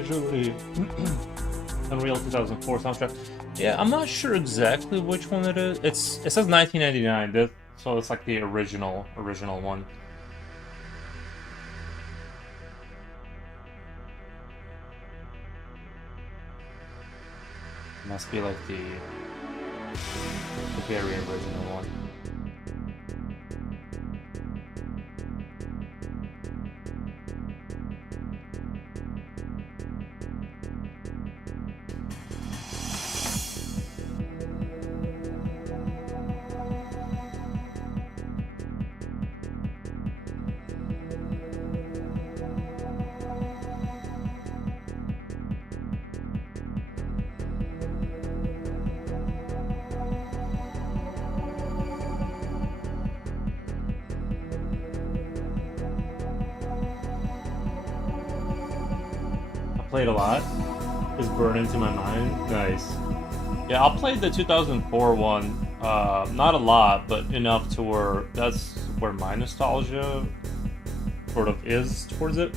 Visually, Unreal 2004 soundtrack. Yeah, I'm not sure exactly which one it is. It says 1999, so it's like the original one. It must be like the very original one. Played a lot. Is burned into my mind. Nice. Yeah, I'll play the 2004 one. Not a lot, but enough to where that's where my nostalgia sort of is towards it.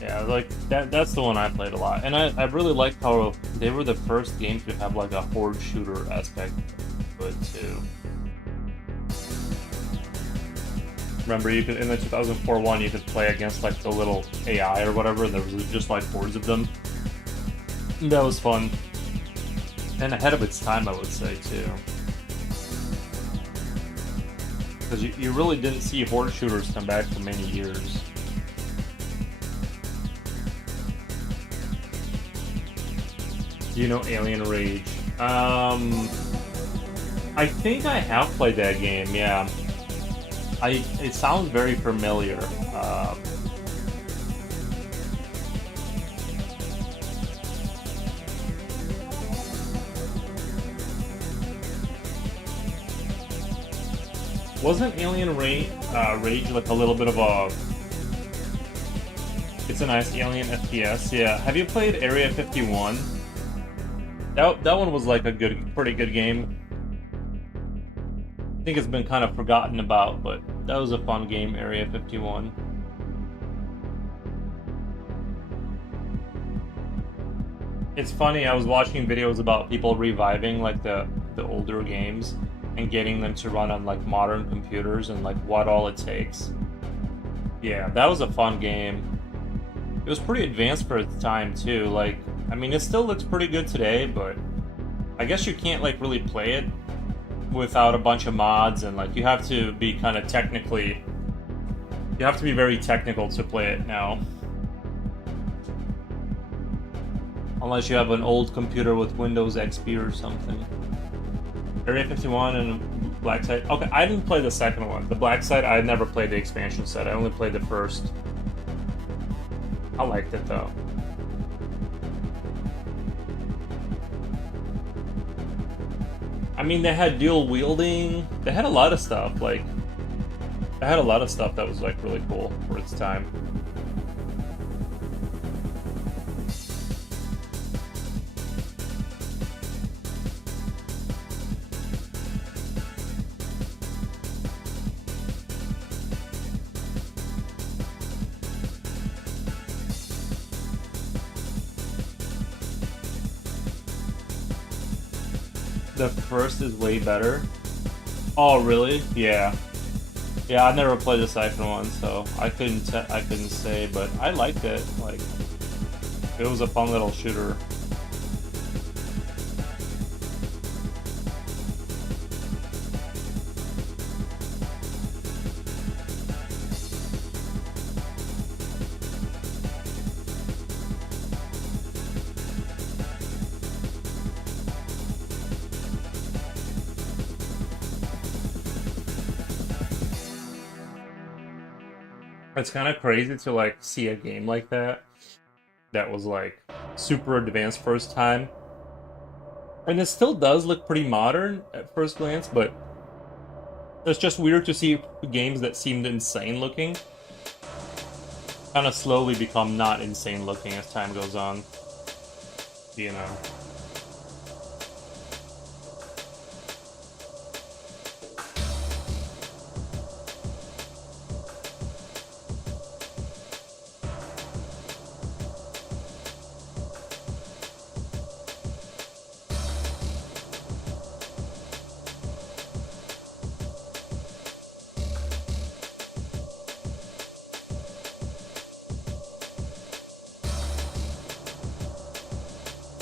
Yeah, like that's the one I played a lot. And I really liked how they were the first game to have like a horde shooter aspect to it too. Remember, you could in the 2004 one, you could play against like the little AI or whatever, and there was just like hordes of them. And that was fun, and ahead of its time, I would say too, because you really didn't see horde shooters come back for many years. Do you know Alien Rage? I think I have played that game. Yeah. It sounds very familiar. Wasn't Alien Rage like a little bit of a? It's a nice Alien FPS. Yeah. Have you played Area 51? That one was like a pretty good game. I think it's been kind of forgotten about, but that was a fun game, Area 51. It's funny, I was watching videos about people reviving like the older games and getting them to run on like modern computers and like what all it takes. Yeah, that was a fun game. It was pretty advanced for its time too. Like, I mean, it still looks pretty good today, but I guess you can't like really play it without a bunch of mods, and like you have to be kind of you have to be very technical to play it now, unless you have an old computer with Windows XP or something. Area 51 and Black Site. Okay, I didn't play the second one. The Black Site, I never played the expansion set. I only played the first. I liked it though. I mean, they had dual wielding. They had a lot of stuff. Like, they had a lot of stuff that was like really cool for its time. The first is way better. Oh, really? Yeah. Yeah, I never played the second one, so I couldn't say, but I liked it. Like, it was a fun little shooter. It's kind of crazy to like see a game like that was like super advanced first time. And it still does look pretty modern at first glance, but it's just weird to see games that seemed insane looking kind of slowly become not insane looking as time goes on. You know.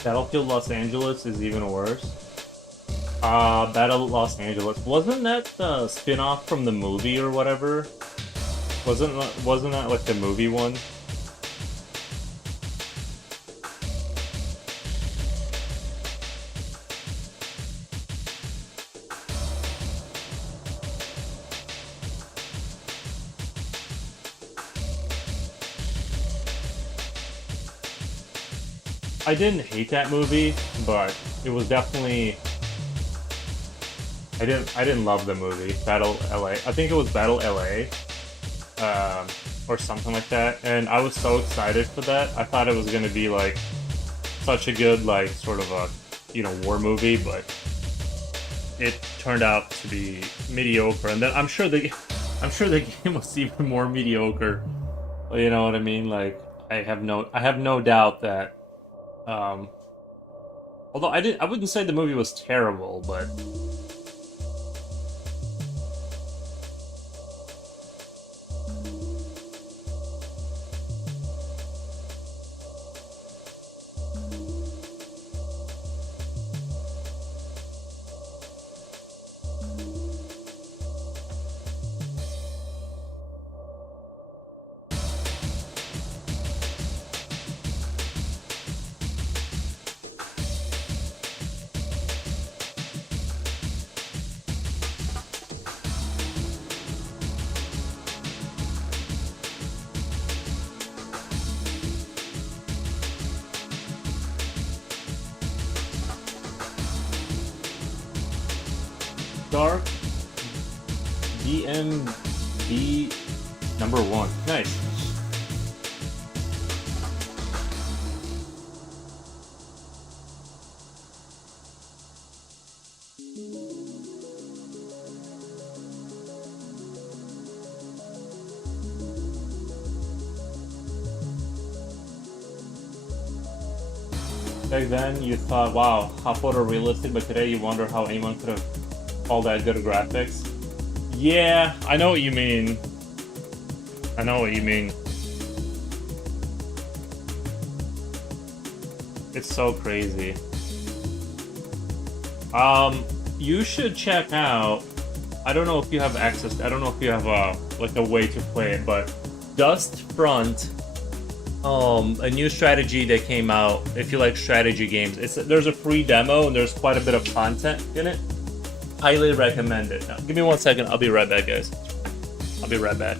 Battlefield Los Angeles is even worse. Battle Los Angeles. Wasn't that the spin-off from the movie or whatever? Wasn't that like the movie one? I didn't hate that movie, but it was definitely I didn't love the movie Battle LA. I think it was Battle LA, or something like that. And I was so excited for that. I thought it was gonna be like such a good like sort of a war movie, but it turned out to be mediocre. And then I'm sure the game was even more mediocre. You know what I mean? Like I have no doubt that. Although I wouldn't say the movie was terrible, but Dark DMB #1. Nice. Back then, you thought, wow, how photorealistic, but today you wonder how anyone could have all that good graphics. Yeah, I know what you mean. I know what you mean. It's so crazy. You should check out. I don't know if you have access. I don't know if you have like a way to play it, but Dust Front. A new strategy that came out. If you like strategy games, there's a free demo and there's quite a bit of content in it. Highly recommend it. Now, give me 1 second. I'll be right back, guys. I'll be right back.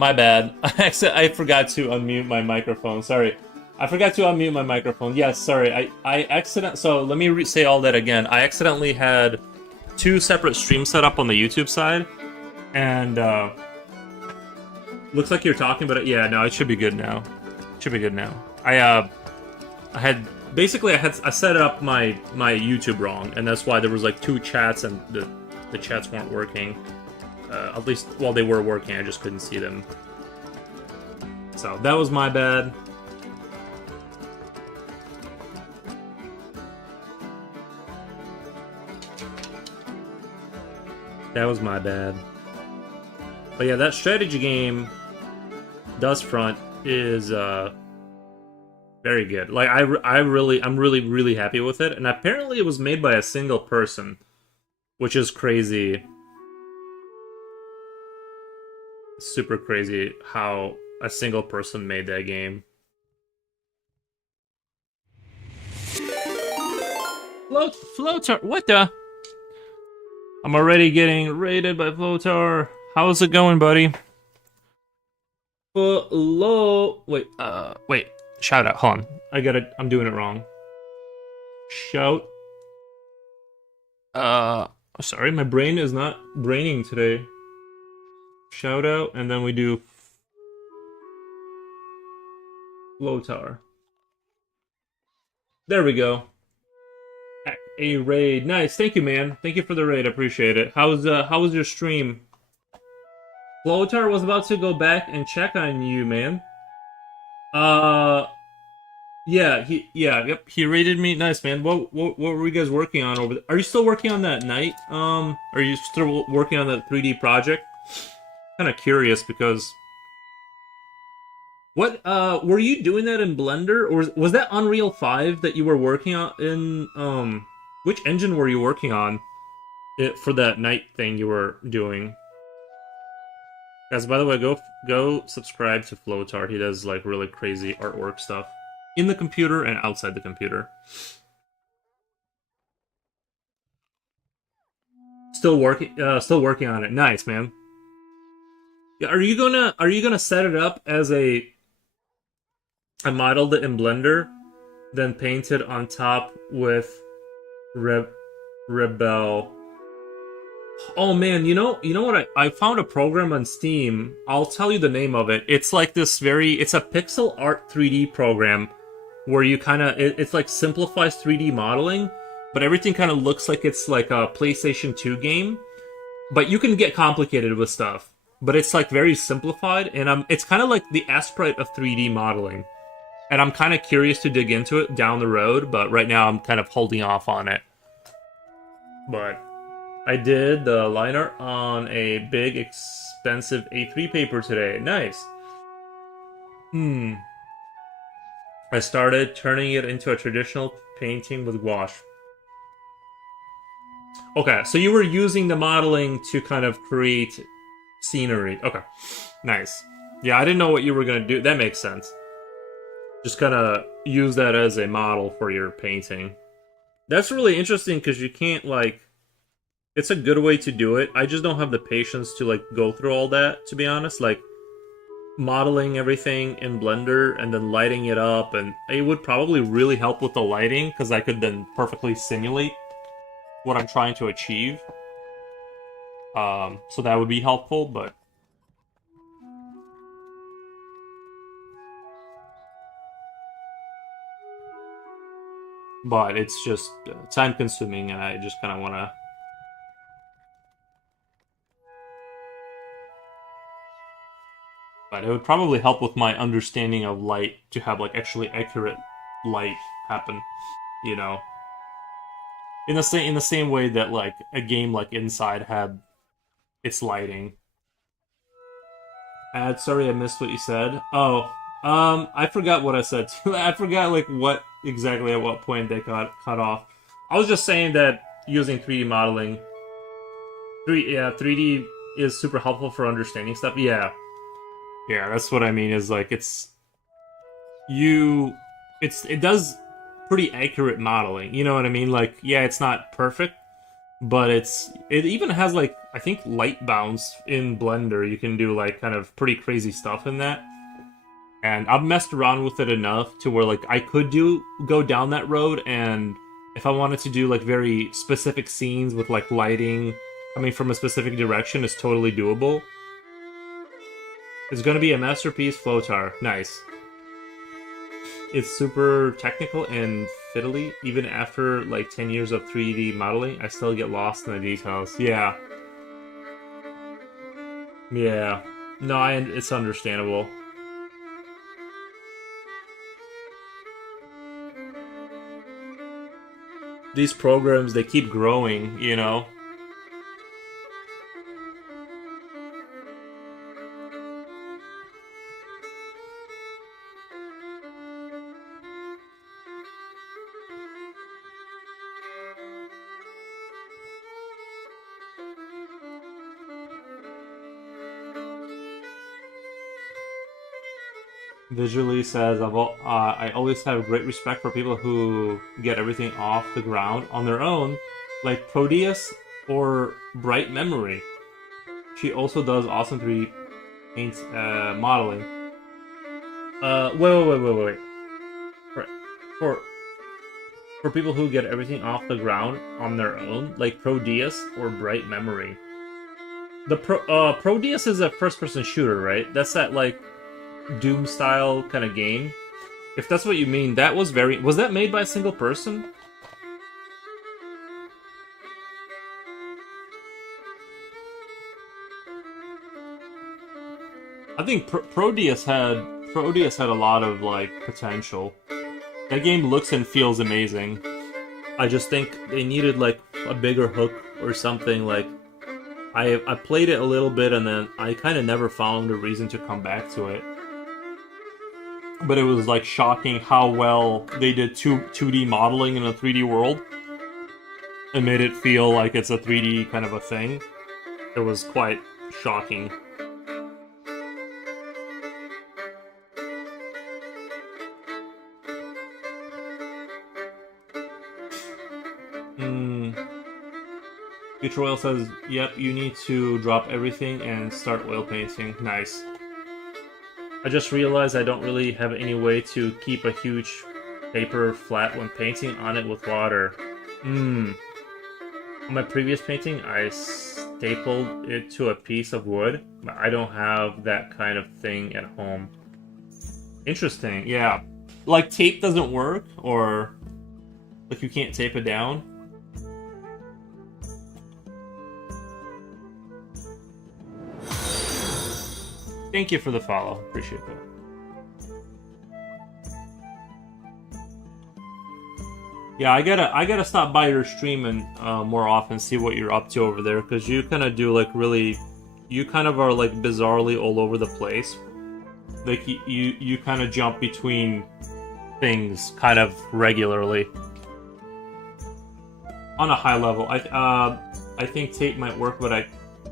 My bad. I forgot to unmute my microphone. Sorry. I forgot to unmute my microphone. Yes, sorry. So let me say all that again. I accidentally had two separate streams set up on the YouTube side. And, looks like you're talking, but yeah, no, it should be good now. It should be good now. I set up my YouTube wrong, and that's why there was like two chats and the chats weren't working. At least while they were working, I just couldn't see them. So that was my bad. That was my bad. But yeah, that strategy game, Dustfront, is very good. Like I'm really happy with it. And apparently it was made by a single person, which is crazy. Super crazy how a single person made that game. Floatar, what the? I'm already getting raided by Floatar. How's it going, buddy? Hello. Wait. Shout out. Hold on. I'm doing it wrong. Shout. Sorry, my brain is not braining today. Shout out, and then we do Floatar. There we go. A raid. Nice. Thank you, man. Thank you for the raid. Appreciate it. How was your stream? Floatar was about to go back and check on you, man. Yeah, he raided me. Nice, man. What were you guys working on over there? Are you still working on that night? Are you still working on that 3D project? Kind of curious because what were you doing that in Blender, or was that Unreal 5 that you were working on in which engine were you working on for that night thing you were doing? Guys, by the way, go subscribe to Floatar. He does like really crazy artwork stuff in the computer and outside the computer. Still working on it. Nice, man. Are you gonna set it up as I modeled it in Blender, then painted on top with Rebel? Oh man, you know what? I found a program on Steam. I'll tell you the name of it. It's like it's a pixel art 3D program where you it's like simplifies 3D modeling, but everything kind of looks like it's like a PlayStation 2 game. But you can get complicated with stuff. But it's like very simplified, and it's kind of like the Sprite of 3D modeling. And I'm kind of curious to dig into it down the road, but right now I'm kind of holding off on it. But I did the line art on a big, expensive A3 paper today. Nice. I started turning it into a traditional painting with gouache. Okay, so you were using the modeling to kind of create scenery. Okay, nice. Yeah, I didn't know what you were going to do. That makes sense. Just kind of use that as a model for your painting. That's really interesting because you can't, like... It's a good way to do it. I just don't have the patience to, like, go through all that, to be honest. Like, modeling everything in Blender and then lighting it up, and it would probably really help with the lighting because I could then perfectly simulate what I'm trying to achieve. So that would be helpful, but it's just time consuming, and I just kind of want to. But it would probably help with my understanding of light to have like actually accurate light happen, you know. In the same way that like a game like Inside had its lighting. Sorry, I missed what you said. Oh, I forgot what I said. I forgot like what exactly at what point they got cut off. I was just saying that using 3D modeling, 3D is super helpful for understanding stuff. Yeah, that's what I mean. Is like it does pretty accurate modeling. You know what I mean? Like, yeah, it's not perfect, but it even has like I think light bounce in Blender. You can do like kind of pretty crazy stuff in that. And I've messed around with it enough to where like I could go down that road, and if I wanted to do like very specific scenes with like lighting coming from a specific direction, it's totally doable. It's gonna be a masterpiece, Flotar. Nice. It's super technical and fiddly. Even after like 10 years of 3D modeling, I still get lost in the details. Yeah. Yeah. No, it's understandable. These programs, they keep growing, you know? Visually says, I always have great respect for people who get everything off the ground on their own, like Proteus or Bright Memory. She also does awesome 3D paint modeling. Wait. For, for for people who get everything off the ground on their own, like Proteus or Bright Memory. The Proteus is a first-person shooter, right? That's that like Doom style kind of game. If that's what you mean, that was was that made by a single person? I think Proteus had a lot of like potential. That game looks and feels amazing. I just think they needed like a bigger hook or something. Like I played it a little bit and then I kind of never found a reason to come back to it. But it was like shocking how well they did 2D modeling in a 3D world. It made it feel like it's a 3D kind of a thing. It was quite shocking. Future Oil says, yep, you need to drop everything and start oil painting. Nice. I just realized I don't really have any way to keep a huge paper flat when painting on it with water. On my previous painting, I stapled it to a piece of wood, but I don't have that kind of thing at home. Interesting, yeah. Like tape doesn't work, or like you can't tape it down? Thank you for the follow. Appreciate that. Yeah, I gotta stop by your stream and more often, see what you're up to over there, because you kind of do like really, you kind of are like bizarrely all over the place. Like you kind of jump between things kind of regularly. On a high level, I think tape might work, but I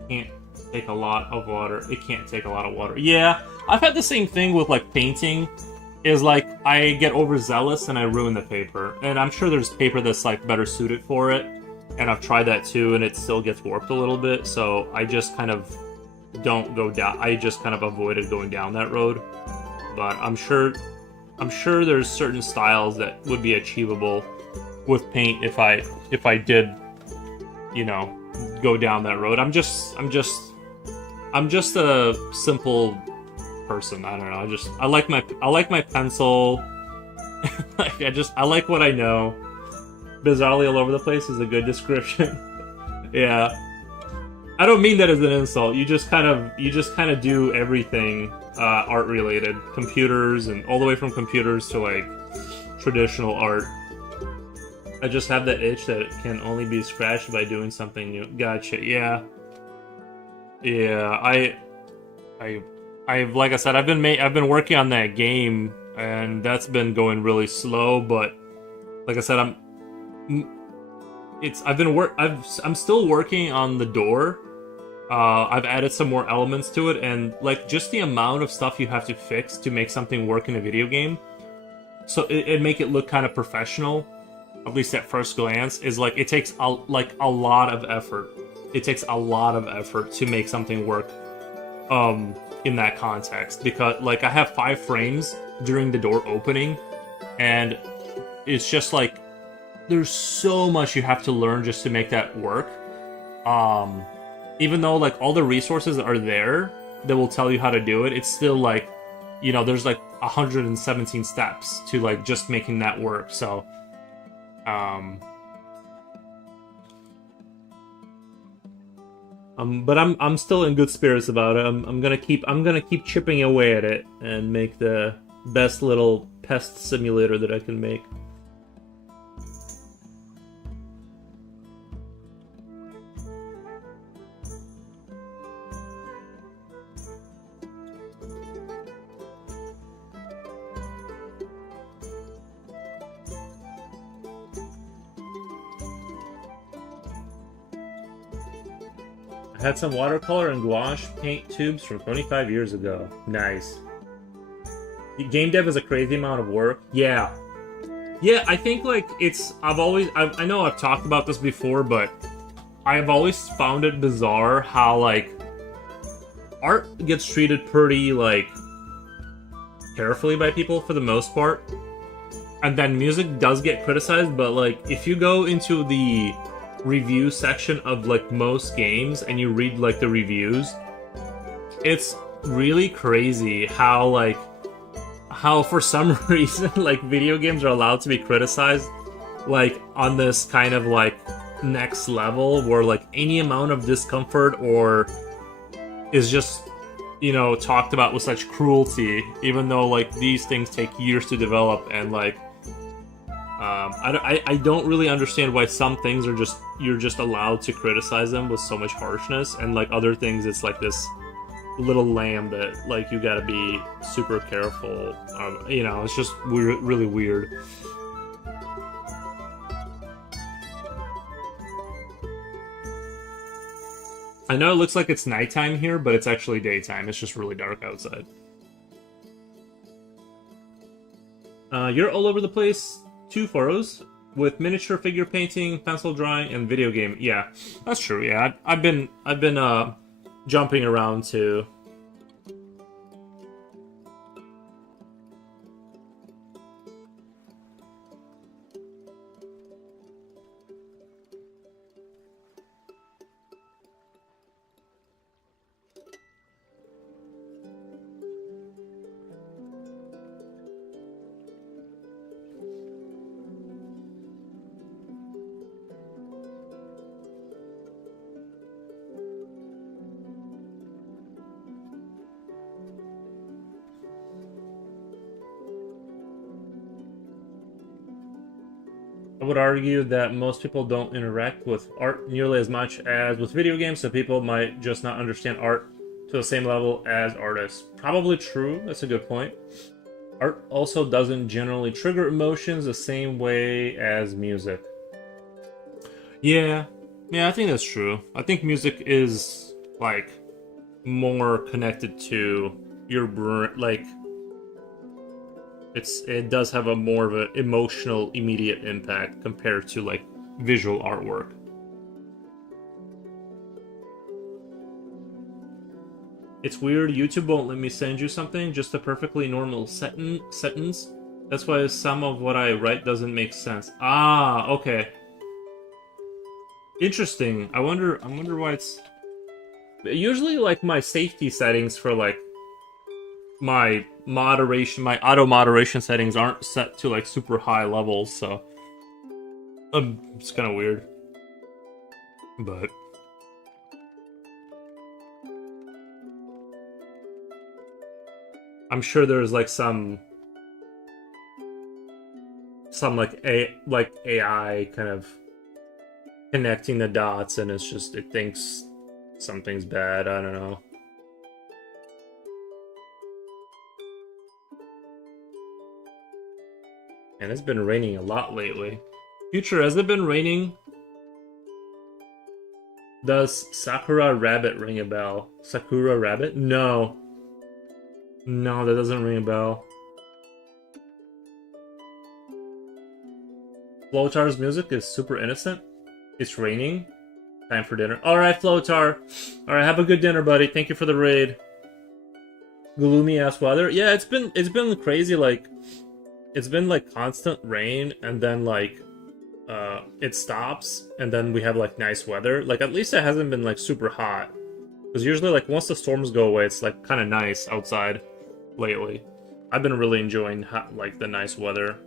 can't take a lot of water. It can't take a lot of water. Yeah, I've had the same thing with like painting. Is like I get overzealous and I ruin the paper. And I'm sure there's paper that's like better suited for it. And I've tried that too, and it still gets warped a little bit. So I just kind of don't go down. I just kind of avoided going down that road. But I'm sure there's certain styles that would be achievable with paint if I did, you know, go down that road. I'm just a simple person. I don't know. I like my pencil. Like I like what I know. Bizarrely all over the place is a good description. Yeah. I don't mean that as an insult. You just kind of do everything art related. Computers and all the way from computers to like traditional art. I just have that itch that can only be scratched by doing something new. Gotcha. Yeah. Yeah, I've like I said, I've been working on that game, and that's been going really slow. But like I said, I'm still working on the door. I've added some more elements to it, and like just the amount of stuff you have to fix to make something work in a video game, so it make it look kind of professional. at least at first glance, is like it takes a lot of effort. It takes a lot of effort to make something work in that context, because like I have 5 frames during the door opening, and it's just like there's so much you have to learn just to make that work. Even though like all the resources are there that will tell you how to do it, it's still like, you know, there's like 117 steps to like just making that work. So but I'm still in good spirits about it. I'm gonna keep chipping away at it and make the best little pest simulator that I can make. I had some watercolor and gouache paint tubes from 25 years ago. Nice. Game dev is a crazy amount of work. Yeah. Yeah, I think, like, it's... I know I've talked about this before, but I've always found it bizarre how, like, art gets treated pretty, like, carefully by people for the most part. And then music does get criticized, but, like, if you go into the review section of like most games and you read like the reviews, it's really crazy how for some reason like video games are allowed to be criticized like on this kind of like next level where like any amount of discomfort or is just, you know, talked about with such cruelty, even though like these things take years to develop. And like I don't really understand why some things are just, you're just allowed to criticize them with so much harshness, and like other things it's like this little lamb that like you gotta be super careful. You know, it's just weird, really weird. I know it looks like it's nighttime here, but it's actually daytime. It's just really dark outside. You're all over the place. 2 furrows with miniature figure painting, pencil drawing, and video game. Yeah, that's true. Yeah, I've been jumping around too. I would argue that most people don't interact with art nearly as much as with video games, so people might just not understand art to the same level as artists. Probably true, that's a good point. Art also doesn't generally trigger emotions the same way as music. Yeah, I think that's true. I think music is, like, more connected to your brain, like, it does have a more of an emotional, immediate impact compared to like visual artwork. It's weird, YouTube won't let me send you something, just a perfectly normal sentence. That's why some of what I write doesn't make sense. Ah, okay. Interesting. I wonder why it's... Usually like my safety settings for like my auto moderation settings aren't set to like super high levels, so it's kind of weird. But I'm sure there's like some like AI kind of connecting the dots, and it's just, it thinks something's bad. I don't know. And it's been raining a lot lately. Future, has it been raining? Does Sakura Rabbit ring a bell? Sakura Rabbit? No. No, that doesn't ring a bell. Flotar's music is super innocent. It's raining. Time for dinner. Alright, Flotar. Alright, have a good dinner, buddy. Thank you for the raid. Gloomy ass weather. Yeah, it's been crazy, like it's been like constant rain and then like it stops and then we have like nice weather. Like at least it hasn't been like super hot. Because usually like once the storms go away, it's like kind of nice outside lately. I've been really enjoying like the nice weather.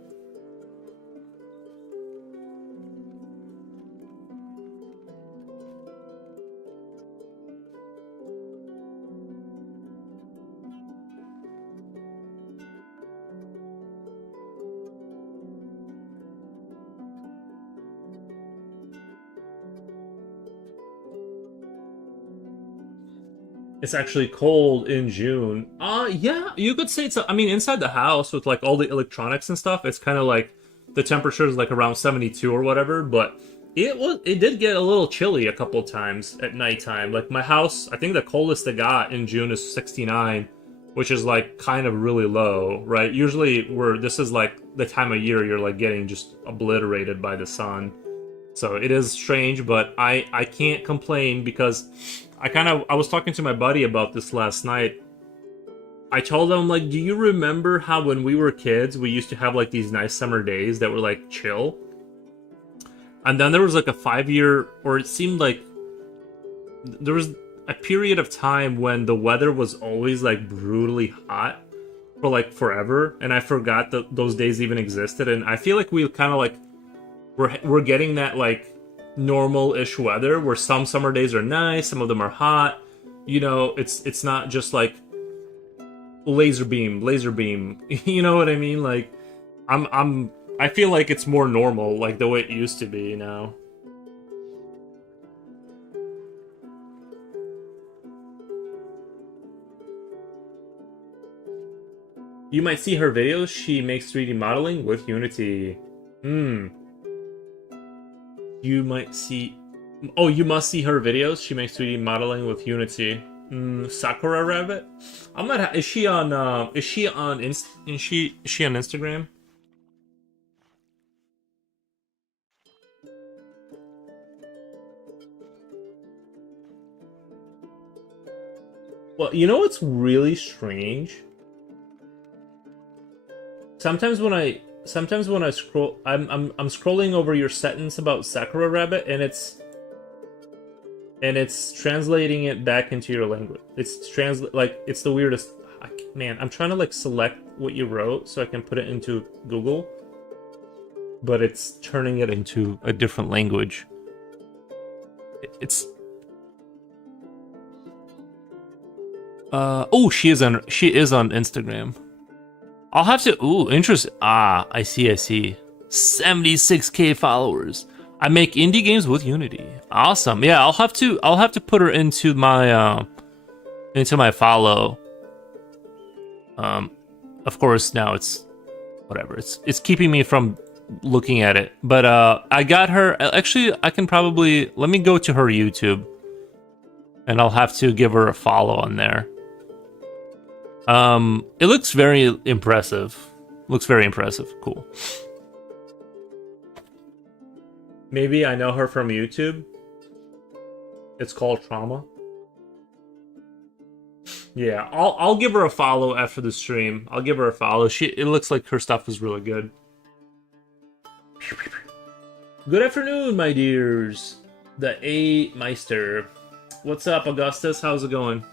It's actually cold in June. Yeah, you could say it's. I mean, inside the house with like all the electronics and stuff, it's kind of like the temperature is like around 72 or whatever. But it did get a little chilly a couple times at nighttime. Like my house, I think the coldest it got in June is 69, which is like kind of really low, right? Usually, this is like the time of year you're like getting just obliterated by the sun. So it is strange, but I can't complain because I was talking to my buddy about this last night. I told him like, do you remember how when we were kids we used to have like these nice summer days that were like chill? And then there was like a 5 year, or it seemed like there was a period of time when the weather was always like brutally hot for like forever, and I forgot that those days even existed. And I feel like we kind of like we're getting that like normal-ish weather where some summer days are nice, some of them are hot. You know, it's not just like laser beam. You know what I mean? Like I feel like it's more normal, like the way it used to be, you know. You might see her videos. She makes 3D modeling with Unity. Hmm. You might see. Oh, you must see her videos. She makes 3D modeling with Unity. Sakura Rabbit. I'm not. Is she on? Is she on? Is she on Instagram? Well, you know what's really strange? Sometimes when I scroll, I'm scrolling over your sentence about Sakura Rabbit, and it's translating it back into your language. It's the weirdest. Man, I'm trying to like select what you wrote so I can put it into Google, but it's turning it into a different language. It's oh, she is on Instagram. I'll have to. Ooh, interesting. Ah, I see. 76K followers. I make indie games with Unity. Awesome. Yeah, I'll have to put her into my follow. Of course now it's whatever. It's keeping me from looking at it. But I got her. Actually, I can probably let me go to her YouTube, and I'll have to give her a follow on there. It looks very impressive. Cool. Maybe I know her from YouTube. It's called Trauma. Yeah, I'll give her a follow after the stream. I'll give her a follow. It looks like her stuff is really good. Good afternoon, my dears. The A Meister. What's up, Augustus? How's it going?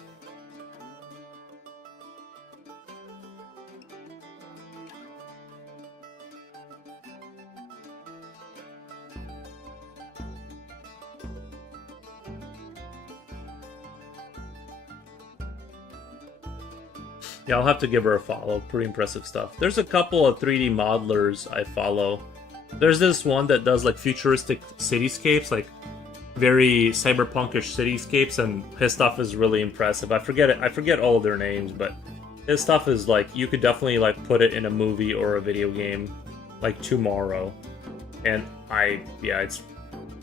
Yeah, I'll have to give her a follow. Pretty impressive stuff. There's a couple of 3D modelers I follow. There's this one that does like futuristic cityscapes, like very cyberpunkish cityscapes, and his stuff is really impressive. I forget all of their names, but his stuff is like you could definitely like put it in a movie or a video game like tomorrow. And it's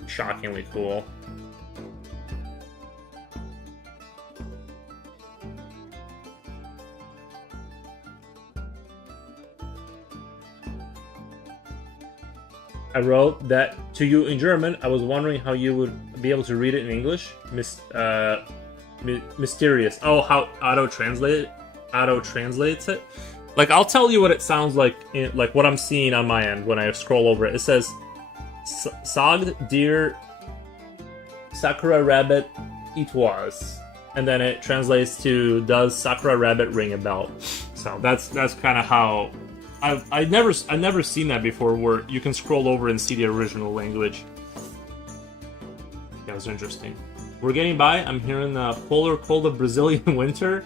shockingly cool. I wrote that to you in German. I was wondering how you would be able to read it in English. Mysterious. Oh, how auto translates it. Like, I'll tell you what it sounds like, like what I'm seeing on my end when I scroll over it. It says, "Sagd dear Sakura rabbit it was," and then it translates to, "Does Sakura rabbit ring a bell?" So that's kind of how I've never seen that before, where you can scroll over and see the original language. That was interesting. We're getting by. I'm here in the polar cold of Brazilian winter.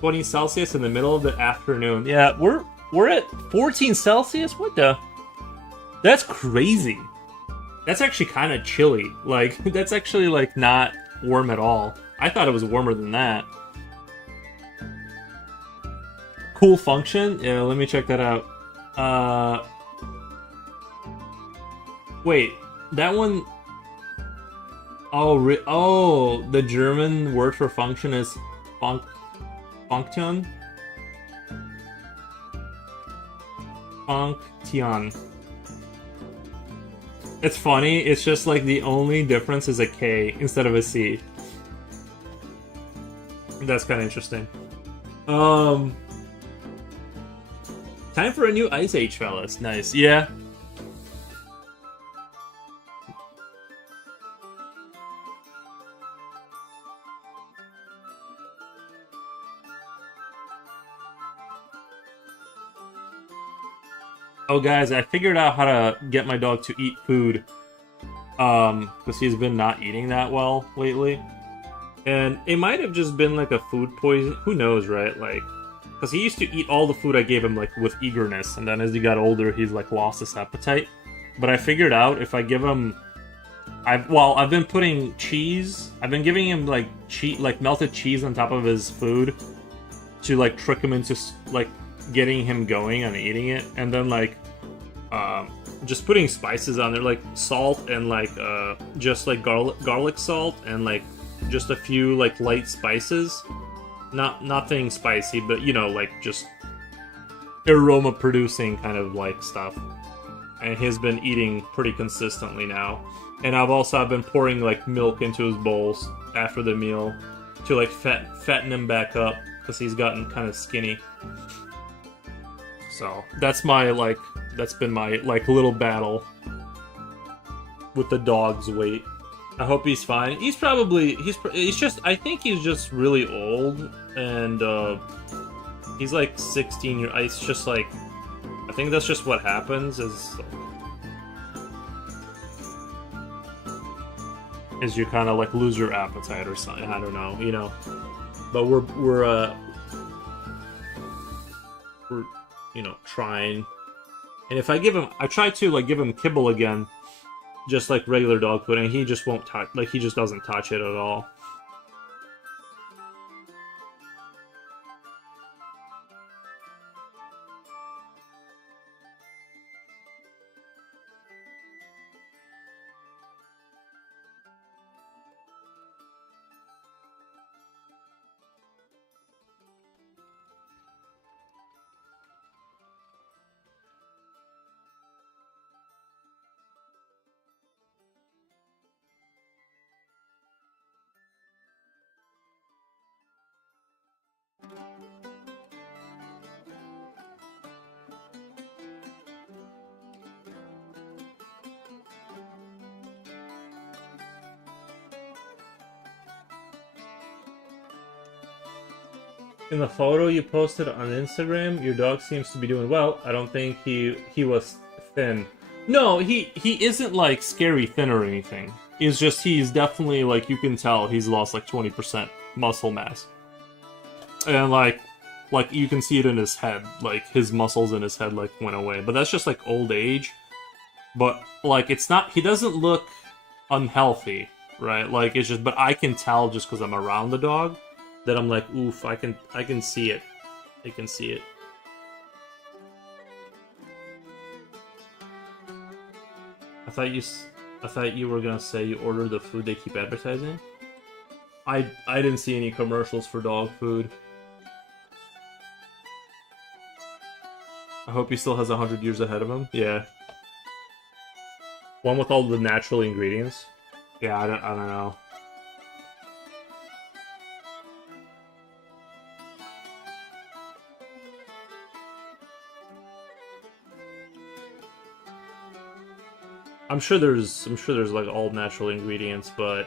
20 Celsius in the middle of the afternoon. Yeah, we're at 14 Celsius? What the? That's crazy. That's actually kind of chilly. Like, that's actually, like, not warm at all. I thought it was warmer than that. Cool function? Yeah, let me check that out. Wait, that one... Oh, the German word for function is Function? Function. It's funny, it's just like the only difference is a K instead of a C. That's kind of interesting. Time for a new Ice Age, fellas. Nice. Yeah. Oh, guys, I figured out how to get my dog to eat food. Because he's been not eating that well lately. And it might have just been like a food poison. Who knows, right? Like, because he used to eat all the food I gave him, like, with eagerness. And then as he got older, he's, like, lost his appetite. But I figured out if I give him... I've been putting cheese. I've been giving him, like, melted cheese on top of his food. To, like, trick him into, like, getting him going and eating it. And then, like, just putting spices on there, like salt and, like, just, like, garlic salt and, like, just a few, like, light spices. Nothing spicy, but, you know, like, just aroma producing kind of, like, stuff. And he's been eating pretty consistently now. And I've been pouring, like, milk into his bowls after the meal to, like, fatten him back up, because he's gotten kind of skinny. So that's been my, like, little battle with the dog's weight. I hope he's fine. I think he's just really old, and he's like 16 years. It's just like, I think that's just what happens is you kind of, like, lose your appetite or something. I don't know, you know. But we're you know, trying. And if I try to, like, give him kibble again, just like regular dog food, and he just won't touch, like, he just doesn't touch it at all. In the photo you posted on Instagram, your dog seems to be doing well. I don't think he was thin. No, he isn't, like, scary thin or anything. It's just he's definitely, like, you can tell he's lost, like, 20% muscle mass. And, like you can see it in his head. Like, his muscles in his head, like, went away. But that's just, like, old age. But, like, it's not... He doesn't look unhealthy, right? Like, it's just... But I can tell just because I'm around the dog that I'm like, oof, I can see it. I can see it. I thought you were gonna say you ordered the food they keep advertising. I didn't see any commercials for dog food. I hope he still has 100 years ahead of him. Yeah. One with all the natural ingredients. Yeah, I don't know. I'm sure there's like all natural ingredients, but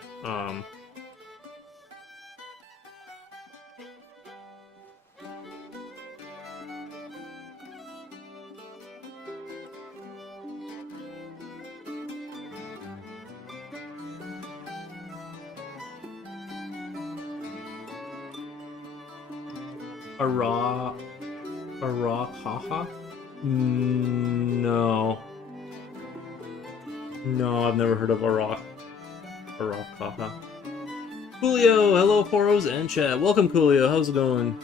a raw haha? No. No, I've never heard of a raw haha. Coolio, hello Poros and chat. Welcome Coolio, how's it going?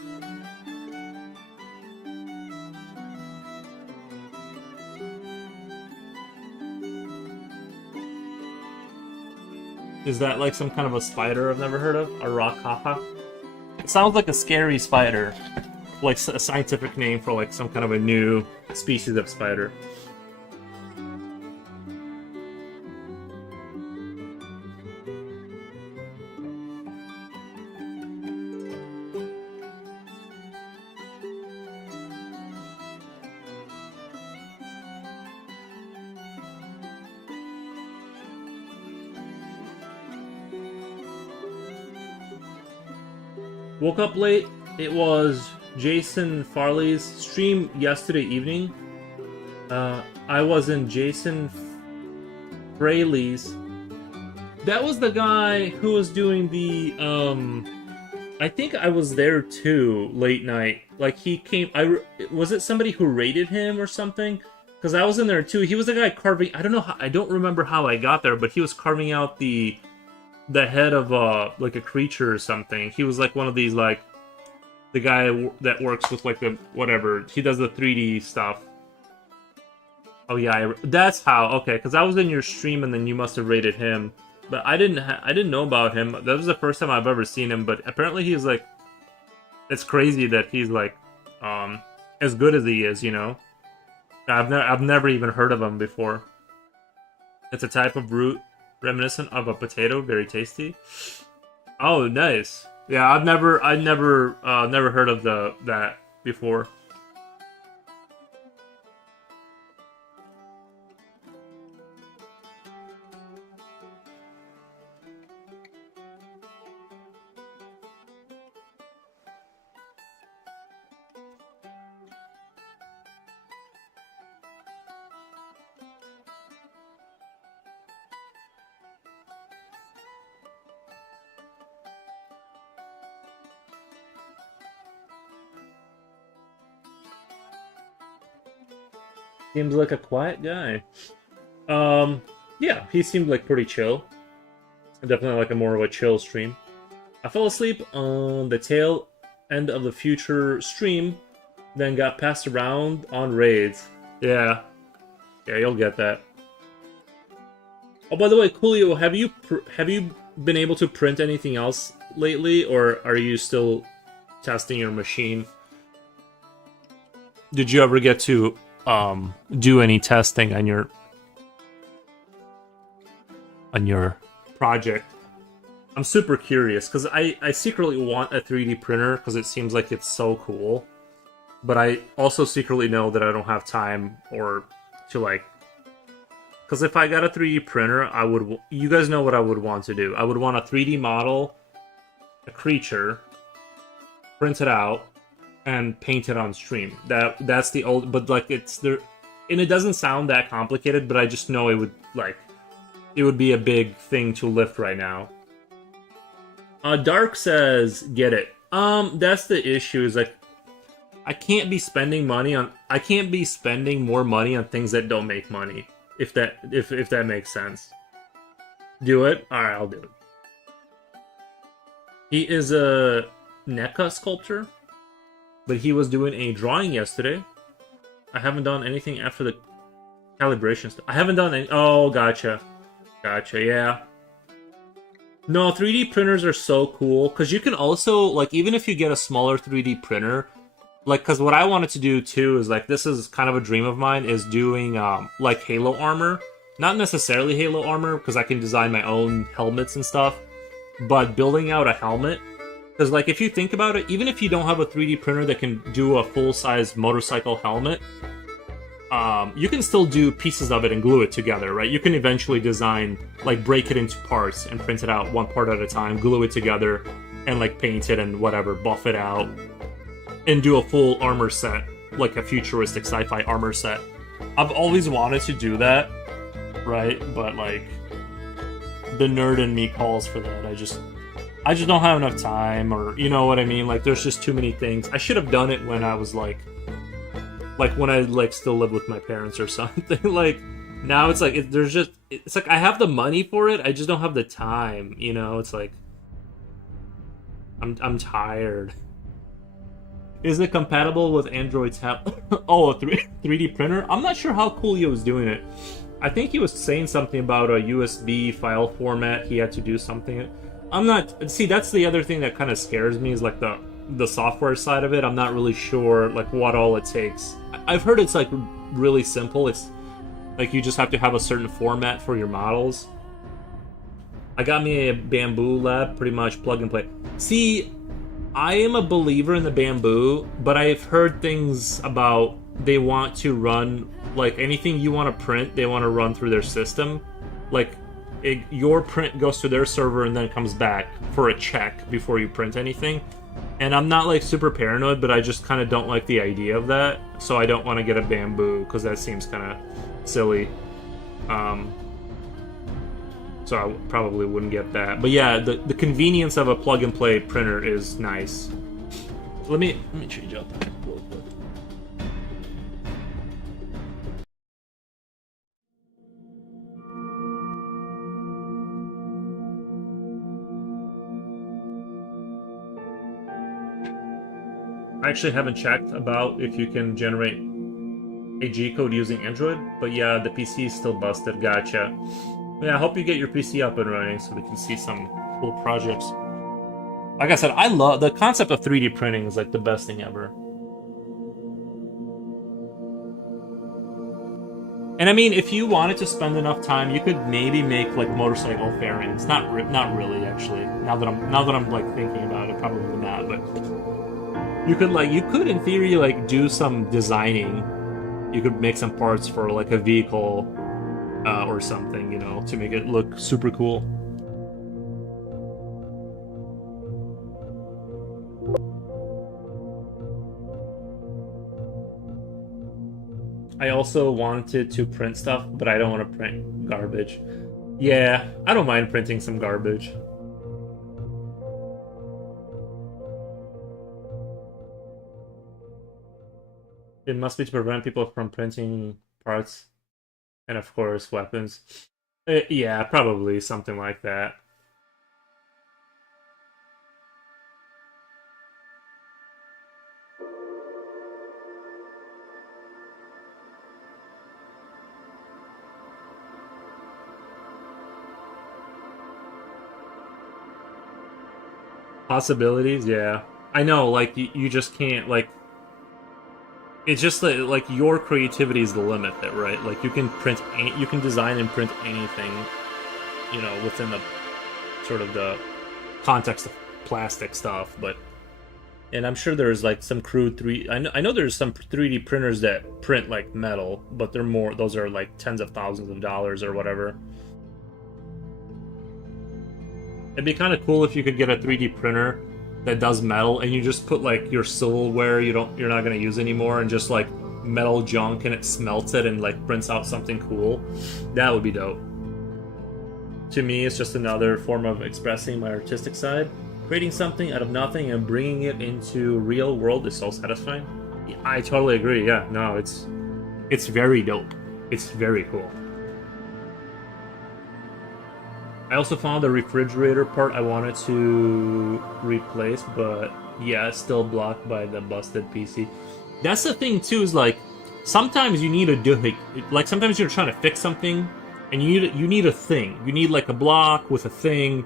Is that like some kind of a spider I've never heard of? A rock haha? It sounds like a scary spider. Like a scientific name for like some kind of a new species of spider. Woke up late. It was Jason Farley's stream yesterday evening. I was in Jason Fraley's. That was the guy who was doing the I think I was there too late night. Like he came. Was it somebody who raided him or something? Because I was in there too. He was the guy carving. I don't know. I don't remember how I got there, but he was carving out the head of like a creature or something. He was like one of these like the guy that works with like the whatever. He does the 3D stuff. Oh yeah, that's how. Okay, because I was in your stream and then you must have rated him, but I didn't know about him. That was the first time I've ever seen him. But apparently he's like, it's crazy that he's like as good as he is. You know, I've never even heard of him before. It's a type of root reminiscent of a potato, very tasty. Oh, nice. Yeah, I've never heard of that before. Seems like a quiet guy. Yeah, he seemed like pretty chill. Definitely like a more of a chill stream. I fell asleep on the tail end of the future stream, then got passed around on raids. Yeah. Yeah, you'll get that. Oh, by the way, Coolio, have you been able to print anything else lately, or are you still testing your machine? Did you ever get to do any testing on your project? I'm super curious because I secretly want a 3D printer because it seems like it's so cool, but I also secretly know that I don't have time or to like, because if I got a 3D printer, you guys know what I would want to do. I would want a 3D model, a creature, print it out, and paint it on stream. That's the old, but like it's there, and it doesn't sound that complicated, but I just know it would be a big thing to lift right now. Dark says, get it. That's the issue, is like I can't be spending more money on things that don't make money. If that makes sense. Do it? Alright, I'll do it. He is a NECA sculptor, but he was doing a drawing yesterday. I haven't done anything after the calibration stuff. I haven't done any. Oh, gotcha. Gotcha, yeah. No, 3D printers are so cool, because you can also, like, even if you get a smaller 3D printer, like, because what I wanted to do, too, is, like, this is kind of a dream of mine, is doing, like, Halo armor. not necessarily Halo armor, because I can design my own helmets and stuff, but building out a helmet. Because, like, if you think about it, even if you don't have a 3D printer that can do a full-size motorcycle helmet, you can still do pieces of it and glue it together, right? You can eventually design, like, break it into parts and print it out one part at a time, glue it together, and, like, paint it and whatever, buff it out, and do a full armor set, like a futuristic sci-fi armor set. I've always wanted to do that, right? But, like, the nerd in me calls for that. I just don't have enough time, or, you know what I mean? Like, there's just too many things. I should have done it when I was, like when I, like, still lived with my parents or something. Like, now it's like, it's like I have the money for it, I just don't have the time, you know? It's like, I'm tired. Is it compatible with Android tab? Oh, a 3D printer? I'm not sure how Coolio was doing it. I think he was saying something about a USB file format. He had to do something. I'm not... See, that's the other thing that kind of scares me, is, like, the software side of it. I'm not really sure, like, what all it takes. I've heard it's, like, really simple. It's, like, you just have to have a certain format for your models. I got me a Bamboo Lab, pretty much plug and play. See, I am a believer in the Bamboo, but I've heard things about they want to run, like, anything you want to print, they want to run through their system. Like, your print goes to their server and then comes back for a check before you print anything. And I'm not, like, super paranoid, but I just kind of don't like the idea of that. So I don't want to get a Bamboo, because that seems kind of silly. So I probably wouldn't get that. But yeah, the convenience of a plug-and-play printer is nice. Let me change out that real quick. I actually haven't checked about if you can generate a G-code using Android, but yeah, the PC is still busted. Gotcha. Yeah, I hope you get your PC up and running so we can see some cool projects. Like I said, I love the concept of 3D printing. Is, like, the best thing ever. And I mean, if you wanted to spend enough time, you could maybe make, like, motorcycle fairings. Not really, actually. Now that I'm like thinking about it, probably not. But you could in theory, like, do some designing. You could make some parts for, like, a vehicle or something, you know, to make it look super cool. I also wanted to print stuff, but I don't want to print garbage. Yeah, I don't mind printing some garbage. It must be to prevent people from printing parts and, of course, weapons. Yeah, probably something like that. Possibilities, yeah. I know, like, you just can't, like... It's just that, like, your creativity is the limit, right? Like, you can design and print anything, you know, within the sort of the context of plastic stuff, but... And I'm sure there's, like, some crude I know there's some 3D printers that print, like, metal, but those are, like, tens of thousands of dollars or whatever. It'd be kind of cool if you could get a 3D printer that does metal, and you just put, like, your silverware you're not gonna use anymore, and just, like, metal junk, and it smelts it and, like, prints out something cool. That would be dope. To me, it's just another form of expressing my artistic side. Creating something out of nothing and bringing it into real world is so satisfying. I totally agree. Yeah, no, it's very dope. It's very cool. I also found the refrigerator part I wanted to replace, but yeah, it's still blocked by the busted PC. That's the thing too, is, like, sometimes you need to do, like sometimes you're trying to fix something, and you need a thing. You need, like, a block with a thing,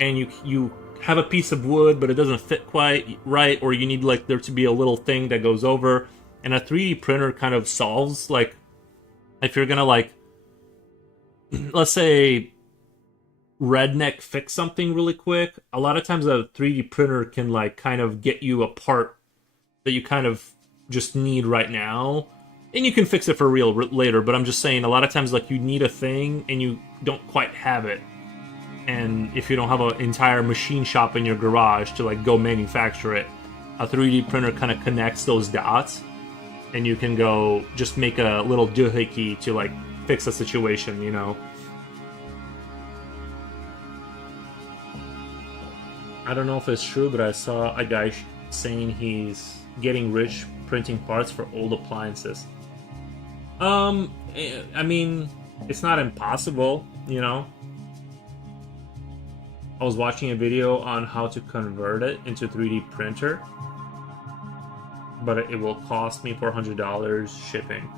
and you have a piece of wood, but it doesn't fit quite right, or you need, like, there to be a little thing that goes over, and a 3D printer kind of solves, like, if you're gonna, like, let's say redneck fix something really quick, a lot of times a 3D printer can like kind of get you a part that you kind of just need right now. And you can fix it for real later, but I'm just saying a lot of times like you need a thing and you don't quite have it. And if you don't have an entire machine shop in your garage to like go manufacture it, a 3D printer kind of connects those dots and you can go just make a little doohickey to like fix a situation, you know. I don't know if it's true, but I saw a guy saying he's getting rich printing parts for old appliances. I mean, it's not impossible, you know. I was watching a video on how to convert it into 3D printer, but it will cost me $400 shipping.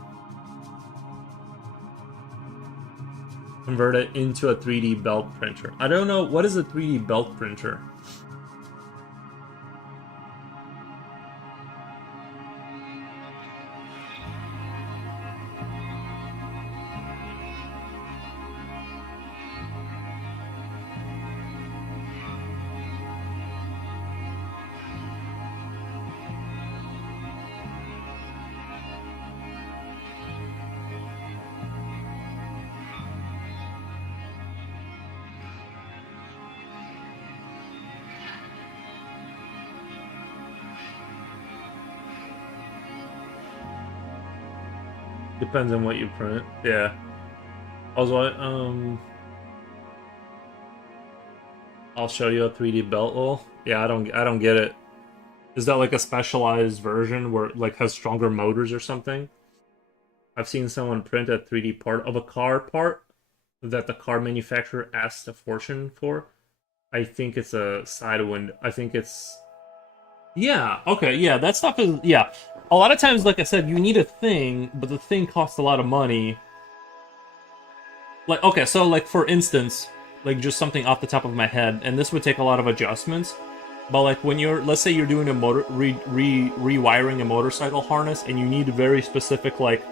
Convert it into a 3D belt printer. I don't know, what is a 3D belt printer? Depends on what you print. Yeah. I was like, I'll show you a 3D belt. Well, yeah, I don't get it. Is that like a specialized version where it like has stronger motors or something? I've seen someone print a 3D part of a car part that the car manufacturer asked a fortune for. I think it's a side window. I think it's yeah, okay, yeah, that stuff is yeah. A lot of times, like I said, you need a thing, but the thing costs a lot of money. Like, okay, so like for instance, like just something off the top of my head, and this would take a lot of adjustments. But like when you're, let's say you're doing a rewiring a motorcycle harness, and you need a very specific like,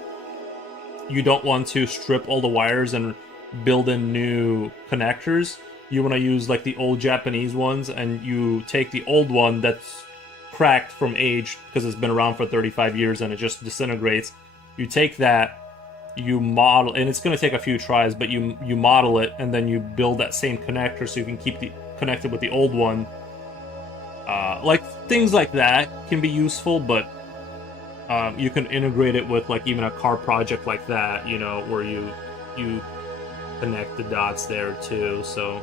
you don't want to strip all the wires and build in new connectors. You want to use like the old Japanese ones, and you take the old one that's cracked from age because it's been around for 35 years and it just disintegrates. You take that, you model, and it's going to take a few tries, but you model it and then you build that same connector so you can keep the connected with the old one. Like things like that can be useful, but you can integrate it with like even a car project like that, you know, where you connect the dots there too. So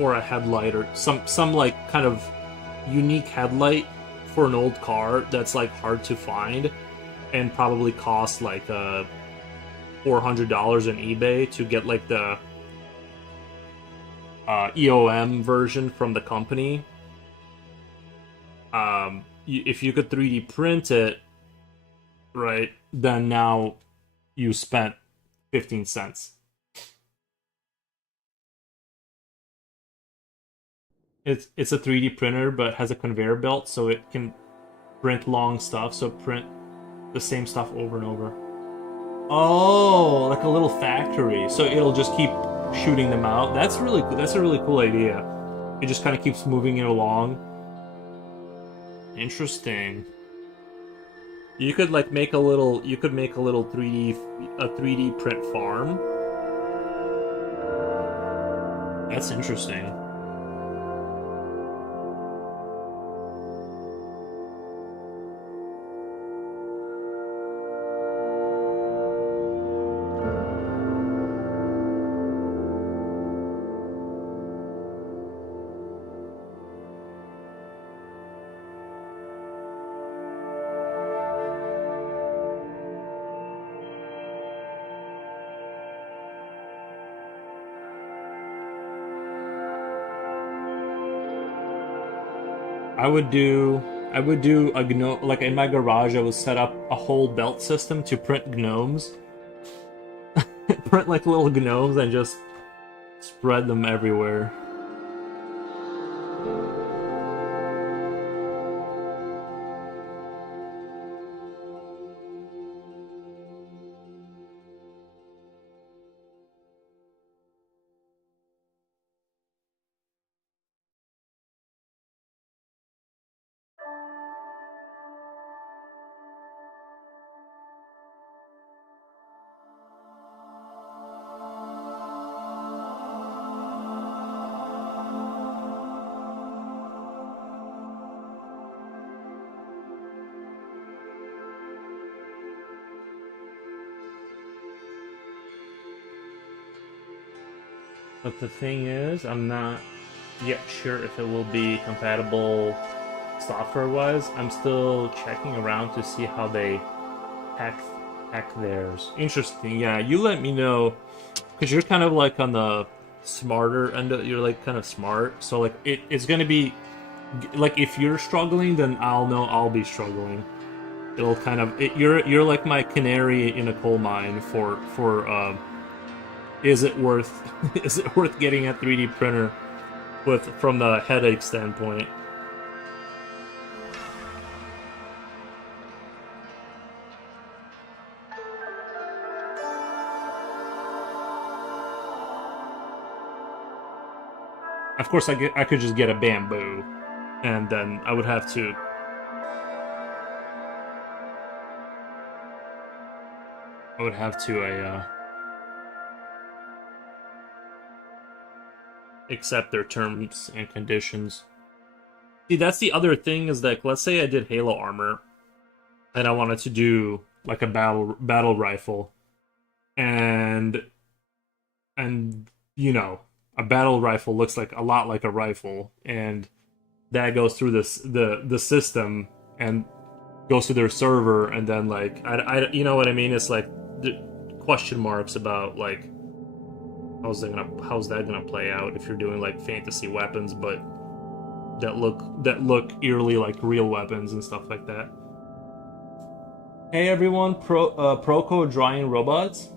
or a headlight or some like kind of unique headlight for an old car that's like hard to find and probably cost like $400 on eBay to get like the EOM version from the company. If you could 3D print it, right, then now you spent 15 cents. It's a 3D printer, but has a conveyor belt, so it can print long stuff. So print the same stuff over and over. Oh, like a little factory. So it'll just keep shooting them out. That's really that's a really cool idea. It just kind of keeps moving it along. Interesting. You could like make a little. You could make a little 3D print farm. That's interesting. I would do a gnome like in my garage. I would set up a whole belt system to print gnomes, print like little gnomes, and just spread them everywhere. But the thing is, I'm not yet sure if it will be compatible software-wise. I'm still checking around to see how they hack hack theirs. Interesting. Yeah, you let me know because you're kind of like on the smarter end. You're like kind of smart, so like it's gonna be like if you're struggling, then I'll know I'll be struggling. It'll kind of you're like my canary in a coal mine for is it worth is it worth getting a 3D printer with from the headache standpoint? Of course, I could just get a bamboo, and then I would have to accept their terms and conditions. See, that's the other thing is that let's say I did Halo armor and I wanted to do like a battle rifle, and and you know a battle rifle looks like a lot like a rifle, and that goes through the system and goes to their server, and then like I you know what I mean? It's like the question marks about like how's that gonna play out if you're doing like fantasy weapons, but that look eerily like real weapons and stuff like that. Hey everyone, Proco drawing robots.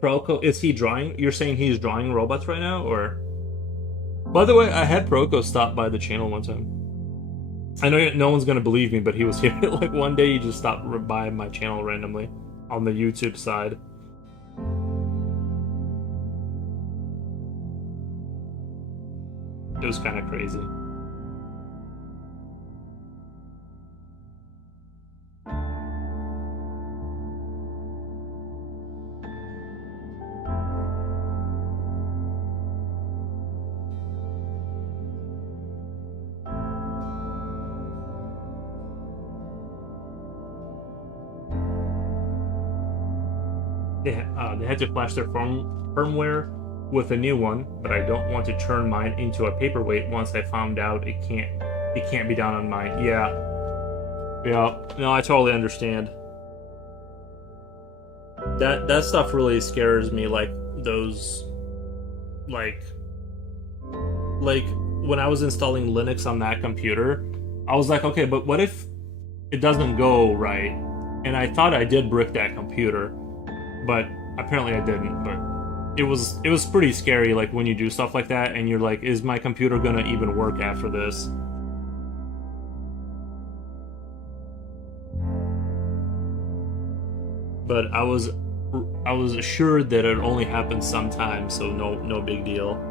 Proco, is he drawing? You're saying he's drawing robots right now, or? By the way, I had Proco stop by the channel one time. I know no one's gonna believe me, but he was here. Like one day, he just stopped by my channel randomly on the YouTube side. It was kind of crazy. They had to flash their firmware with a new one, but I don't want to turn mine into a paperweight once I found out it can't be done on mine. Yeah. Yeah. No, I totally understand. That stuff really scares me, like those like like when I was installing Linux on that computer, I was like, okay, but what if it doesn't go right? And I thought I did brick that computer, but apparently I didn't. But it was pretty scary, like when you do stuff like that, and you're like, is my computer gonna even work after this? But I was assured that it only happens sometimes, so no big deal.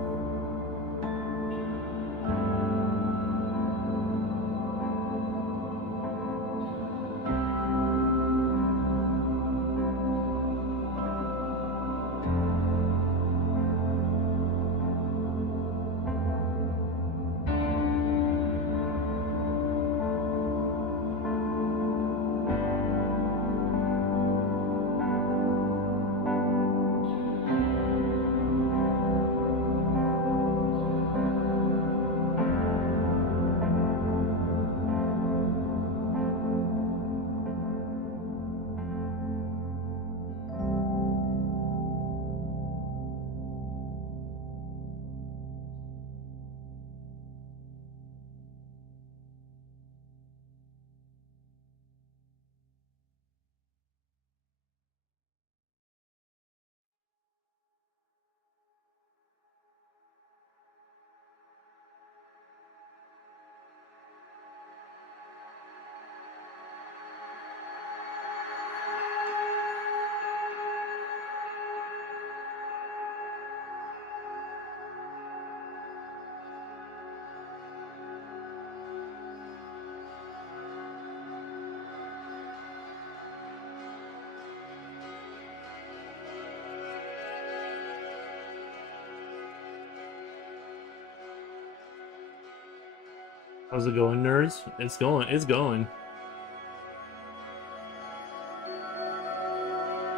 How's it going, nerds? It's going. It's going.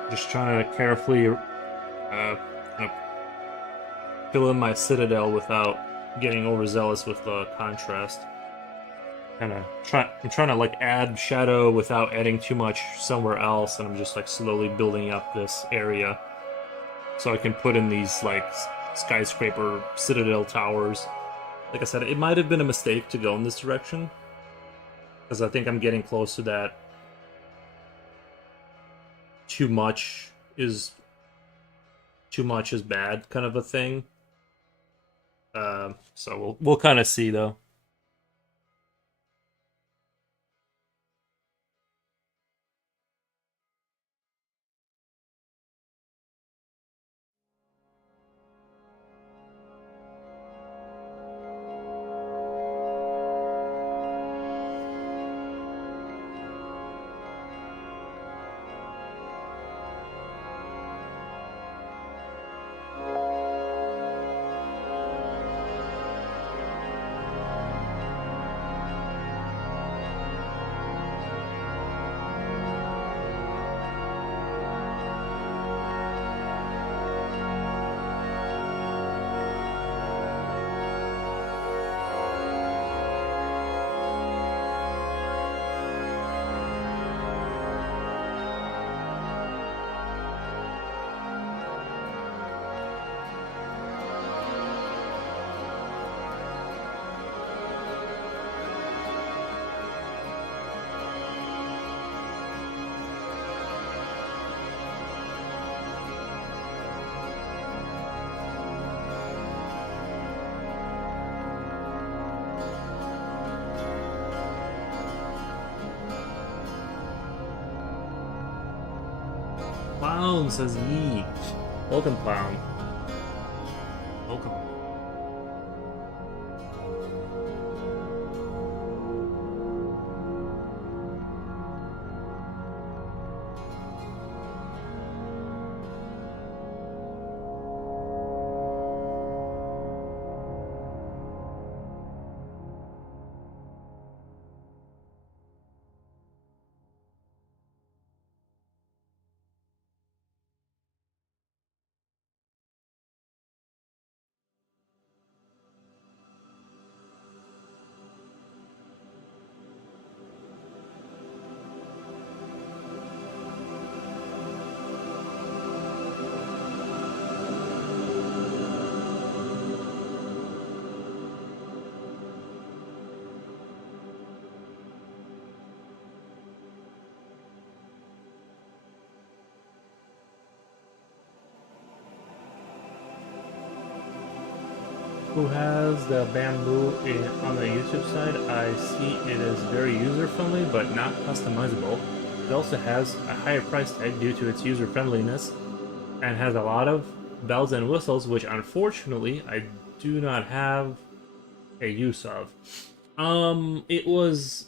Just trying to carefully kind of fill in my citadel without getting overzealous with the contrast. I'm trying to like add shadow without adding too much somewhere else, and I'm just like slowly building up this area so I can put in these like skyscraper citadel towers. Like I said, it might have been a mistake to go in this direction because I think I'm getting close to that too much is bad kind of a thing. So we'll kind of see though. Clown says yeet. Welcome, clown. Welcome. Who has the bamboo on the YouTube side? I see it is very user friendly but not customizable. It also has a higher price tag due to its user friendliness and has a lot of bells and whistles, which unfortunately I do not have a use of. It was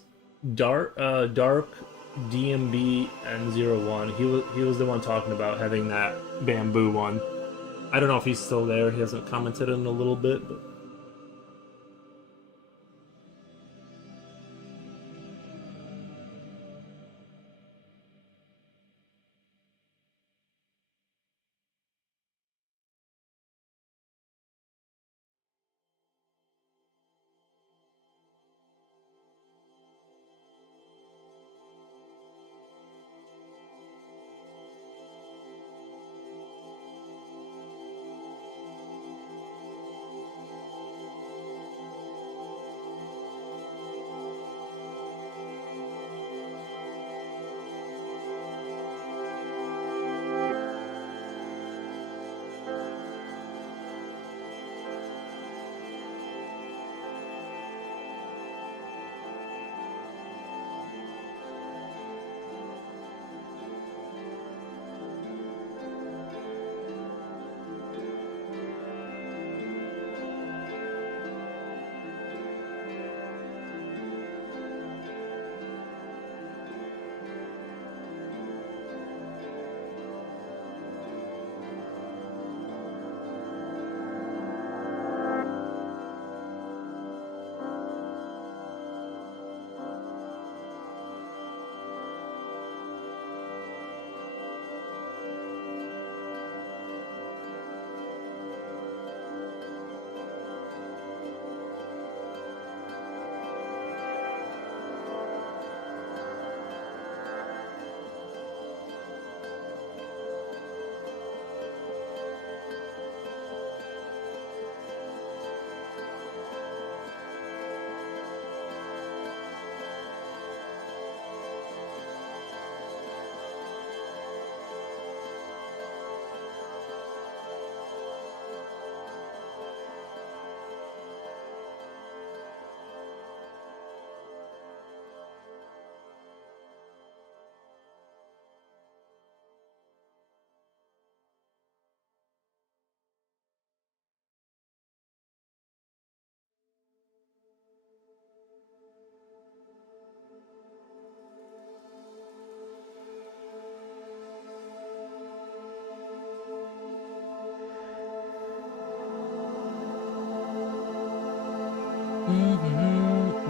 Dark DMB and 01. He was the one talking about having that bamboo one. I don't know if he's still there. He hasn't commented in a little bit, but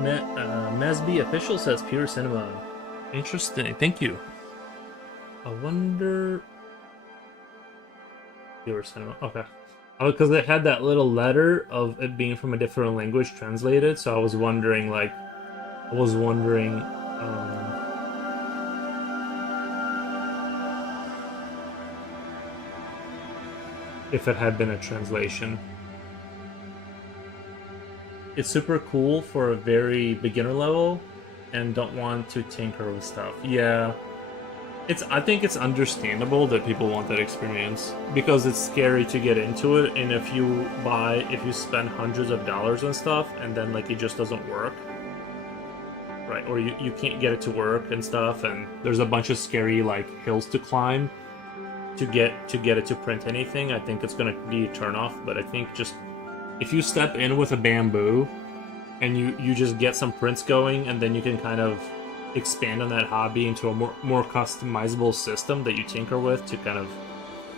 Mesby official says pure cinema. Interesting. Thank you. I wonder. Pure cinema. Okay. Oh, because it had that little letter of it being from a different language translated, so I was wondering, if it had been a translation. It's super cool for a very beginner level, and don't want to tinker with stuff. Yeah, I think it's understandable that people want that experience because it's scary to get into it, and if you spend hundreds of dollars on stuff and then like it just doesn't work, right? Or you can't get it to work and stuff, and there's a bunch of scary like hills to climb to get it to print anything. I think it's gonna be a turnoff. But I think just if you step in with a Bamboo and you just get some prints going, and then you can kind of expand on that hobby into a more customizable system that you tinker with to kind of,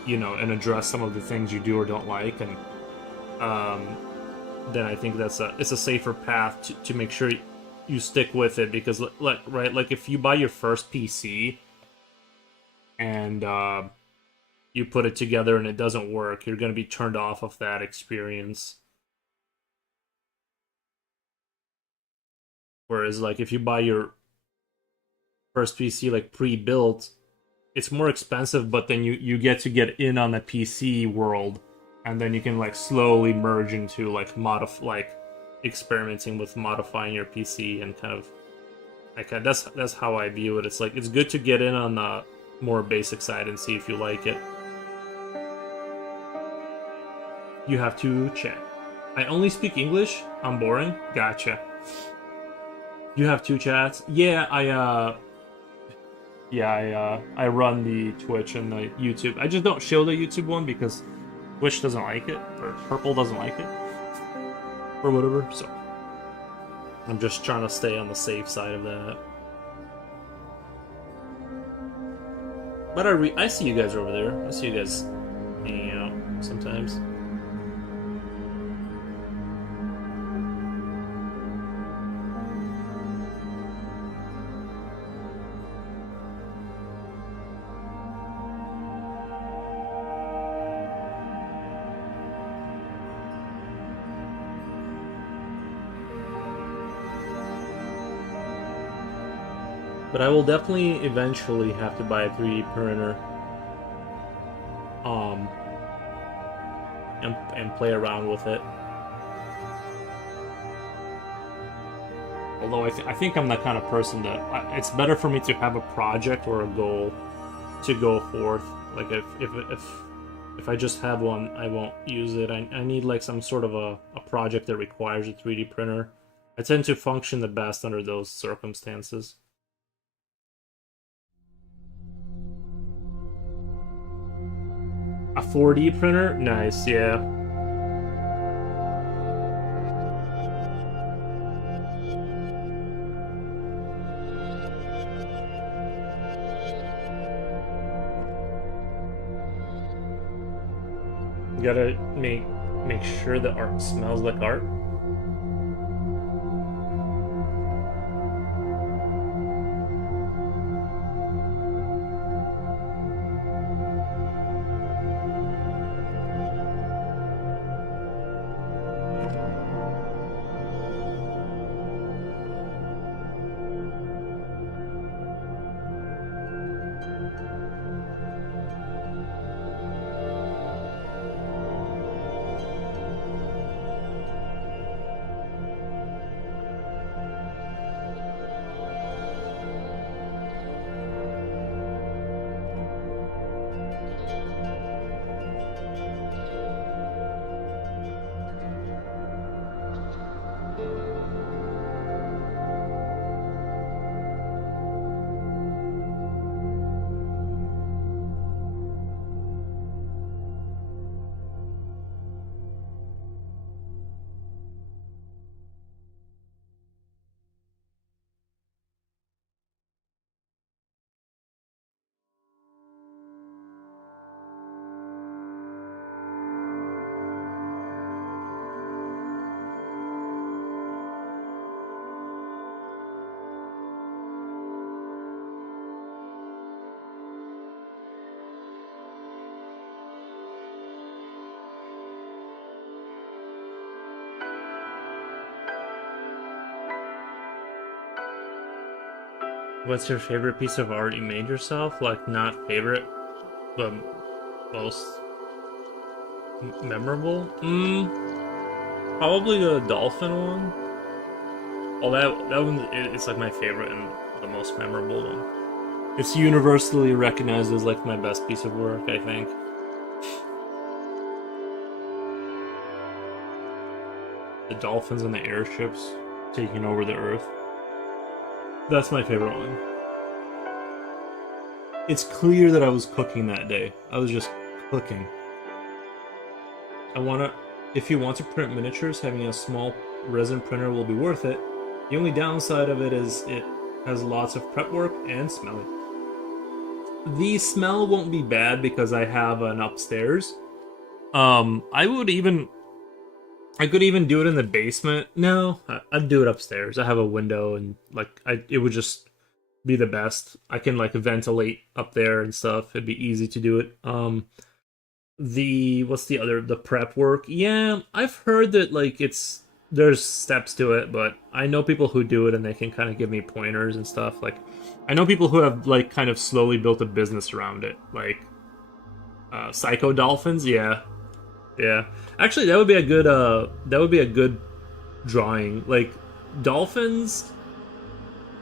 and address some of the things you do or don't like, and then I think it's a safer path to make sure you stick with it, because like if you buy your first PC and you put it together and it doesn't work, you're going to be turned off of that experience. Whereas like if you buy your first PC like pre-built, it's more expensive, but then you get to get in on the PC world, and then you can like slowly merge into like experimenting with modifying your PC, and kind of like that's how I view it. It's like it's good to get in on the more basic side and see if you like it. You have to chat. I only speak English. I'm boring. Gotcha. You have two chats. Yeah, I run the Twitch and the YouTube. I just don't show the YouTube one because Twitch doesn't like it, or Purple doesn't like it, or whatever. So I'm just trying to stay on the safe side of that. But I see you guys over there. I see you guys hanging out sometimes. But I will definitely eventually have to buy a 3D printer, and play around with it. Although I think I'm the kind of person that it's better for me to have a project or a goal to go forth. Like if I just have one, I won't use it. I need like some sort of a project that requires a 3D printer. I tend to function the best under those circumstances. A 4D printer? Nice, yeah. You gotta make sure the art smells like art. What's your favorite piece of art you made yourself? Like, not favorite, but most memorable? Probably the dolphin one. Oh, that one, it's like my favorite and the most memorable one. It's universally recognized as like my best piece of work, I think. The dolphins and the airships taking over the Earth. That's my favorite one. It's clear that I was cooking that day. I was just cooking. I wanna. If you want to print miniatures, having a small resin printer will be worth it. The only downside of it is it has lots of prep work and smelling. The smell won't be bad because I have an upstairs. I would even I could even do it in the basement. No, I'd do it upstairs. I have a window and like it would just be the best. I can like ventilate up there and stuff. It'd be easy to do it. The what's the prep work? Yeah, I've heard that like there's steps to it, but I know people who do it and they can kind of give me pointers and stuff. Like I know people who have like kind of slowly built a business around it. Like Psycho Dolphins, yeah. Yeah. Actually, that would be a good drawing. Like dolphins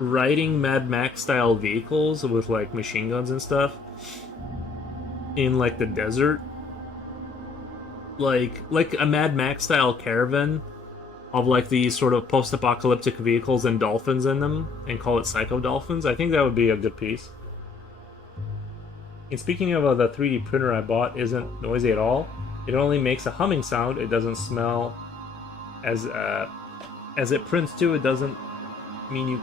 riding Mad Max style vehicles with like machine guns and stuff in like the desert. Like a Mad Max style caravan of like these sort of post-apocalyptic vehicles and dolphins in them and call it Psycho Dolphins. I think that would be a good piece. And speaking of the 3D printer I bought isn't noisy at all. It only makes a humming sound. It doesn't smell as it prints too. It doesn't mean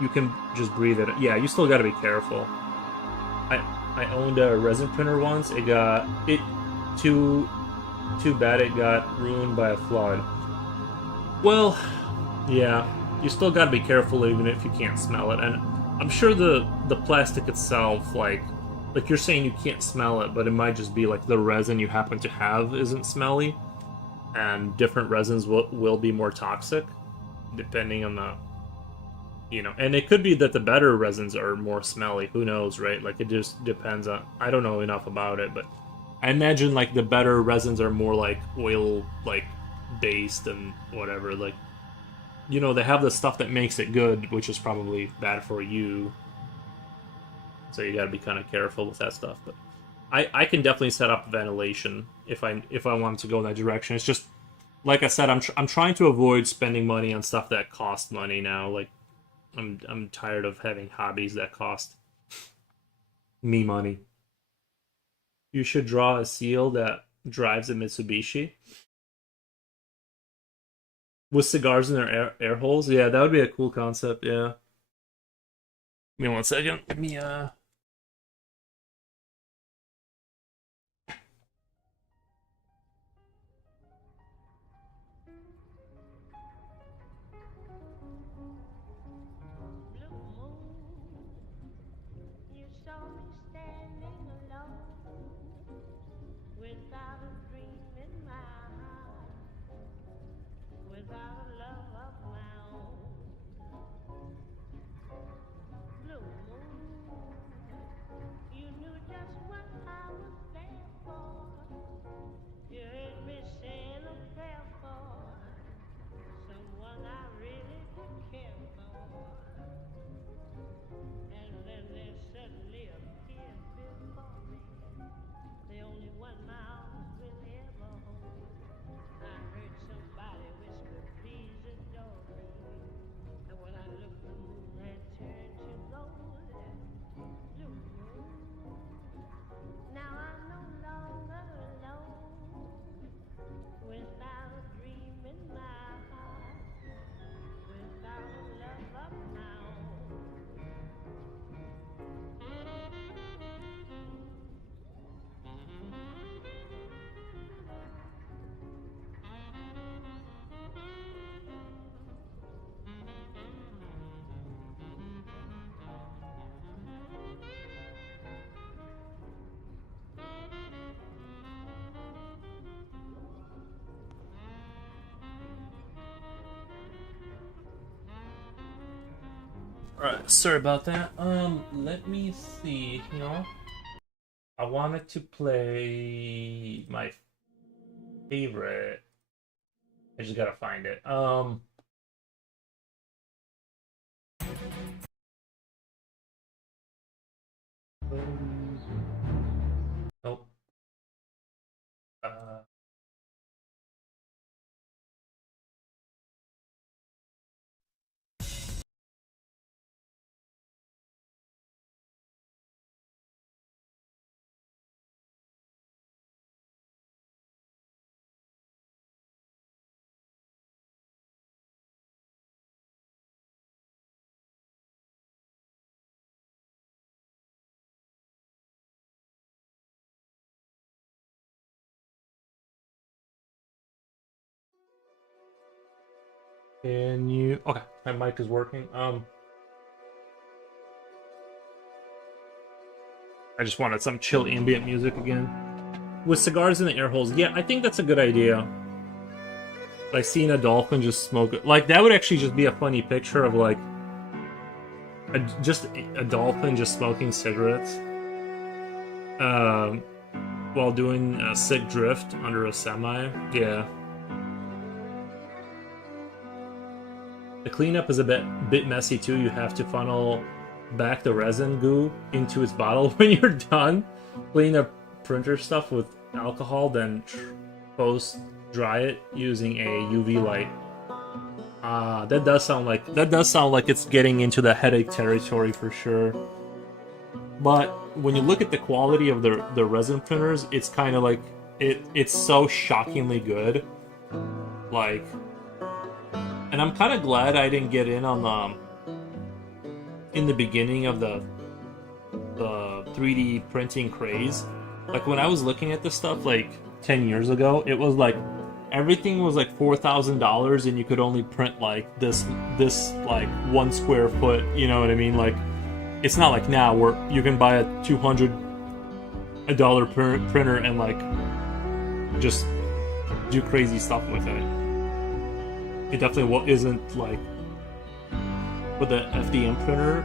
you can just breathe it. Yeah, you still got to be careful. I owned a resin printer once. It got it too bad. It got ruined by a flood. Well, yeah, you still got to be careful even if you can't smell it. And I'm sure the plastic itself, like you're saying you can't smell it, but it might just be like the resin you happen to have isn't smelly, and different resins will be more toxic depending on the and it could be that the better resins are more smelly. Who knows, right? Like it just depends on. I don't know enough about it, but I imagine like the better resins are more like oil like based and whatever. Like they have the stuff that makes it good, which is probably bad for you. So you got to be kind of careful with that stuff. But I can definitely set up ventilation if I wanted to go in that direction. It's just like I said, I'm trying to avoid spending money on stuff that costs money now. Like I'm tired of having hobbies that cost me money. You should draw a seal that drives a Mitsubishi with cigars in their air holes. Yeah, that would be a cool concept. Yeah. Give me 1 second. Let me Blue moon, you saw me standing alone without a dream in my heart, without a love of my own. Blue moon, you knew just what I was there for. You heard me saying a prayer for someone I really did care for. And then there suddenly appeared before me the only one my arms will ever hold. I heard somebody whisper, please adore me. And when I looked, the moon had turned to gold. Blue moon, now I'm no longer alone. Without a dream in my heart, without a love of my own. Alright, sorry about that. Let me see here. I wanted to play my favorite. I just gotta find it. Nope. Uh, can you? Okay, my mic is working. I just wanted some chill ambient music again. With cigars in the air holes, yeah, I think that's a good idea. Like seeing a dolphin just smoke it, like that would actually just be a funny picture of like just a dolphin just smoking cigarettes, um, while doing a sick drift under a semi. Yeah, the cleanup is a bit messy too. You have to funnel back the resin goo into its bottle when you're done cleaning the printer stuff with alcohol, then post dry it using a UV light. That does sound like it's getting into the headache territory for sure. But when you look at the quality of the resin printers, it's kind of like it's so shockingly good. Like, and I'm kind of glad I didn't get in on in the beginning of the 3D printing craze. Like when I was looking at this stuff like 10 years ago, it was like everything was like $4,000 and you could only print like this like 1 square foot, you know what I mean? Like it's not like now where you can buy a $200 printer and like just do crazy stuff with it. It definitely isn't like with the FDM printer,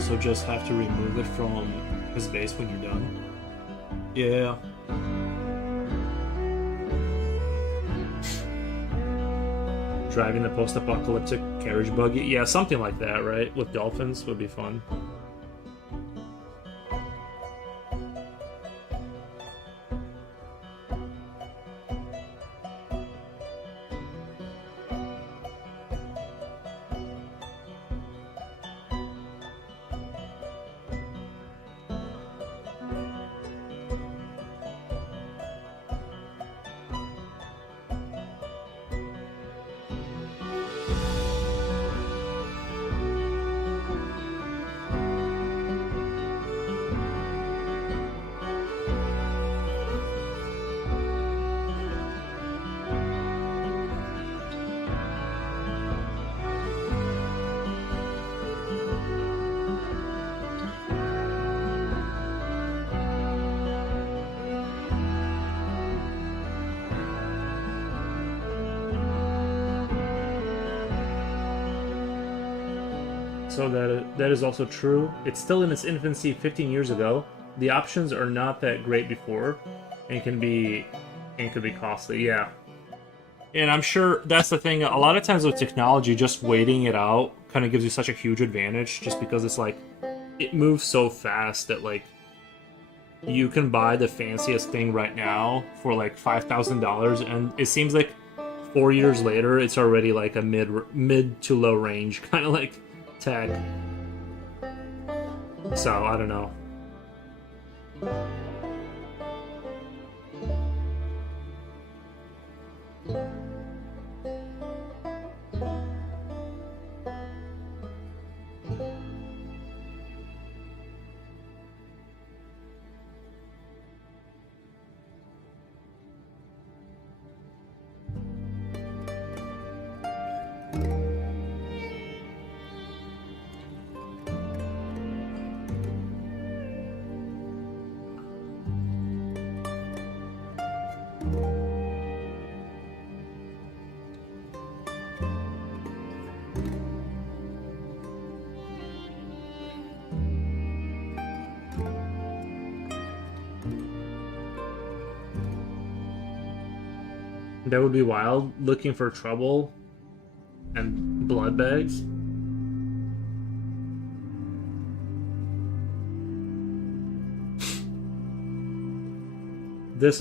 so just have to remove it from his base when you're done. Yeah. Driving the post-apocalyptic carriage buggy. Yeah, something like that, right? With dolphins would be fun. So that is also true. It's still in its infancy 15 years ago. The options are not that great before, and can be costly. Yeah, and I'm sure that's the thing. A lot of times with technology, just waiting it out kind of gives you such a huge advantage, just because it's like it moves so fast that like you can buy the fanciest thing right now for like $5,000, and it seems like 4 years later, it's already like a mid to low range kind of like tag. So I don't know. That would be wild. Looking for trouble and blood bags. This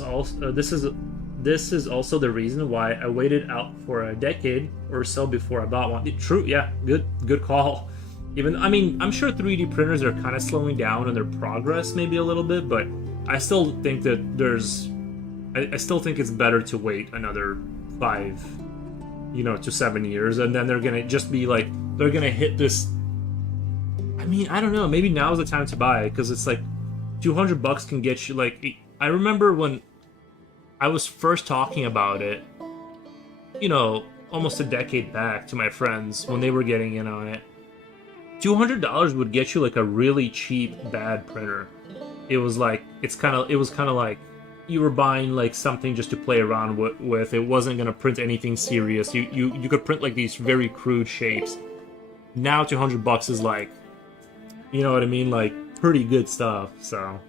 is also the reason why I waited out for a decade or so before I bought one. True, yeah, good call. Even I mean, I'm sure 3D printers are kind of slowing down in their progress maybe a little bit, but I still think that I still think it's better to wait another 5, to 7 years, and then they're gonna just be like they're gonna hit this. I mean, I don't know. Maybe now's the time to buy it because it's like $200 can get you like. I remember when I was first talking about it, almost a decade back to my friends when they were getting in on it. $200 would get you like a really cheap bad printer. It was kind of like you were buying like something just to play around with. It wasn't gonna print anything serious. You could print like these very crude shapes. Now $200 is like, you know what I mean, like pretty good stuff. So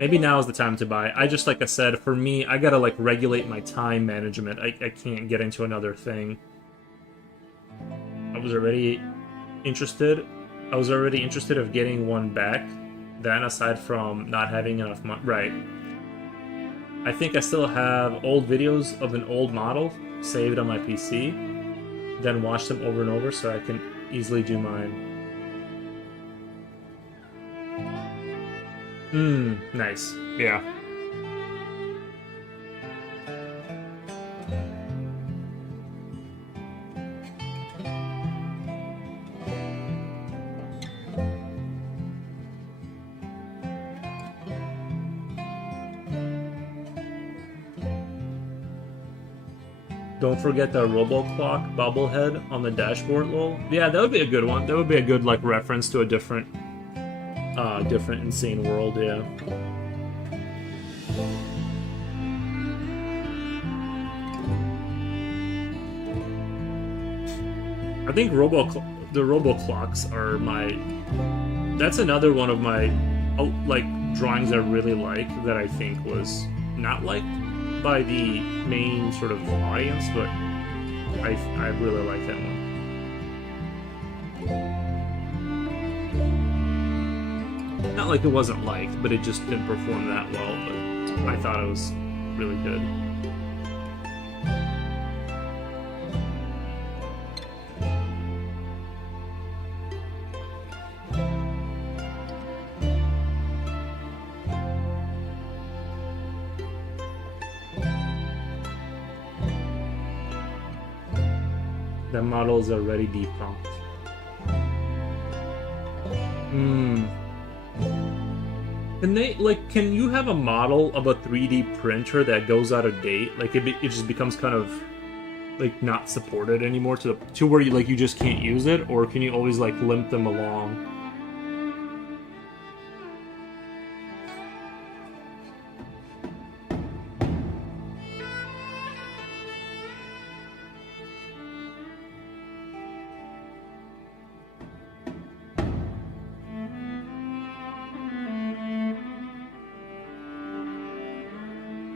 maybe now is the time to buy. I just, like I said, for me, I gotta like regulate my time management. I can't get into another thing. I was already interested. I was already interested of getting one back. Then aside from not having enough money, right? I think I still have old videos of an old model saved on my PC. Then watch them over and over so I can easily do mine. Nice. Yeah. Don't forget the RoboClock bobblehead on the dashboard, lol. Yeah, that would be a good one. That would be a good like reference to a different insane world, yeah. I think the RoboClocks are that's another one of my like drawings I really like that I think was not liked by the main sort of audience, but I really like that one. Not like it wasn't liked, but it just didn't perform that well, but I thought it was really good. That model is already debunked. Can you have a model of a 3D printer that goes out of date? Like it just becomes kind of like not supported anymore to where you just can't use it, or can you always like limp them along?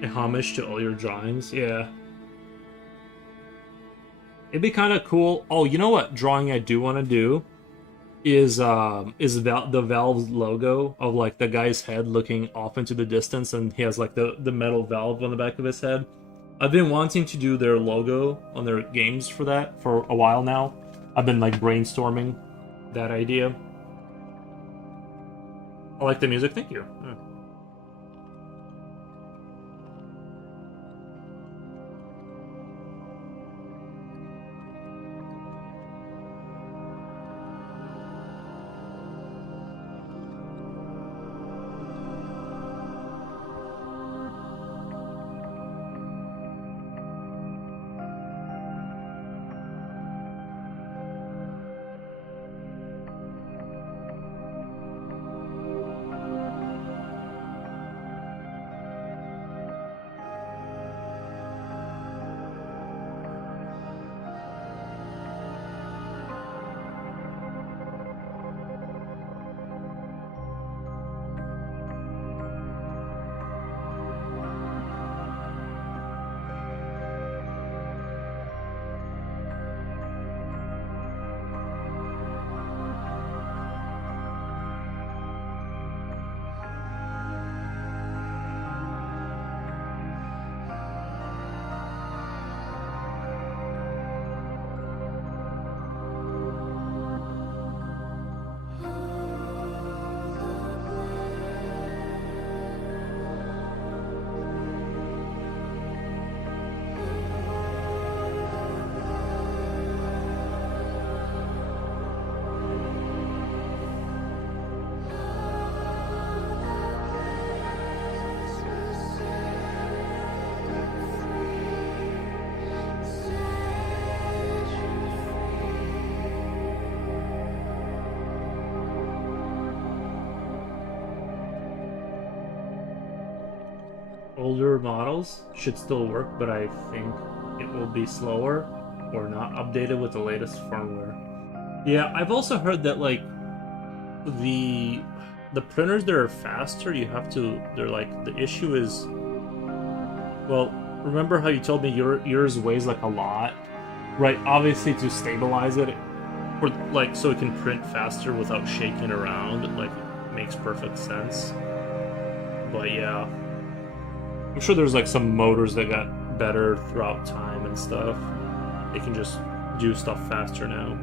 A homage to all your drawings, yeah. It'd be kind of cool. Oh, you know what drawing I do want to do is the Valve's logo of like the guy's head looking off into the distance, and he has like the metal valve on the back of his head. I've been wanting to do their logo on their games for that for a while now. I've been like brainstorming that idea. I like the music. Thank you. Yeah. older models should still work, but I think it will be slower or not updated with the latest firmware. Yeah, I've also heard that like the printers that are faster, you have to. They're like the issue is. Well, remember how you told me yours weighs like a lot, right? Obviously, to stabilize it, or like so it can print faster without shaking around, like makes perfect sense. But yeah, I'm sure there's like some motors that got better throughout time and stuff. They can just do stuff faster now.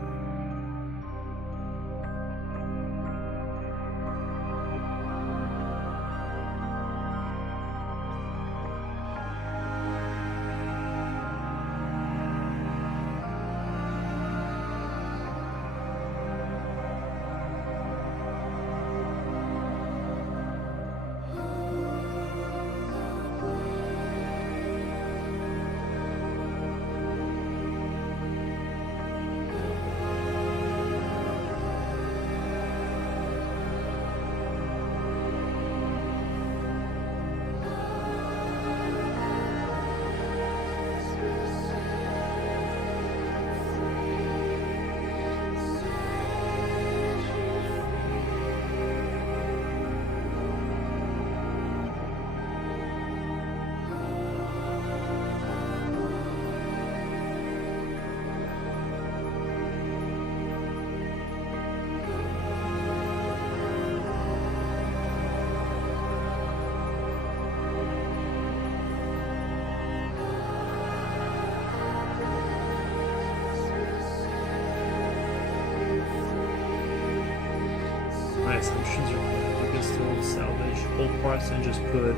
My assumptions are correct. You can still salvage old parts and just put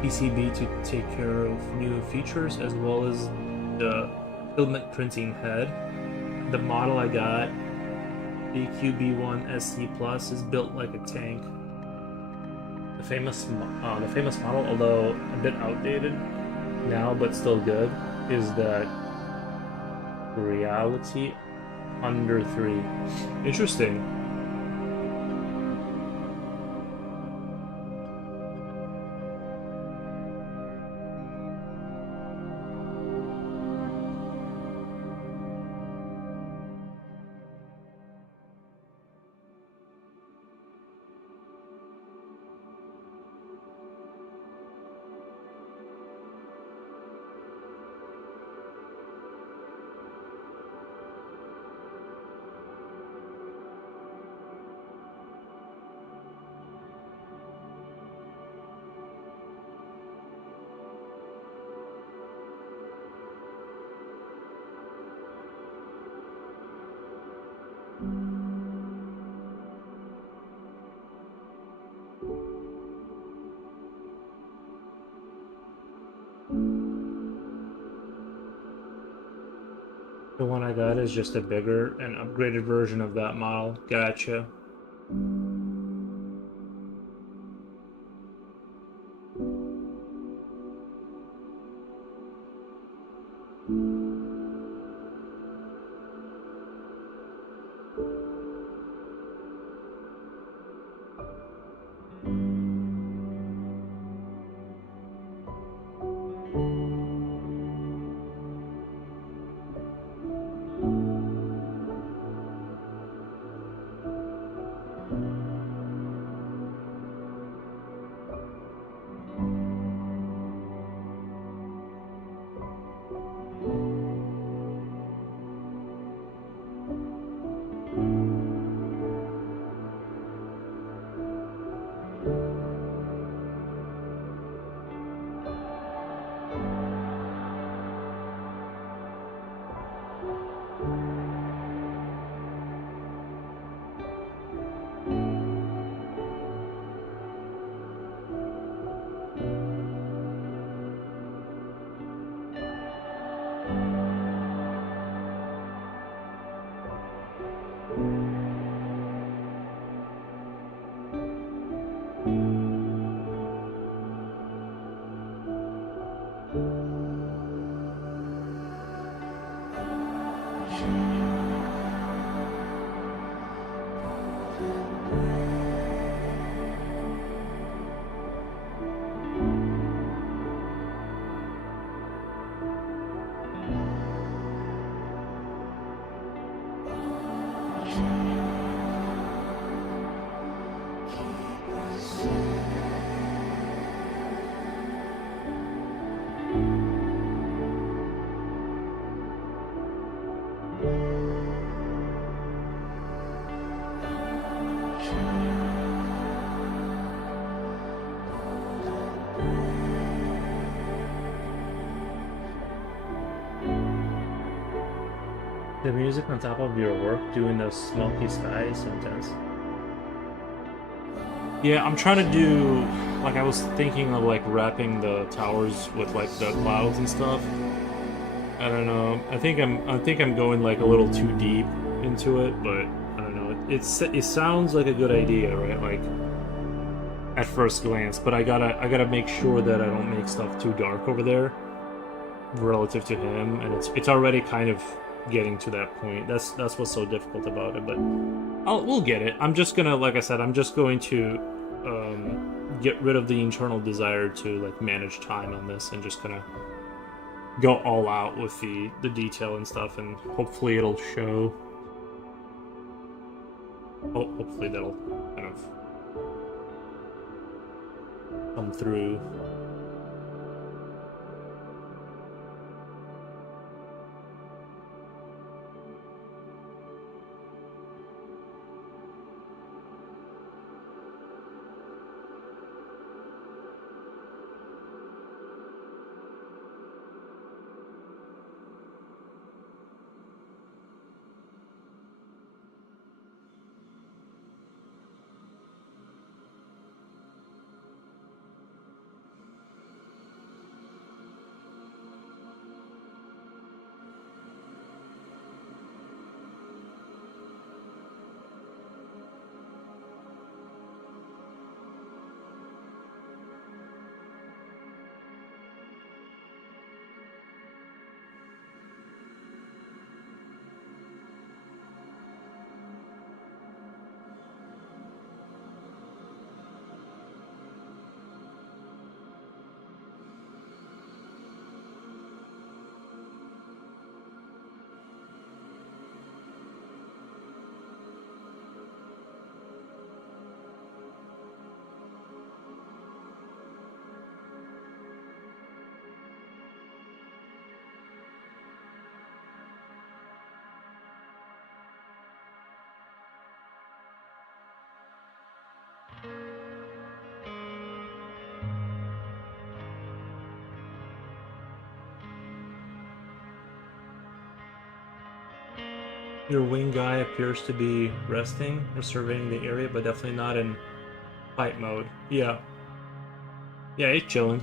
PCB to take care of new features as well as the filament printing head. The model I got, the QB1 SC Plus, is built like a tank. The famous model, although a bit outdated now but still good, is the Reality Under 3. Interesting. The one I got is just a bigger and upgraded version of that model. Gotcha. The music on top of your work doing the smoky sky is so intense. Yeah, I'm trying to do, like, I was thinking of like wrapping the towers with like the clouds and stuff. I don't know. I think I'm going like a little too deep into it, but I don't know. It sounds like a good idea, right? Like at first glance, but I gotta make sure that I don't make stuff too dark over there relative to him, and it's already kind of getting to that point. That's what's so difficult about it, but we'll get it. I'm just gonna, like I said, I'm just going to get rid of the internal desire to like manage time on this and just gonna go all out with the detail and stuff, and hopefully it'll show. Hopefully that'll kind of come through. Your wing guy appears to be resting or surveying the area, but definitely not in fight mode. Yeah. Yeah, he's chilling.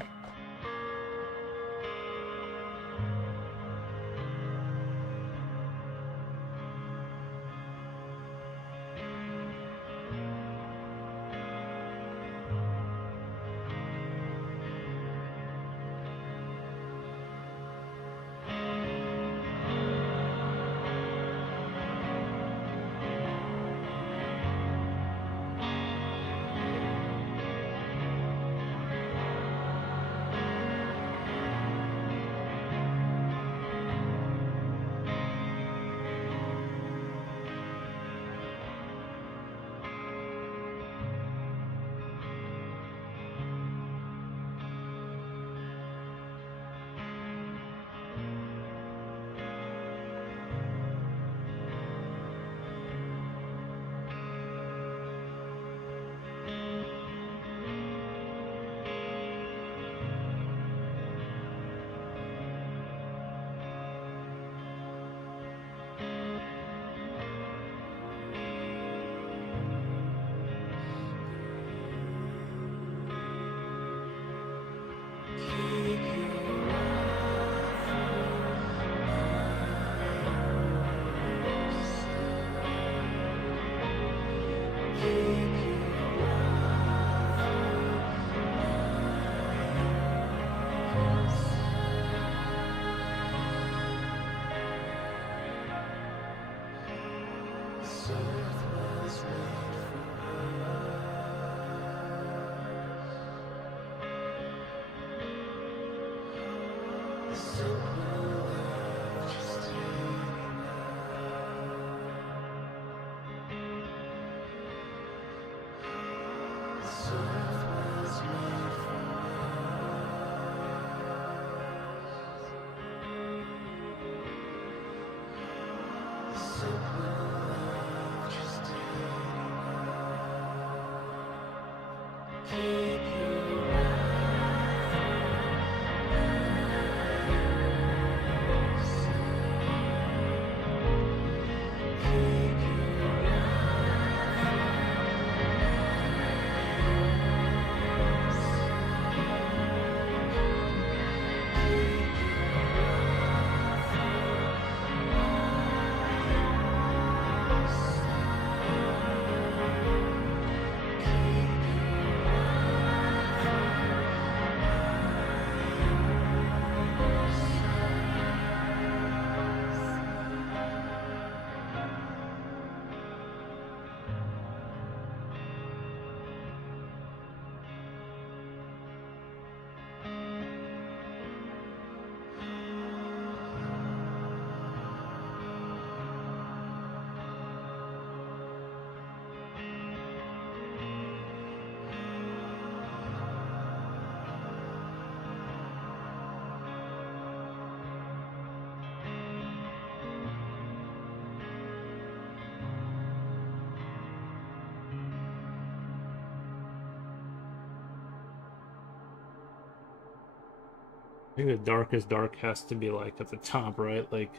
think the darkest dark has to be like at the top, right? Like.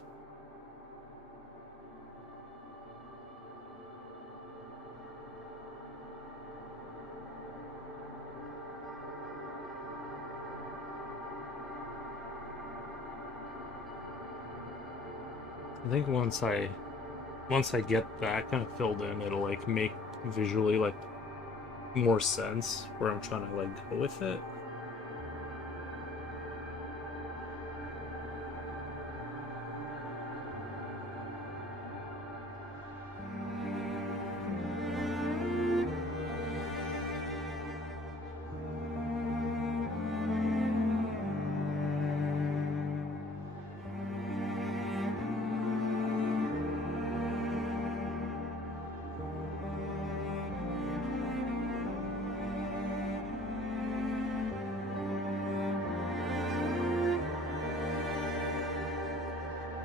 I think once I get that kind of filled in, it'll like make visually like more sense where I'm trying to like go with it.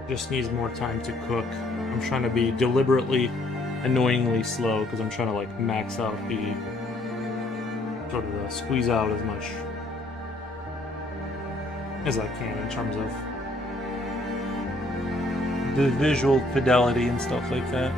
Just needs more time to cook. I'm trying to be deliberately annoyingly slow because I'm trying to like max out the sort of squeeze out as much as I can in terms of the visual fidelity and stuff like that.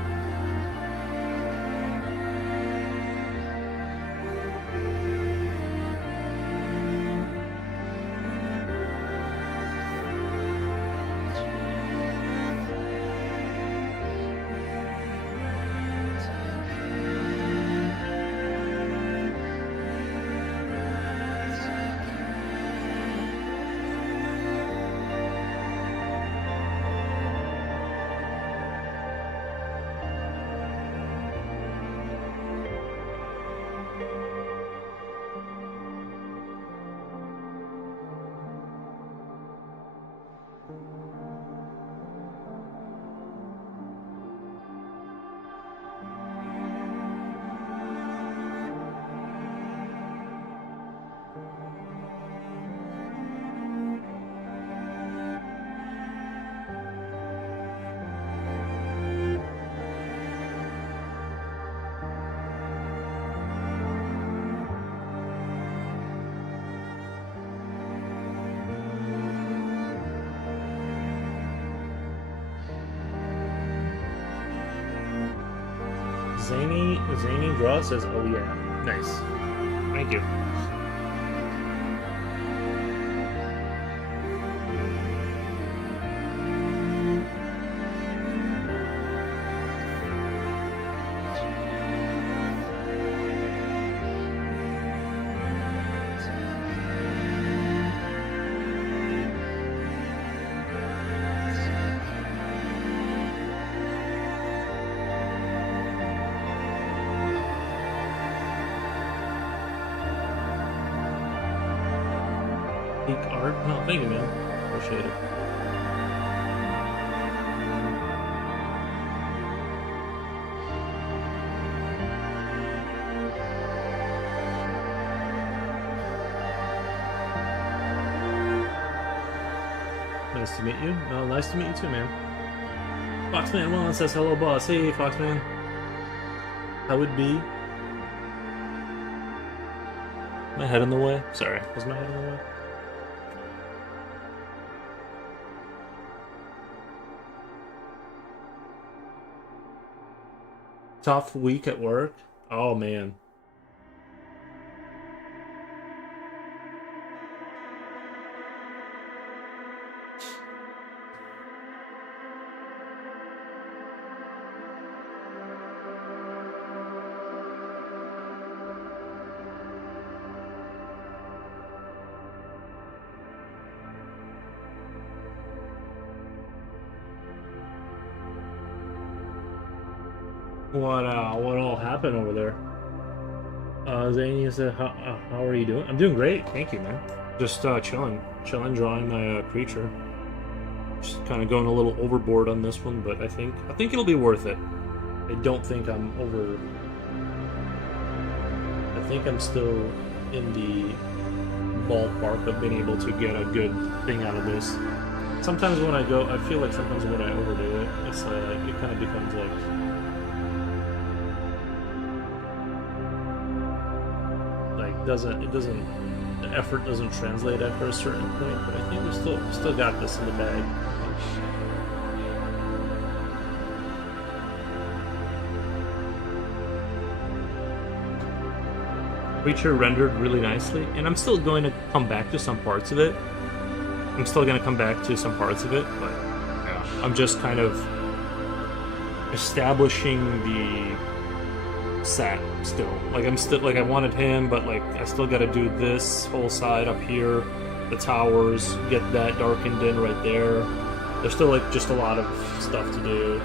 Zany Draw says, "Oh yeah, nice. Thank you." Art? No, thank you, man. Appreciate it. Nice to meet you. Oh, nice to meet you too, man. Foxman1 says hello, boss. Hey, Foxman. How it be? My head in the way? Sorry, was my head in the way? Tough week at work? Oh, man. What all happened over there? Zany said, how are you doing? I'm doing great, thank you, man. Just chilling, drawing my creature. Just kind of going a little overboard on this one, but I think it'll be worth it. I don't think I'm over. I think I'm still in the ballpark of being able to get a good thing out of this. Sometimes when I feel like sometimes when I overdo it, it's it kind of becomes like. It doesn't the effort doesn't translate after a certain point, but I think we still got this in the bag. Creature rendered really nicely, and I'm still going to come back to some parts of it. But yeah, I'm just kind of establishing the set still. Like I wanted him, but like I still got to do this whole side up here, the towers, get that darkened in right there. There's still like just a lot of stuff to do.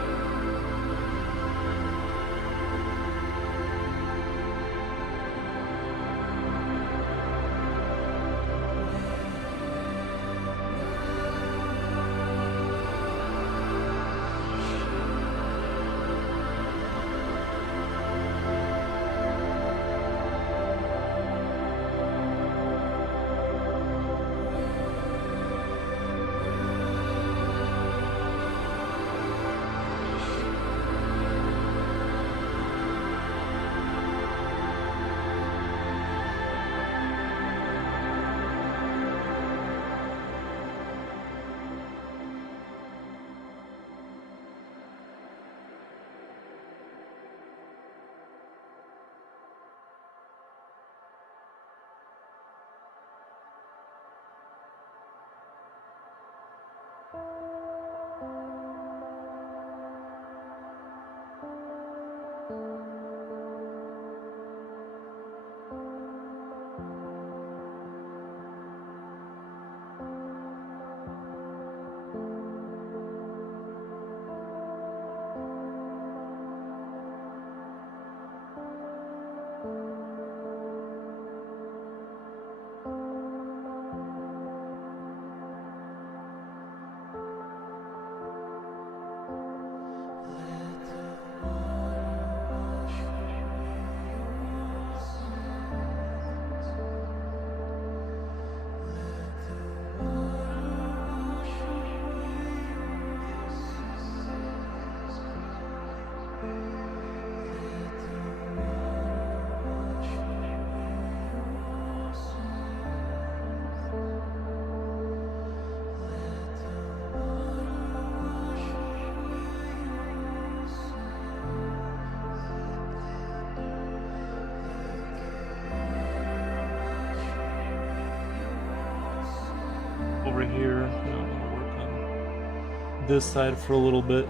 Over here, I'm gonna work on this side for a little bit.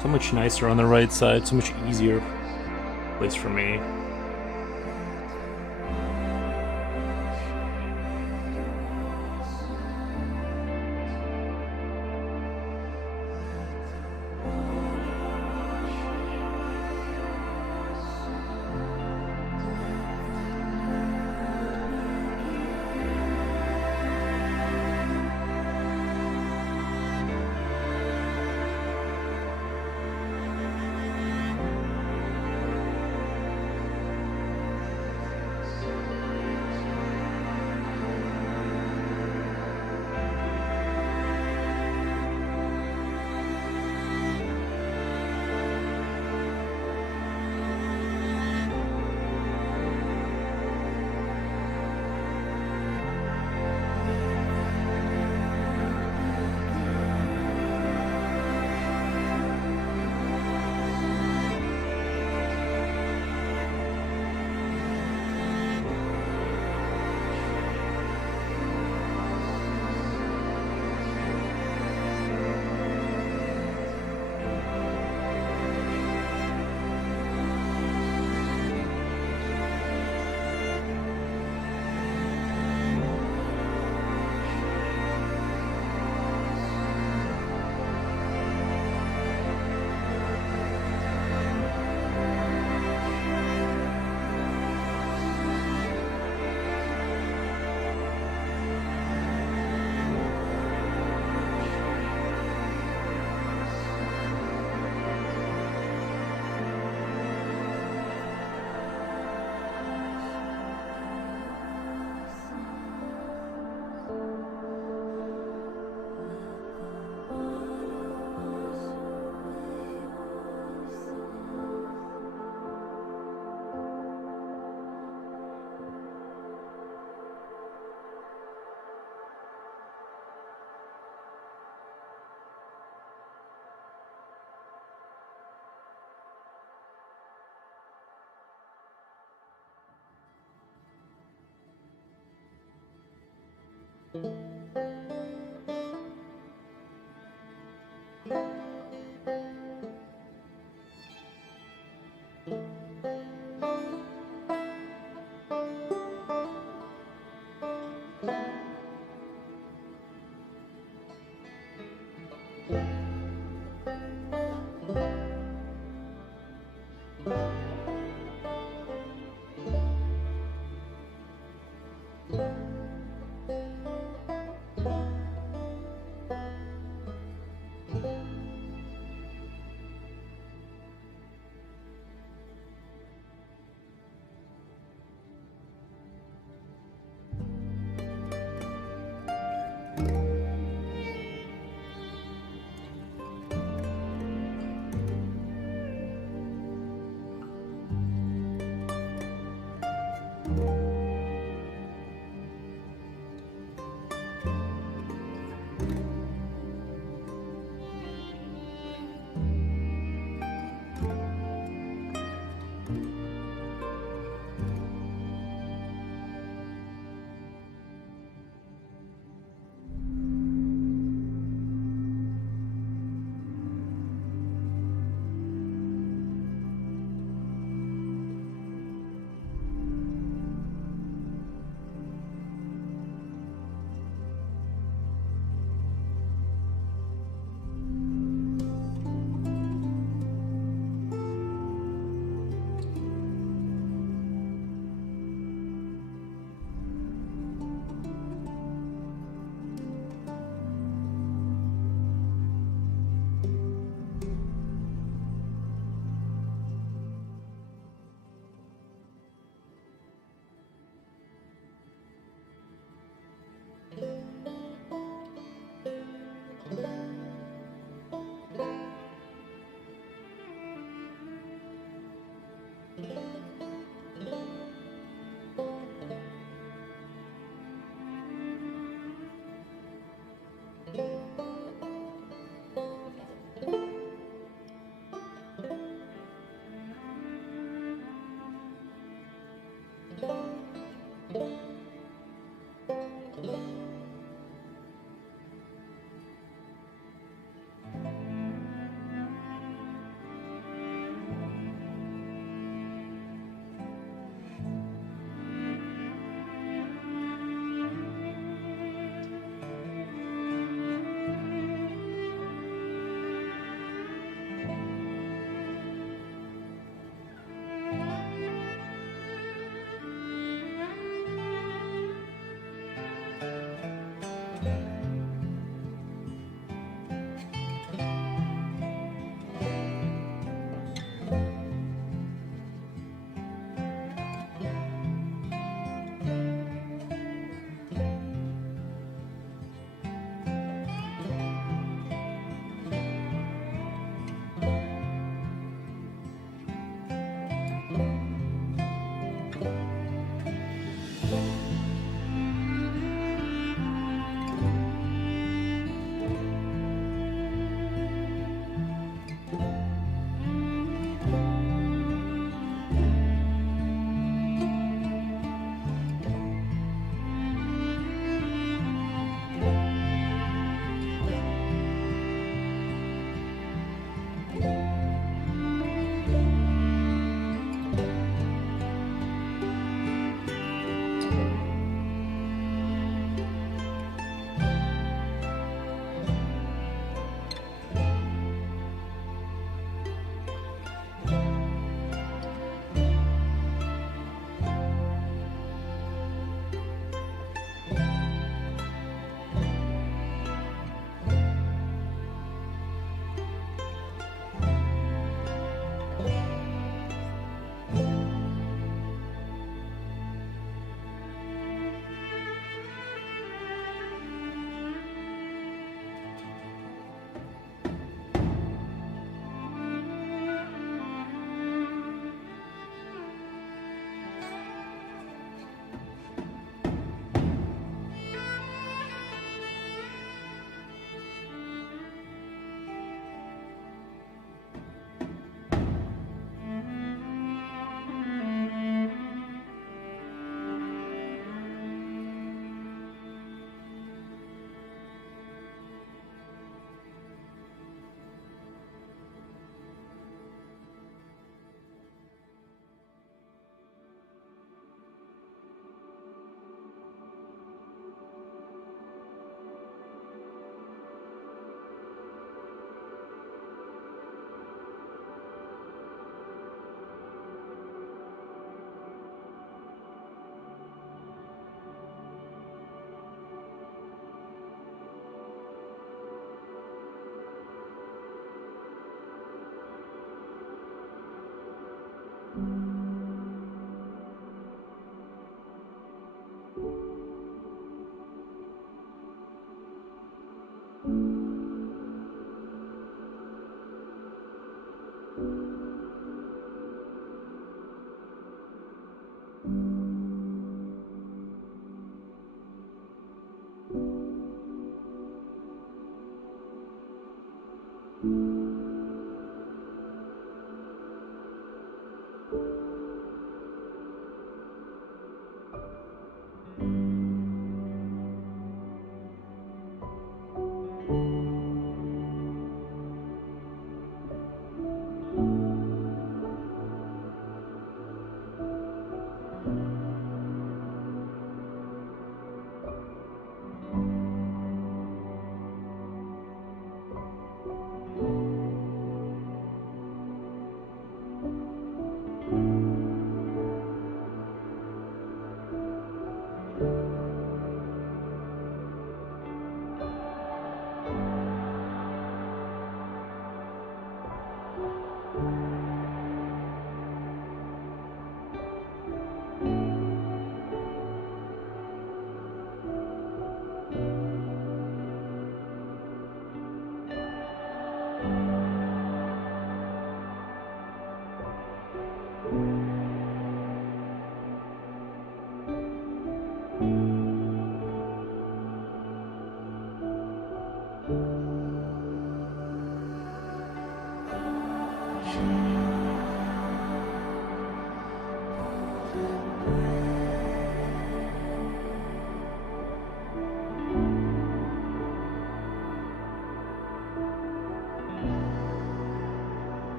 So much nicer on the right side, so much easier, at least for me.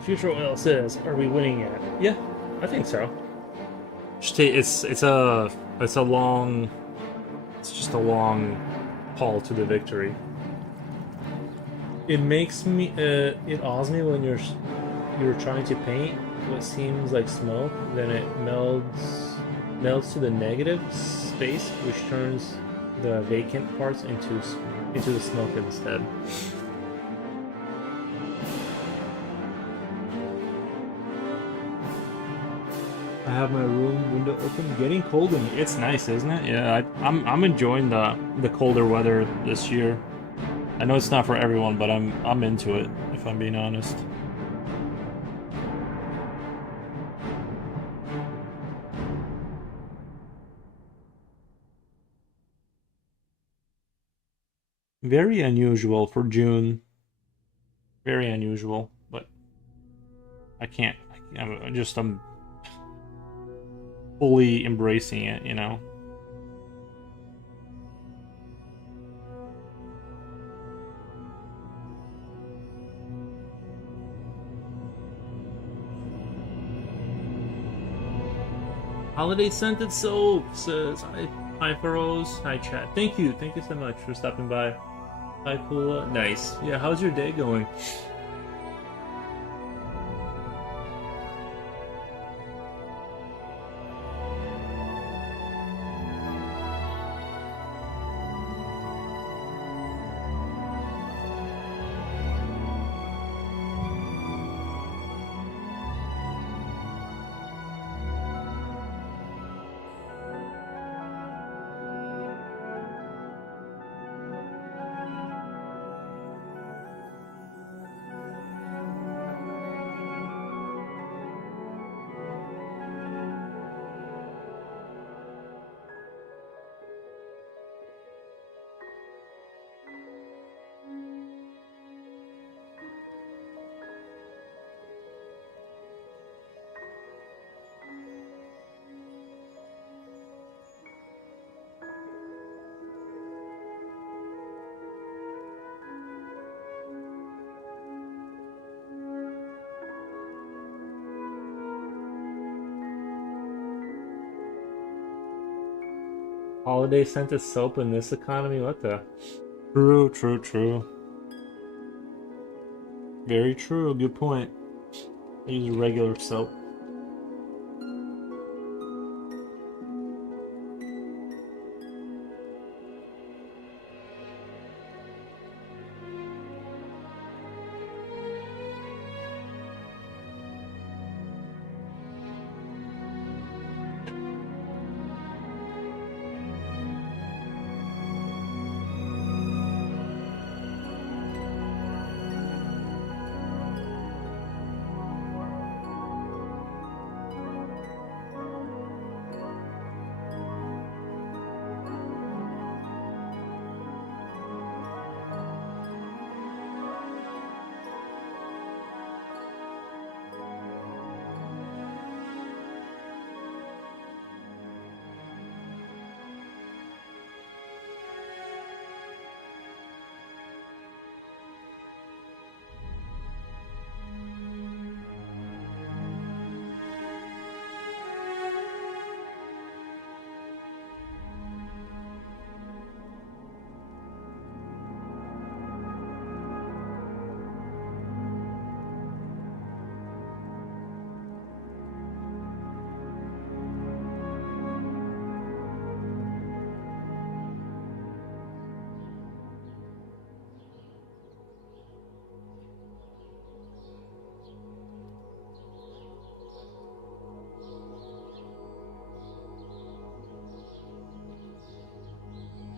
Future Oil says, "Are we winning yet?" Yeah, I think so. It's a long, it's just a long haul to the victory. It makes me it awes me when you're trying to paint what seems like smoke, then it melts to the negative space, which turns the vacant parts into the smoke instead. I have my room window open, getting cold, and it's nice, isn't it? Yeah, I'm enjoying the colder weather this year. I know it's not for everyone, but I'm into it, if I'm being honest. Very unusual for June. Very unusual, but I can't. I'm fully embracing it, you know. Holiday scented soap says hi Furrows, hi chat. Thank you so much for stopping by. Hi Pula, nice. Yeah, how's your day going? Holiday scented soap in this economy? What the? True, true, true. Very true, good point. I use regular soap.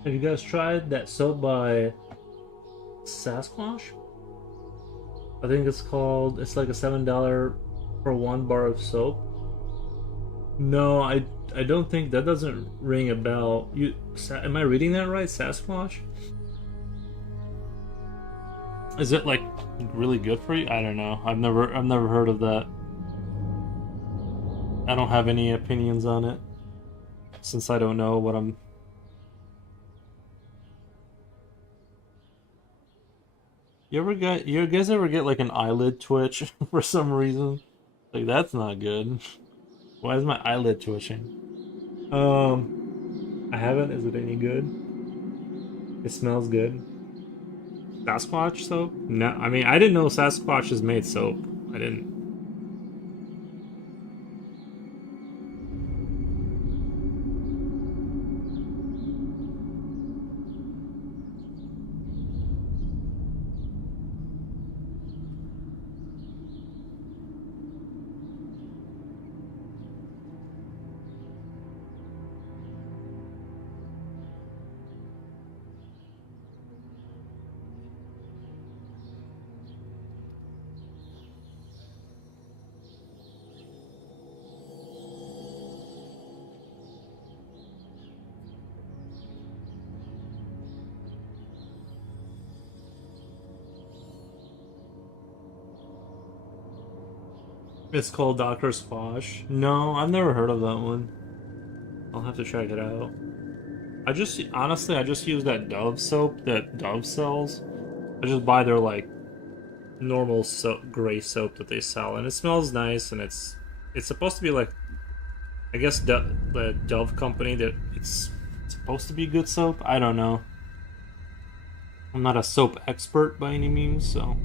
Have you guys tried that soap by Sasquatch? I think it's like a $7 for one bar of soap. No, I don't think that doesn't ring a bell. Am I reading that right? Sasquatch? Is it like really good for you? I don't know. I've never heard of that. I don't have any opinions on it since I don't know what I'm. You guys ever get like an eyelid twitch for some reason? Like that's not good. Why is my eyelid twitching? Um, I haven't. Is it any good? It smells good. Sasquatch soap? No, I mean I didn't know Sasquatches made soap. I didn't. It's called Doctor Squash. No, I've never heard of that one. I'll have to check it out. I just honestly, I just use that Dove soap that Dove sells. I just buy their like normal soap, gray soap that they sell, and it smells nice, and it's supposed to be like I guess the Dove company that it's supposed to be good soap. I don't know. I'm not a soap expert by any means, so.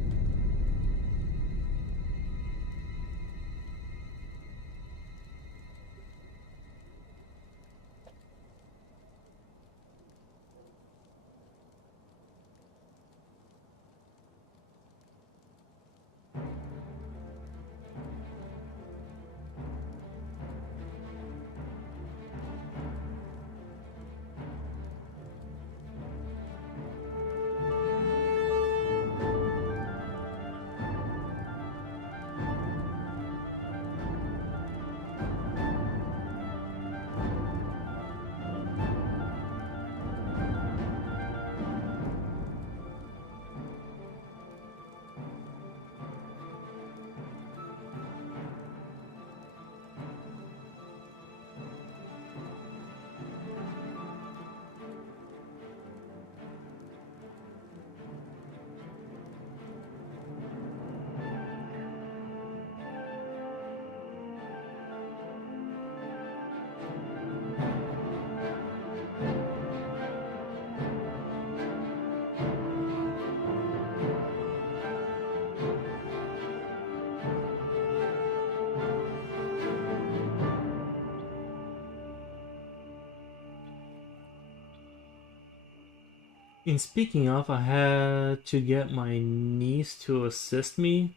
In speaking of, I had to get my niece to assist me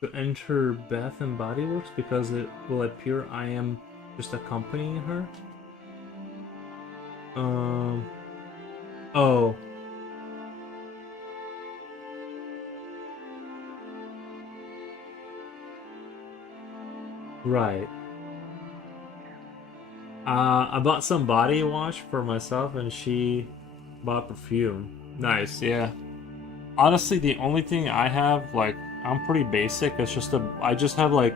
to enter Bath and Body Works because it will appear I am just accompanying her. Um. Oh, right. I bought some body wash for myself, and she bought perfume. Nice, yeah. Honestly, the only thing I have, like, I'm pretty basic. It's just I just have like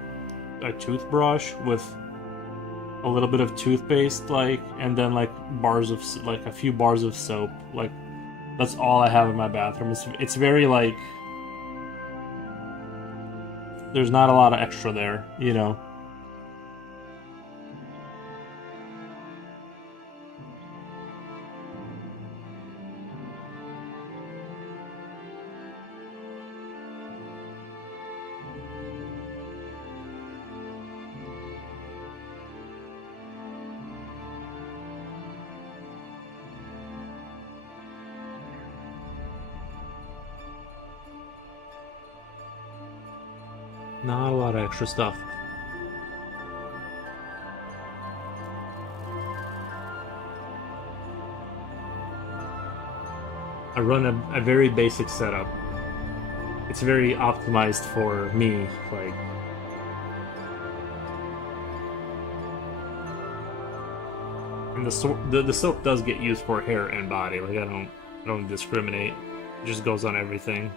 a toothbrush with a little bit of toothpaste, like, and then like like a few bars of soap. Like, that's all I have in my bathroom. It's very like there's not a lot of extra there, you know. Not a lot of extra stuff. I run a very basic setup. It's very optimized for me. Like, and the soap does get used for hair and body. Like, I don't discriminate. It just goes on everything.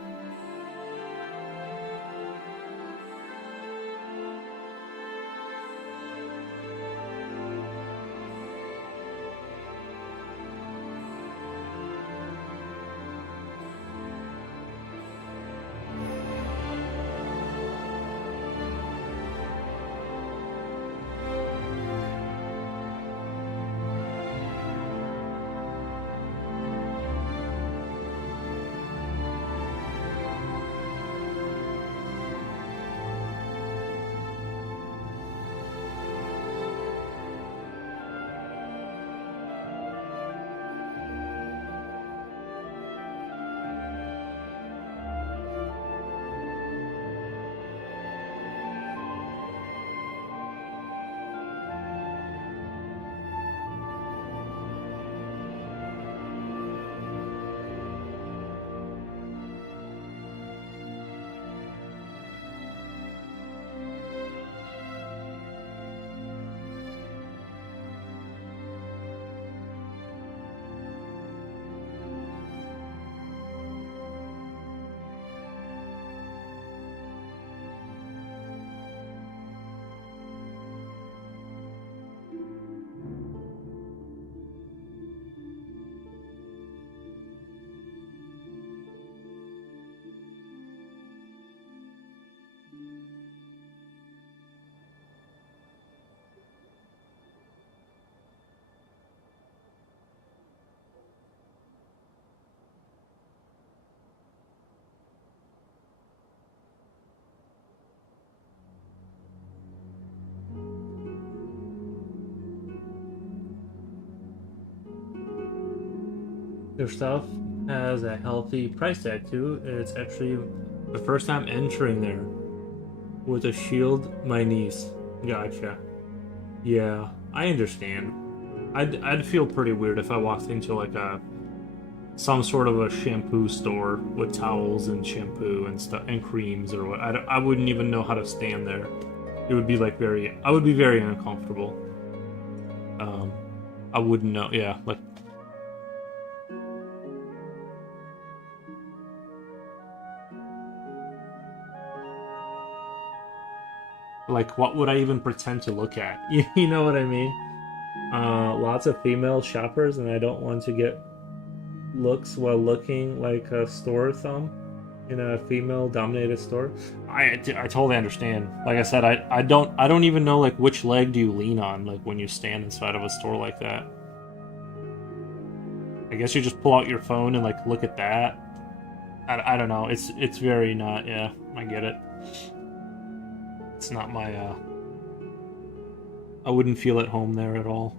Their stuff has a healthy price tag too. It's actually the first time entering there with a shield. My niece. Gotcha. Yeah, I understand. I'd feel pretty weird if I walked into like a some sort of a shampoo store with towels and shampoo and stuff and creams or what. I wouldn't even know how to stand there. It would be like very. I would be very uncomfortable. Um, I wouldn't know. Yeah, like what would I even pretend to look at? You know what I mean? Lots of female shoppers, and I don't want to get looks while looking like a store thumb in a female dominated store. I totally understand. Like I said, I don't even know like which leg do you lean on like when you stand inside of a store like that. I guess you just pull out your phone and like look at that. I don't know. It's very not. Yeah, I get it. It's not my. I wouldn't feel at home there at all.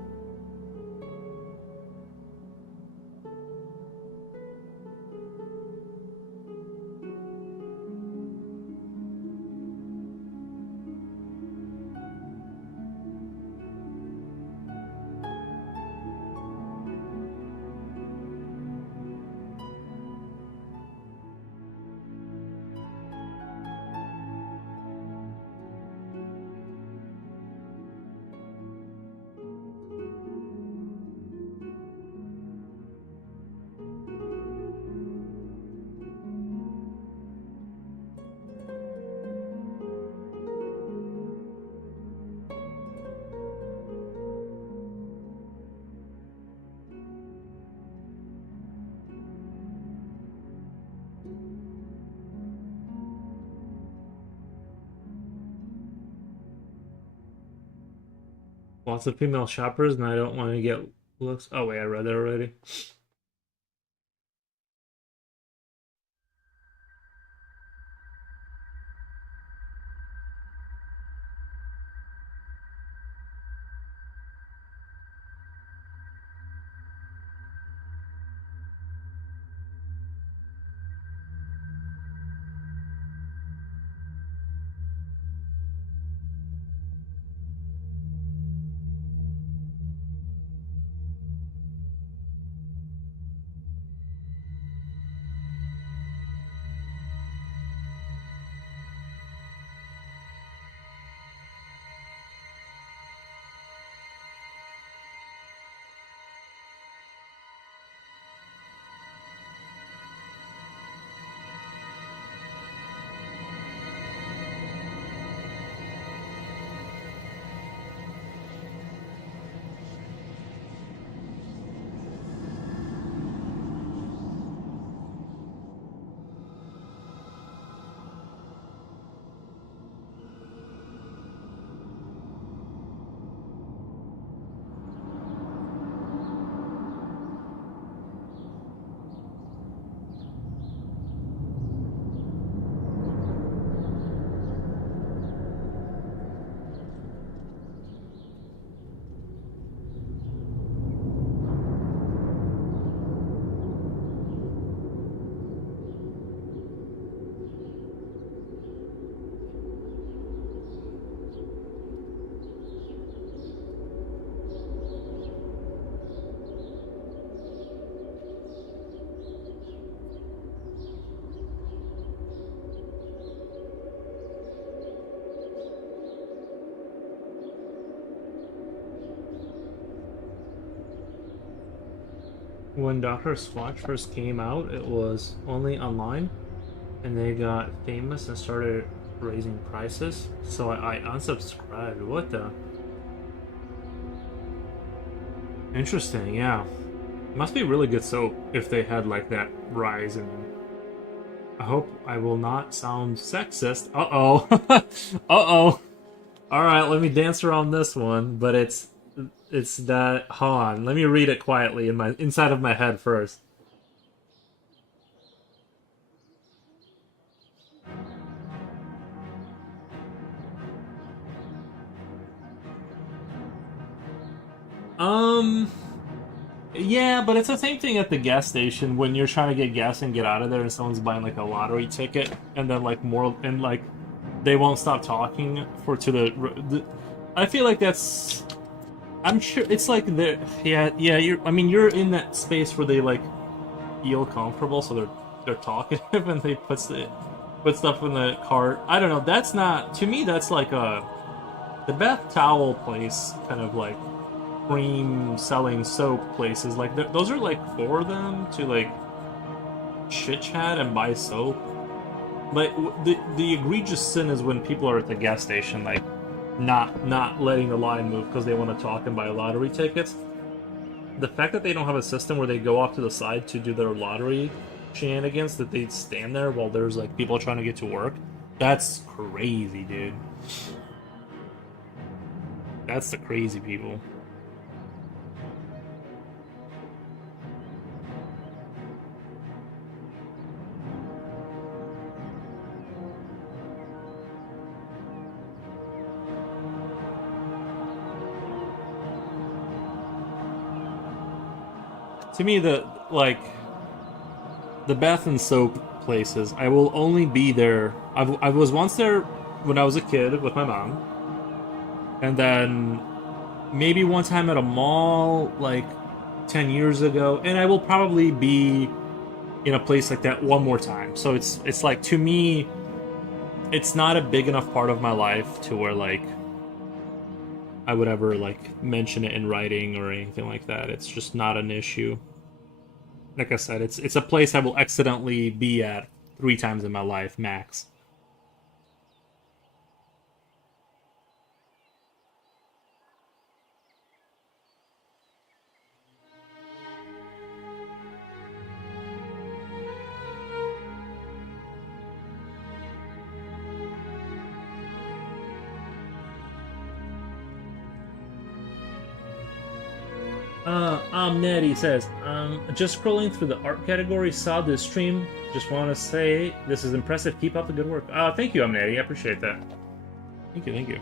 Lots of female shoppers, and I don't want to get looks. Oh wait, I read that already. When Doctor Swatch first came out, it was only online, and they got famous and started raising prices. So I unsubscribed. What the? Interesting. Yeah, must be really good soap if they had like that rise. And I hope I will not sound sexist. Uh oh. Uh oh. All right, let me dance around this one, but it's that. Hold on, let me read it quietly in my inside of my head first. Um, Yeah, but it's the same thing at the gas station when you're trying to get gas and get out of there, and someone's buying like a lottery ticket, and then like more and like they won't stop talking for to the I feel like that's. I'm sure it's like the yeah. I mean, you're in that space where they like feel comfortable, so they're talkative and they put stuff in the cart. I don't know. That's not to me. That's like a the bath towel place kind of like cream selling soap places. Like those are like for them to like chit chat and buy soap. But the egregious sin is when people are at the gas station like not letting the line move because they want to talk and buy lottery tickets. The fact that they don't have a system where they go off to the side to do their lottery shenanigans, that they stand there while there's like people trying to get to work, that's crazy, dude. That's the crazy people. To me, the bath and soap places, I will only be there. I was once there when I was a kid with my mom, and then maybe one time at a mall like 10 years ago, and I will probably be in a place like that one more time. So it's like to me, it's not a big enough part of my life to where like I would ever like mention it in writing or anything like that. It's just not an issue. Like I said, it's a place I will accidentally be at 3 times in my life max. Netty says, just scrolling through the art category, saw this stream. Just want to say this is impressive. Keep up the good work. Thank you, Netty. I appreciate that. Thank you, thank you.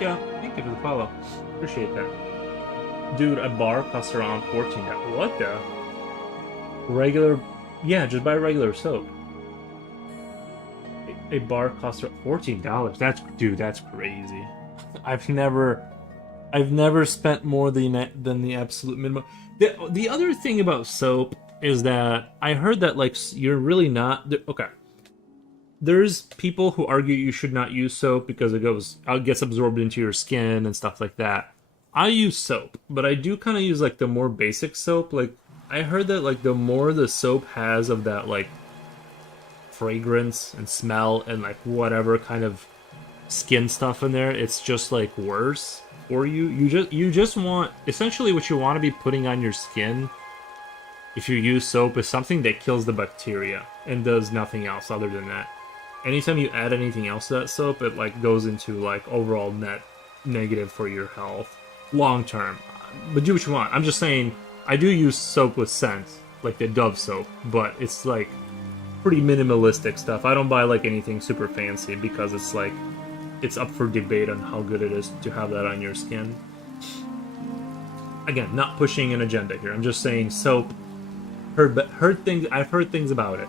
Yeah, thank you for the follow. Appreciate that. Dude, a bar costs around 14. What the? Regular. Yeah, just buy regular soap. A bar costs $14. Dude, that's crazy. I've never. I've never spent more than the absolute minimum. The other thing about soap is that I heard that like you're really not okay. There's people who argue you should not use soap because it gets absorbed into your skin and stuff like that. I use soap, but I do kind of use like the more basic soap. Like I heard that like the more the soap has of that like fragrance and smell and like whatever kind of skin stuff in there, it's just like worse for you. You just want essentially what you want to be putting on your skin if you use soap is something that kills the bacteria and does nothing else other than that. Anytime you add anything else to that soap, it like goes into like overall net negative for your health long term. But do what you want. I'm just saying I do use soap with scent, like the Dove soap, but it's like pretty minimalistic stuff. I don't buy like anything super fancy because it's like it's up for debate on how good it is to have that on your skin. Again, not pushing an agenda here. I'm just saying soap. Heard things. I've heard things about it.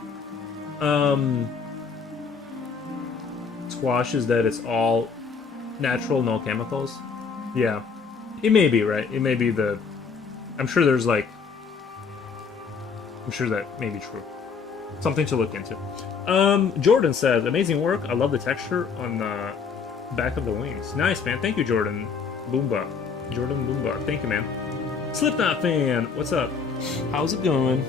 Squash is that it's all natural, no chemicals. Yeah, it may be right. It may be the. I'm sure there's like. I'm sure that may be true. Something to look into. Jordan says, amazing work. I love the texture on the back of the wings. Nice, man. Thank you, Jordan. Boomba. Jordan Boomba. Thank you, man. Slipknot fan, what's up? How's it going?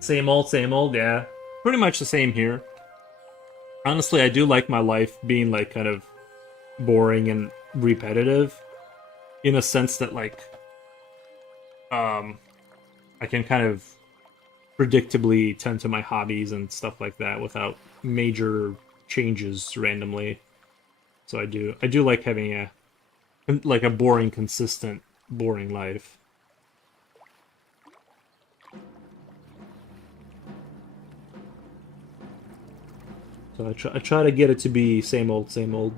Same old, yeah. Pretty much the same here. Honestly, I do like my life being like kind of boring and repetitive in a sense that like um I can kind of predictably tend to my hobbies and stuff like that without major changes randomly. So I do like having a boring consistent boring life. So I try to get it to be same old, same old.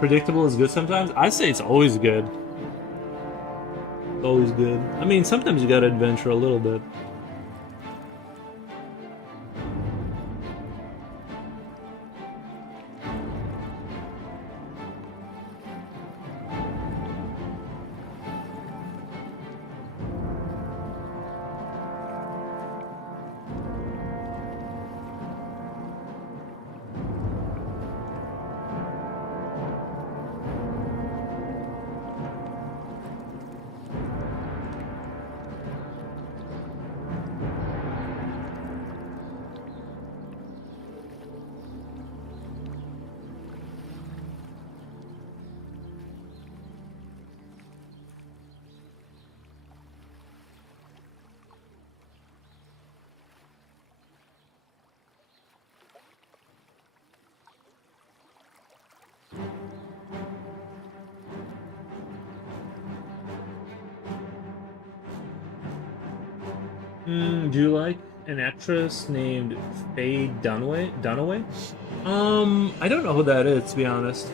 Predictable is good sometimes. I say it's always good. It's always good. I mean, sometimes you gotta adventure a little bit. Do you like an actress named Faye Dunaway? Dunaway? I don't know who that is, to be honest.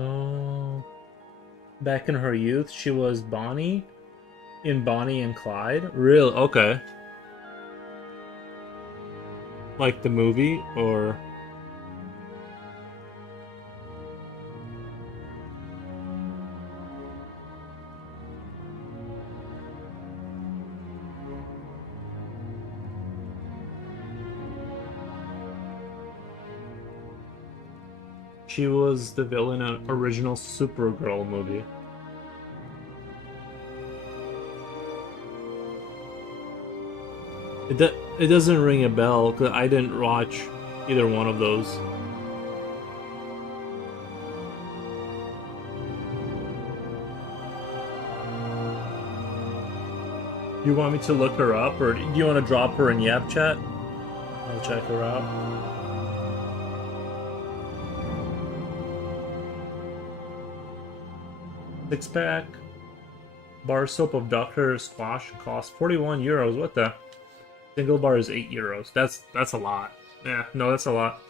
Oh, back in her youth, she was Bonnie in Bonnie and Clyde. Real okay. Like the movie, or she was the villain in an original Supergirl movie. It doesn't ring a bell because I didn't watch either one of those. You want me to look her up, or do you want to drop her in Yap chat? I'll check her out. Six pack bar soap of Dr. Squash costs 41 euros. What the? Single bar is 8 euros. That's a lot. Yeah, no, that's a lot.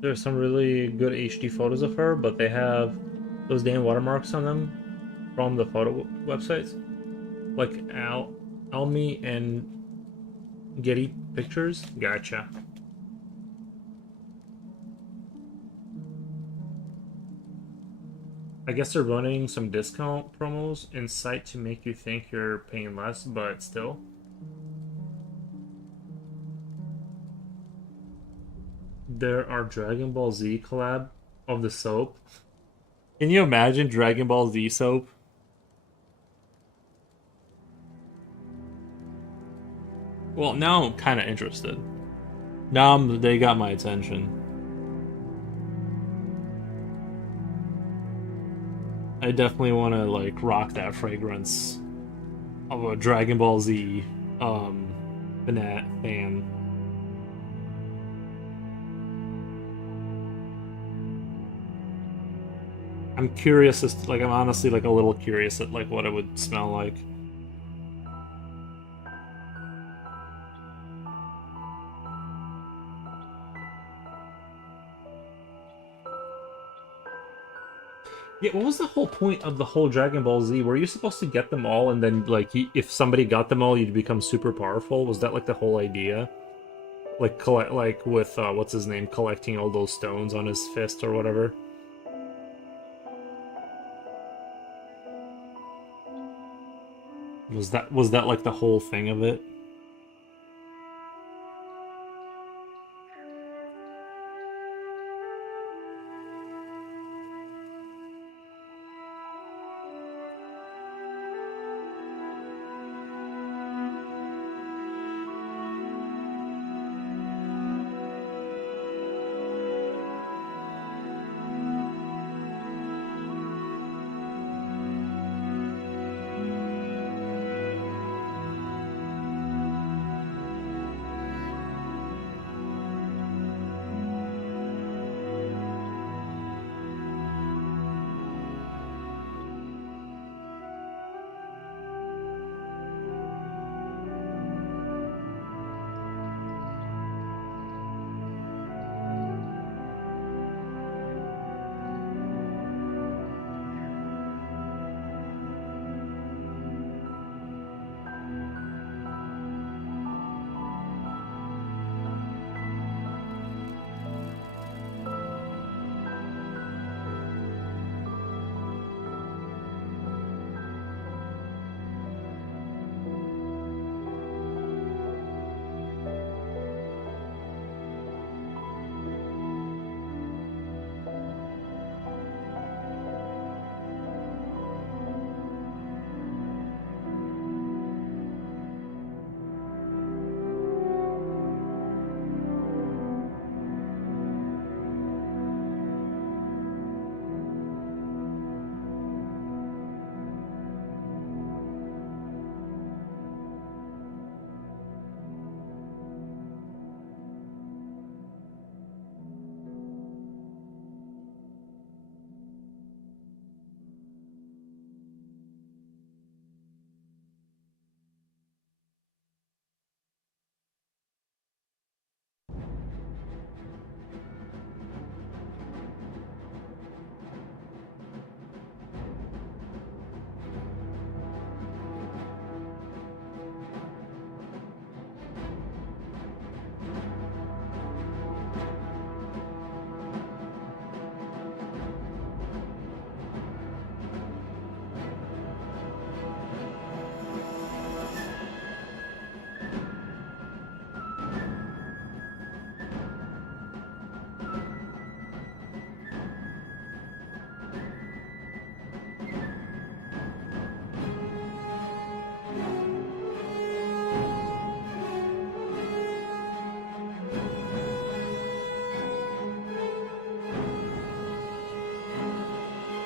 There's some really good HD photos of her, but they have those damn watermarks on them from the photo websites, like Almy and Getty Pictures. Gotcha. I guess they're running some discount promos in site to make you think you're paying less, but still. There are Dragon Ball Z collab of the soap. Can you imagine Dragon Ball Z soap? Well, now I'm kind of interested. They got my attention. I definitely want to like rock that fragrance of a Dragon Ball Z fan. I'm curious as to, like, I'm honestly like a little curious at like what it would smell like. Yeah, what was the whole point of the whole Dragon Ball Z? Were you supposed to get them all and then like if somebody got them all you'd become super powerful? Was that like the whole idea? like collect like with what's his name collecting all those stones on his fist or whatever. Was that like the whole thing of it?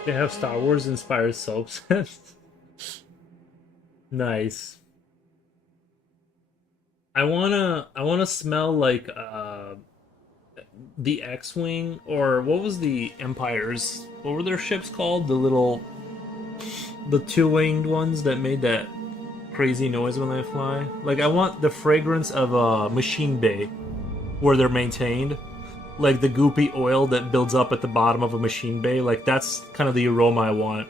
They have Star Wars inspired soaps. Nice. I wanna smell like the X-wing, or what was the Empire's, what were their ships called? The two-winged ones that made that crazy noise when they fly. Like I want the fragrance of a machine bay where they're maintained. Like the goopy oil that builds up at the bottom of a machine bay. Like that's kind of the aroma I want.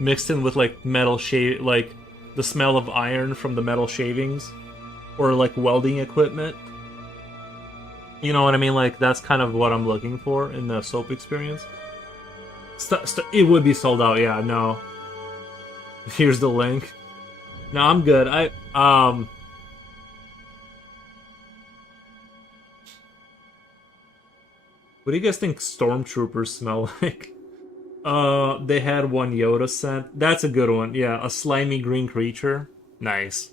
Mixed in with like metal shave, like the smell of iron from the metal shavings, or like welding equipment. You know what I mean? Like that's kind of what I'm looking for in the soap experience. It would be sold out. Yeah, no. Here's the link. No, I'm good. What do you guys think stormtroopers smell like? They had one Yoda scent. That's a good one. Yeah, a slimy green creature. Nice.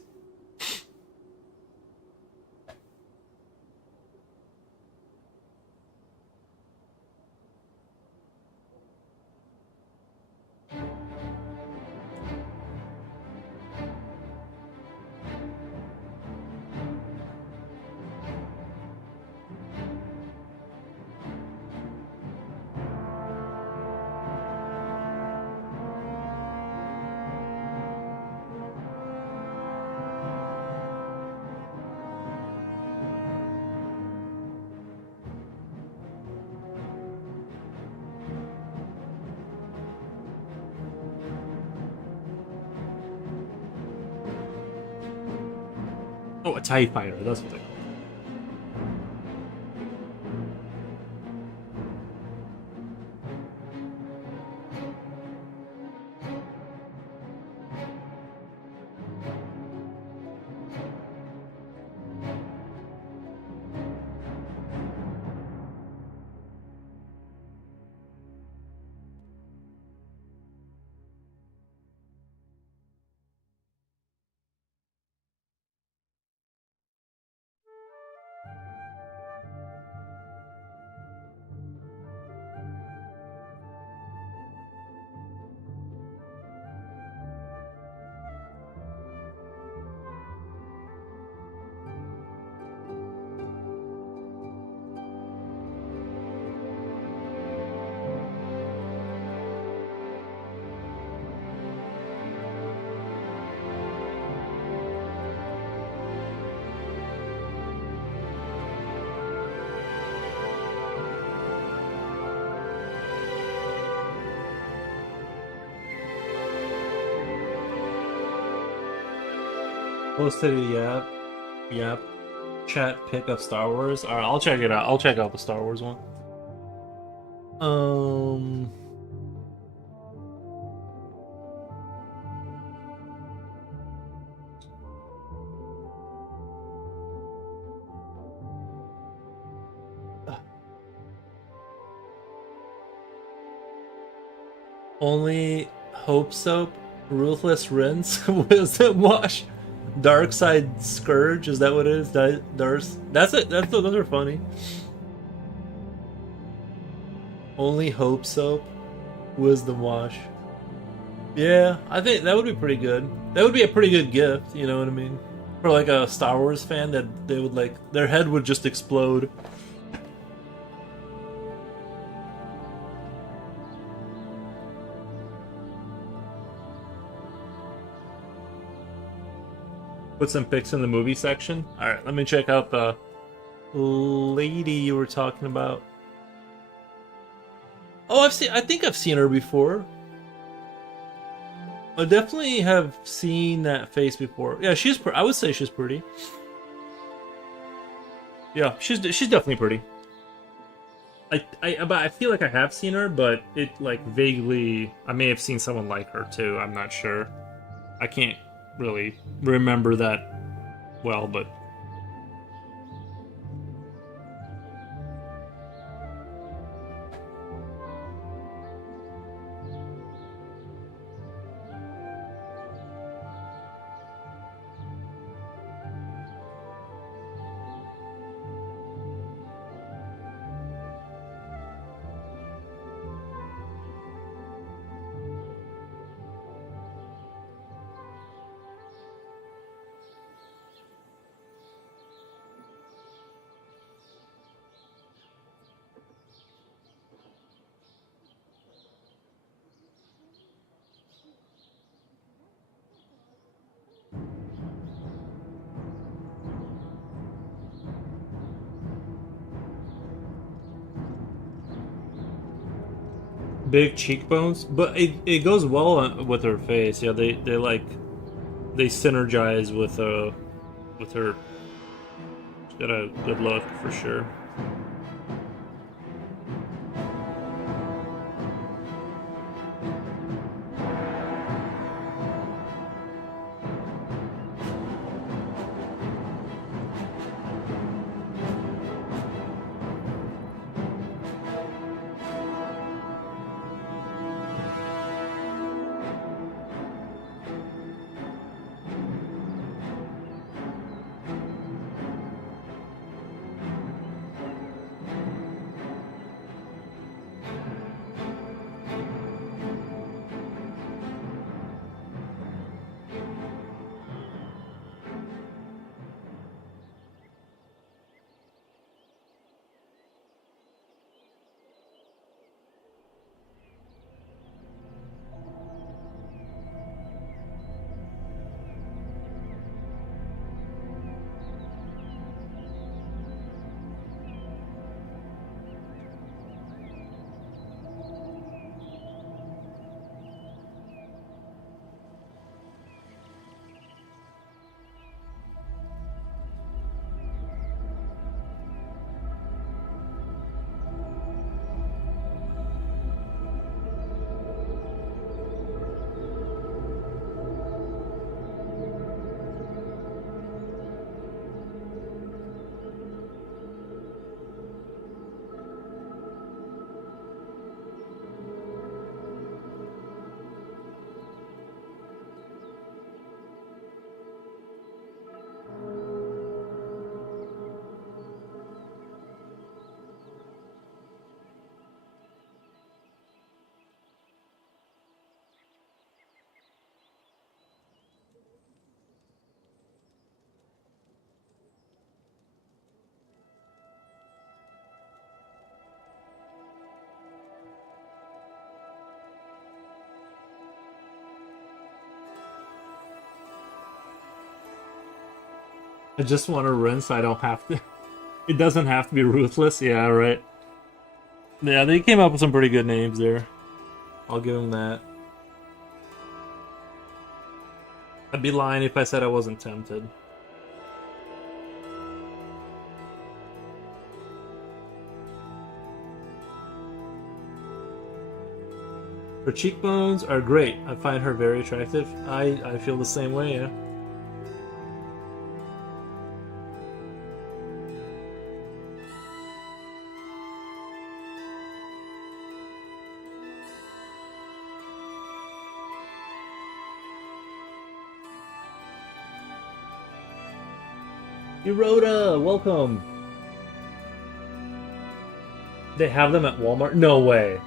Oh, a TIE fighter. That's what they call it. Posted it, yep. Yep. Chat pick of Star Wars. Alright, I'll check it out. I'll check out the Star Wars one. Um Only Hope Soap, Ruthless Rinse, Wisdom Wash, Dark Side Scourge. Is that what it is? Darth. That's it. Those are funny. Only Hope Soap, Wisdom Wash. Yeah, I think that would be pretty good. That would be a pretty good gift. You know what I mean? For like a Star Wars fan, that they would like their head would just explode. Put some pics in the movie section. All right, let me check out the lady you were talking about. Oh, I think I've seen her before. I definitely have seen that face before. Yeah, I would say she's pretty. Yeah, she's definitely pretty. But I feel like I have seen her, but it like vaguely. I may have seen someone like her too. I'm not sure. I can't really remember that well, but big cheekbones. But it goes well with her face. Yeah, they like they synergize with her. She's got a good look for sure. I just want to rinse. I don't have to. It doesn't have to be ruthless. Yeah, right. Yeah, they came up with some pretty good names there. I'll give them that. I'd be lying if I said I wasn't tempted. Her cheekbones are great. I find her very attractive. I feel the same way, yeah. Eroda, welcome. They have them at Walmart? No way.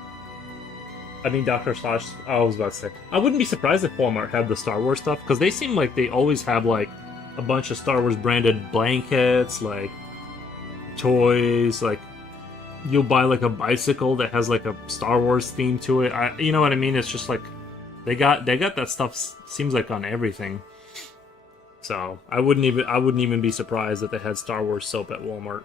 I mean, Dr. Slash, I was about to say. I wouldn't be surprised if Walmart had the Star Wars stuff, because they seem like they always have, like, a bunch of Star Wars branded blankets, like, toys, like, you'll buy, like, a bicycle that has, like, a Star Wars theme to it. You know what I mean? It's just, like, they got that stuff, seems like, on everything. So, I wouldn't even be surprised that they had Star Wars soap at Walmart.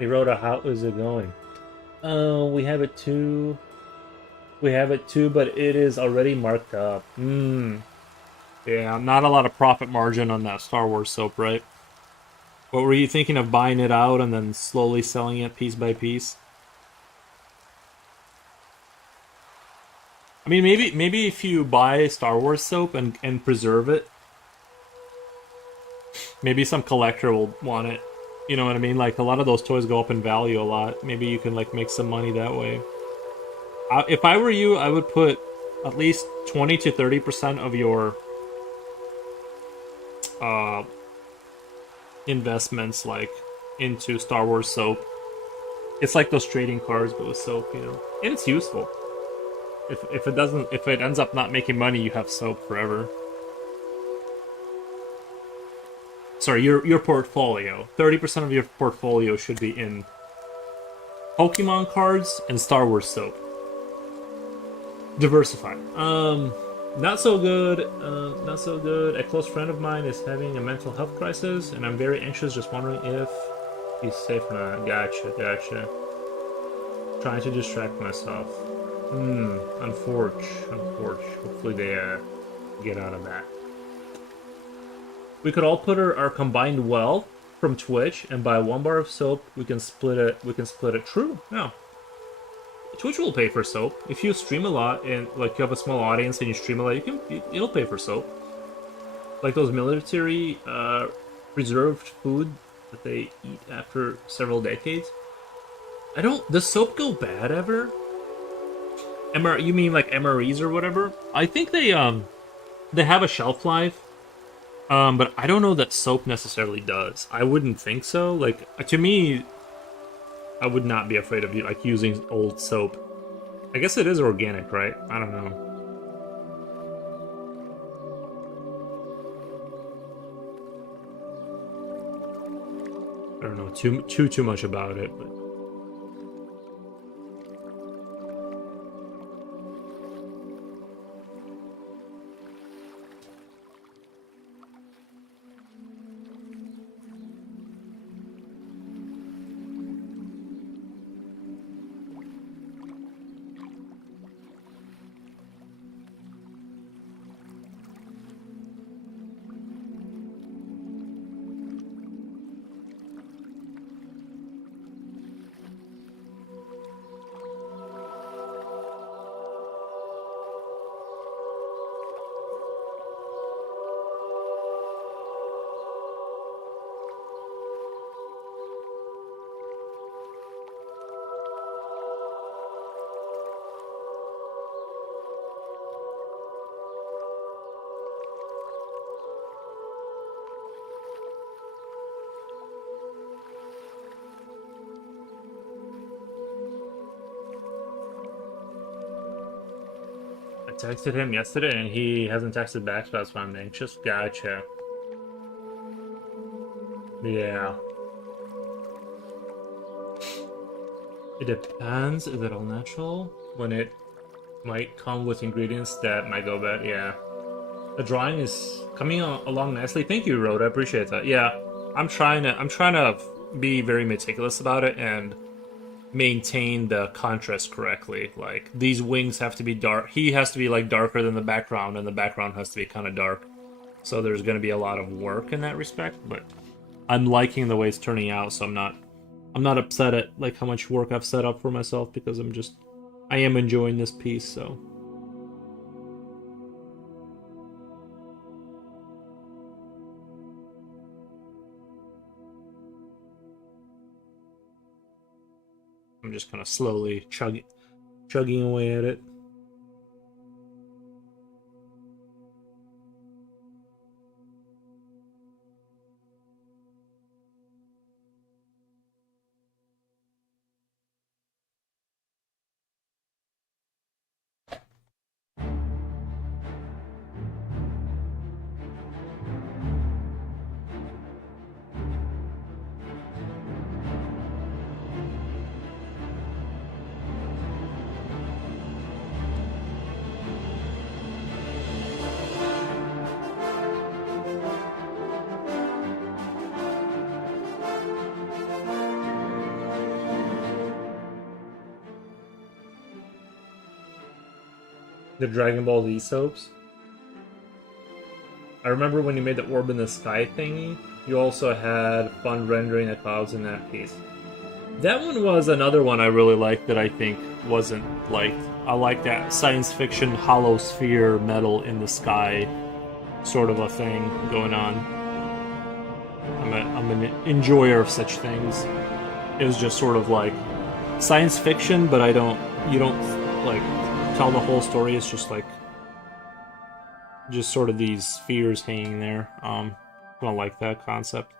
We wrote a how is it going? We have it too. We have it too, but it is already marked up. Yeah, not a lot of profit margin on that Star Wars soap, right? What were you thinking of buying it out and then slowly selling it piece by piece? I mean, maybe if you buy Star Wars soap and preserve it, maybe some collector will want it. You know what I mean? Like, a lot of those toys go up in value a lot. Maybe you can, like, make some money that way. If I were you, I would put at least 20 to 30% of your investments, like, into Star Wars soap. It's like those trading cards, but with soap, you know? And it's useful. If it ends up not making money, you have soap forever. Sorry, your portfolio. 30% of your portfolio should be in Pokemon cards and Star Wars soap. Diversify. Not so good. Not so good. A close friend of mine is having a mental health crisis, and I'm very anxious, just wondering if he's safe or not. Gotcha. Trying to distract myself. Unfortunate. Hopefully they get out of that. We could all put our combined wealth from Twitch and buy 1 bar of soap. We can split it. True. No. Twitch will pay for soap if you stream a lot and, like, you have a small audience and you stream a lot. It'll pay for soap. Like those military preserved food that they eat after several decades. Does soap go bad ever? You mean like MREs or whatever? I think they have a shelf life. But I don't know that soap necessarily does. I wouldn't think so. Like, to me, I would not be afraid of, like, using old soap. I guess it is organic, right? I don't know. I don't know too much about it, but I texted him yesterday and he hasn't texted back, so that's why I'm anxious. Gotcha. Yeah. It depends. Is it all natural? When it might come with ingredients that might go bad, yeah. The drawing is coming along nicely. Thank you, Rhoda. I appreciate that. Yeah, I'm trying to be very meticulous about it and maintain the contrast correctly. Like these wings have to be dark. He has to be like darker than the background, and the background has to be kind of dark. So there's going to be a lot of work in that respect. But I'm liking the way it's turning out, so I'm not upset at like how much work I've set up for myself because I am enjoying this piece. So. I'm just kind of slowly chugging away at it. The Dragon Ball Z soaps. I remember when you made the orb in the sky thingy, you also had fun rendering the clouds in that piece. That one was another one I really liked that I think wasn't liked. I like that science fiction hollow sphere metal in the sky sort of a thing going on. I'm an enjoyer of such things. It was just sort of like science fiction, but you don't like tell the whole story. It's just like just sort of these spheres hanging there. I don't like that concept.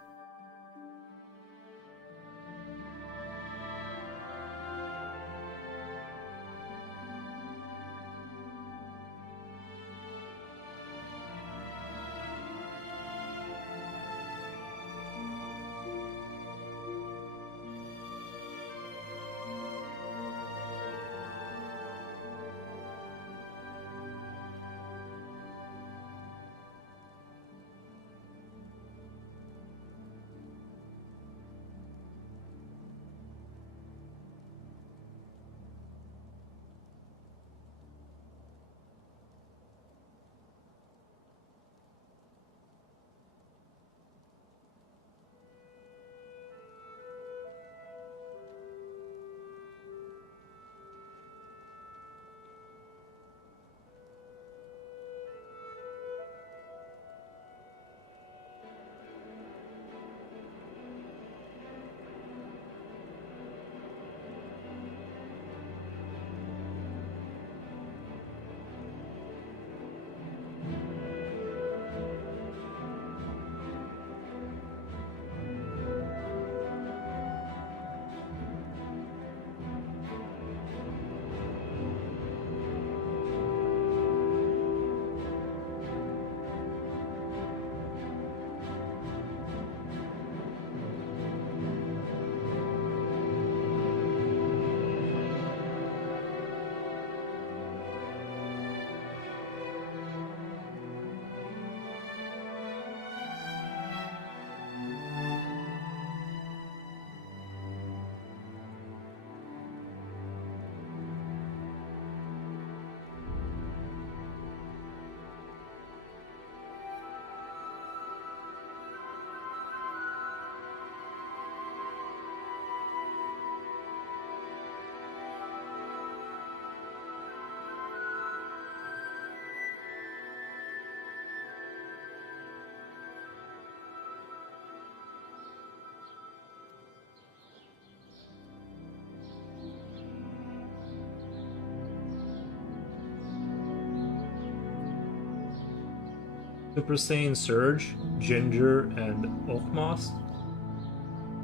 Super Saiyan Surge, Ginger, and Oakmoss.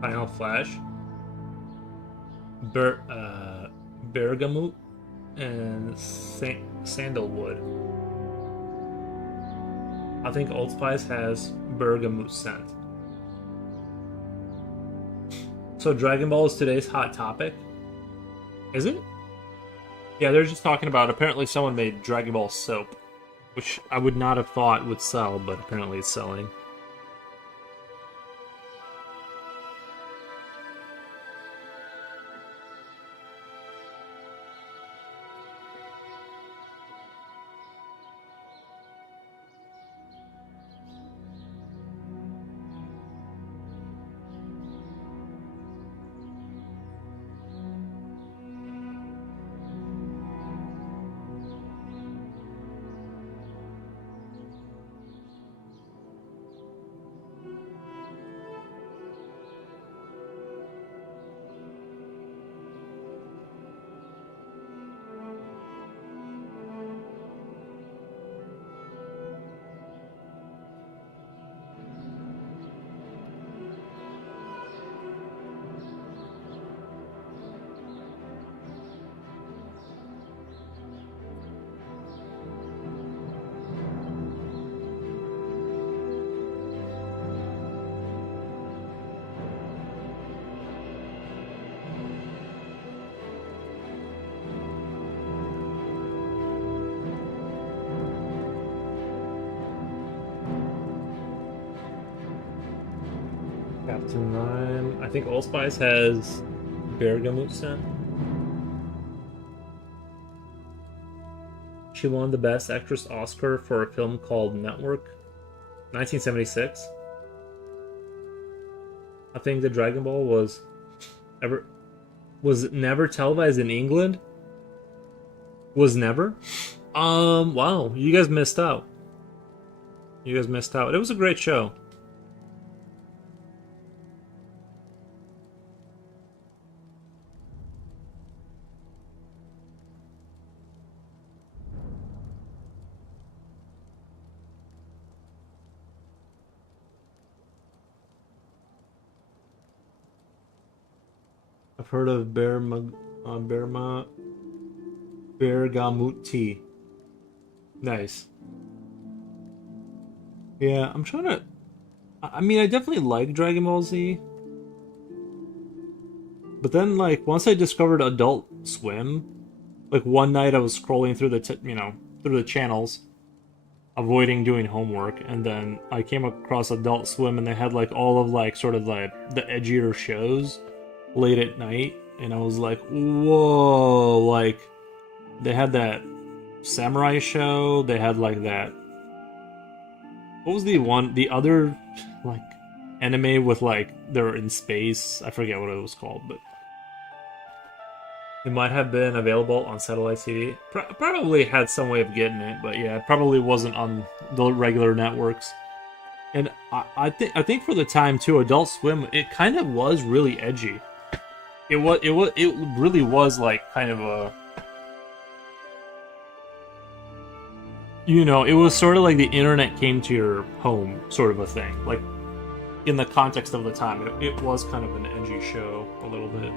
Final Flash. Bergamot, and Sandalwood. I think Old Spice has bergamot scent. So Dragon Ball is today's hot topic? Is it? Yeah, they're just talking about apparently someone made Dragon Ball soap. which I would not have thought would sell, but apparently it's selling. Captain Rhyme. I think Allspice has Bergamot scent. She won the Best Actress Oscar for a film called Network, 1976. I think the Dragon Ball was never televised in England. Was never. Wow, you guys missed out. You guys missed out. It was a great show. I've heard of Bergamot tea. Nice. Yeah, I'm trying to. I mean, I definitely like Dragon Ball Z, but then like once I discovered Adult Swim, like one night I was scrolling through through the channels, avoiding doing homework, and then I came across Adult Swim, and they had like all of like sort of like the edgier shows late at night, and I was like, whoa, like they had that samurai show, they had like that, what was the other like anime with like they're in space, I forget what it was called, but it might have been available on satellite TV. Probably had some way of getting it, but yeah, it probably wasn't on the regular networks. And I think for the time too, Adult Swim, it kind of was really edgy. It really was like kind of a, it was sort of like the internet came to your home sort of a thing. Like in the context of the time, it was kind of an edgy show a little bit.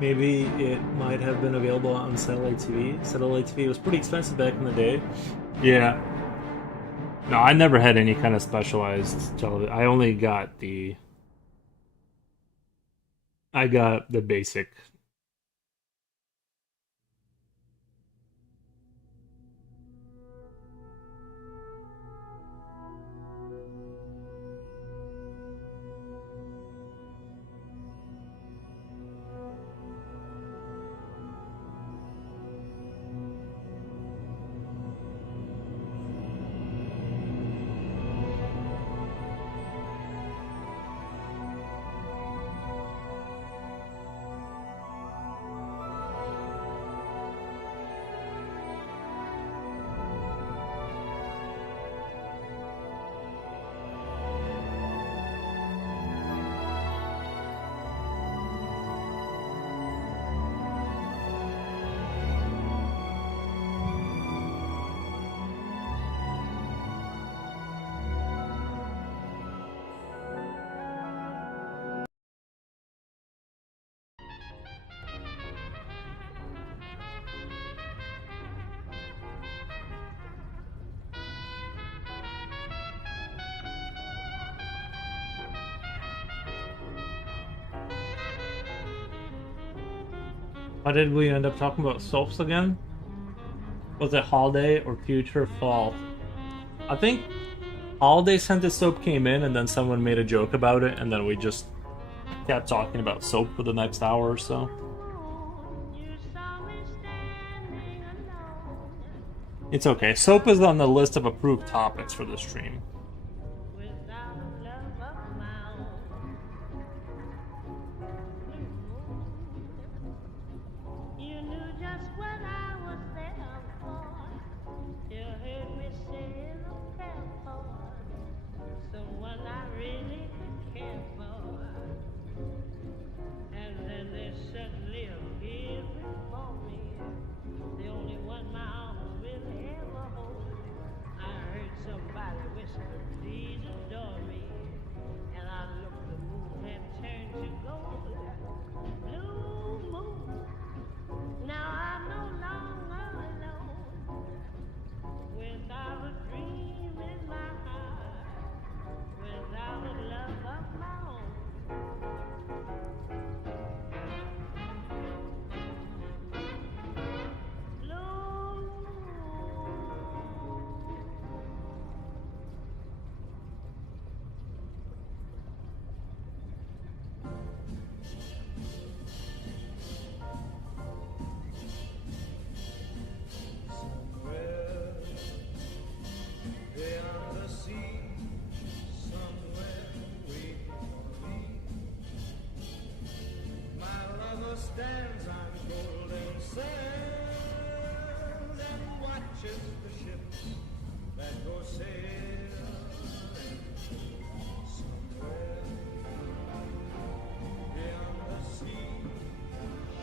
Maybe it might have been available on satellite TV. Satellite TV was pretty expensive back in the day. Yeah. No, I never had any kind of specialized television. I got the basic. Why did we end up talking about soaps again? Was it Holiday or Future Fall? I think Holiday Scented Soap came in and then someone made a joke about it and then we just kept talking about soap for the next hour or so. You saw me standing alone It's okay. Soap is on the list of approved topics for the stream. without love of my own. You knew just what I was there for. You heard me sing a prayer for someone I really could care for. And then they suddenly appeared before me, the only one my arms will ever hold. I heard somebody whisper, please adore me. And I looked, the moon had turned to gold. Blue moon, now I'm no longer alone. Without a dream in my heart, without a love of my own. Blue Somewhere beyond the sea, somewhere waiting for me. My lover stands on golden sand and watches the ships that go sailing. Somewhere beyond the sea,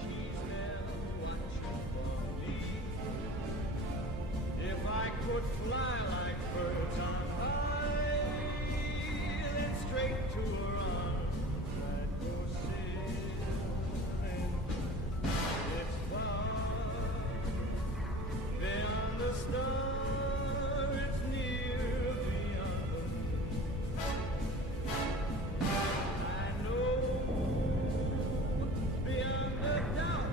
she's there watching for me. If I could fly like birds on high, then straight to her arms I'd go sailing. It's far beyond the star, it's near beyond the moon. I know beyond a doubt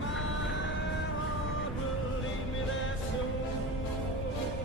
my heart will lead me there soon.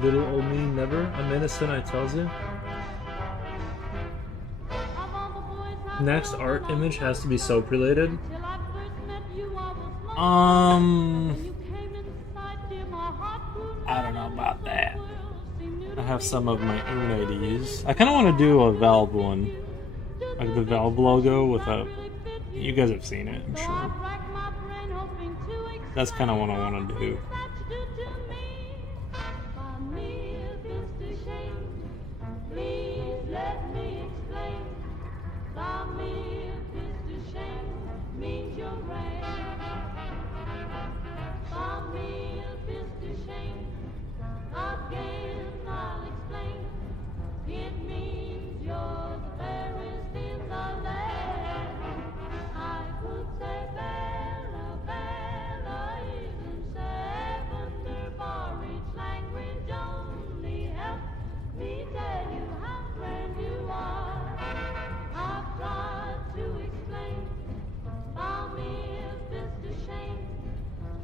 Little old me never. I'm innocent, I tells you. Next art image has to be soap related. I don't know about that. I have some of my own ideas. I kind of want to do a Valve one. Like the Valve logo with a... You guys have seen it, I'm sure. That's kind of what I want to do.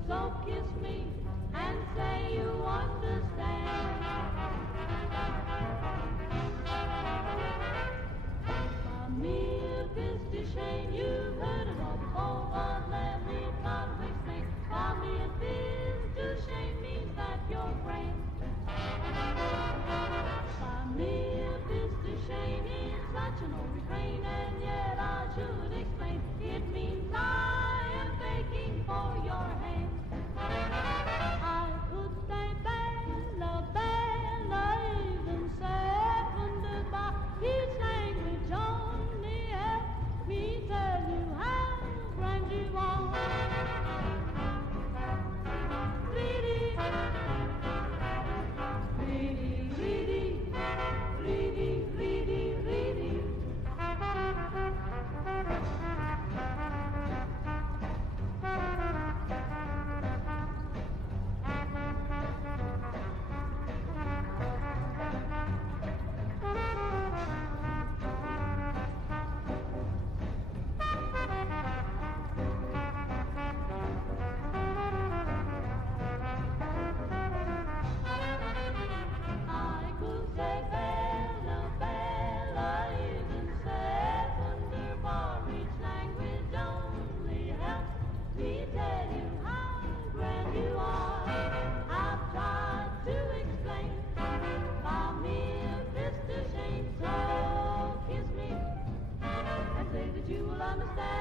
So kiss me and say you understand. Milk is the shame, you've heard it all before, but let me try to explain. Milk is the shame means that you're grand. Milk is the shame is such an old refrain, and yet I should explain. It means I am begging for your hand. I could say Bella, Bella, even seconded by each language only. Help me tell you how grand you are. Reedy, reedy, reedy, reedy, reedy, reedy. I could say Bella, Bella, even second bar each language only. Help me tell you how grand you are. I've tried to explain by mere Mr. Shane. So kiss me and say that you will understand.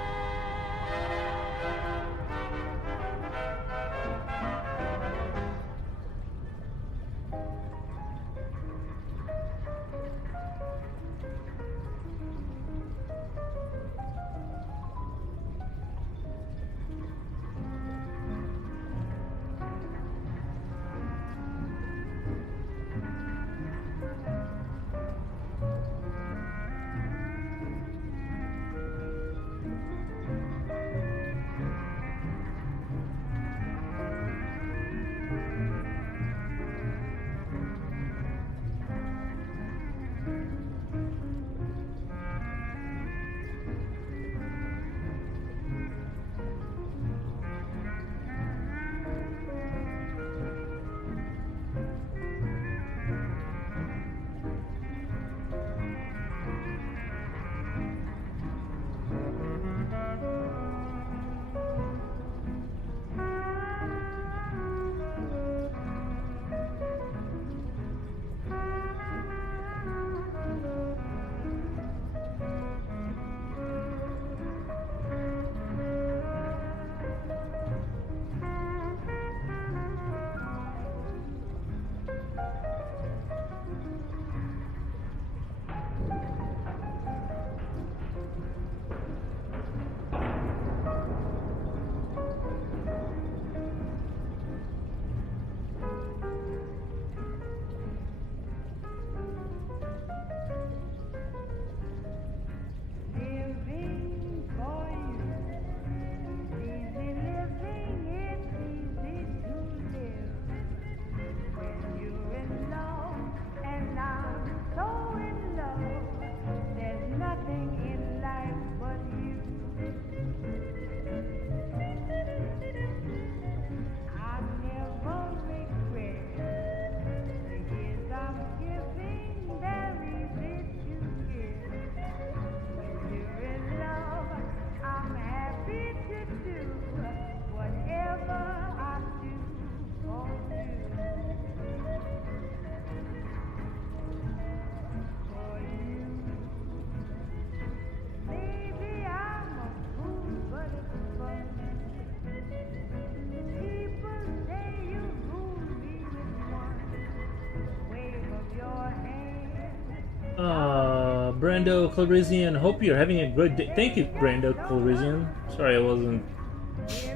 Brando Calrissian. Hope you're having a good day. Thank you, Brando Calrissian. Sorry I wasn't...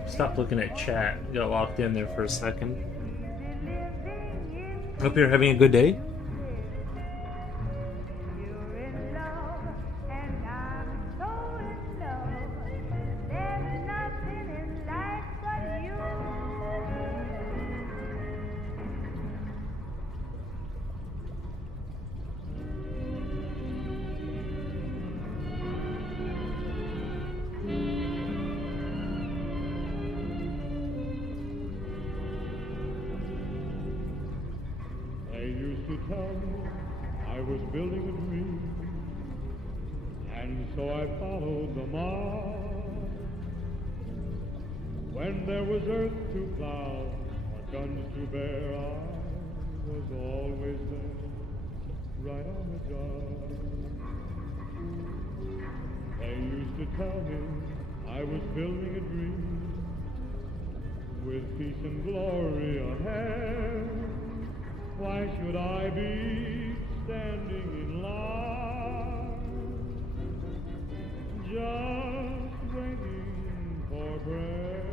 Stopped looking at chat. Got locked in there for a second. Hope you're having a good day. You're in love, and I'm so in love. There's nothing in life but you. They used to tell me I was building a dream, and so I followed the mark. When there was earth to plow or guns to bear, I was always there, right on the job. They used to tell me I was building a dream, with peace and glory ahead. Why should I be standing in line, just waiting for breath?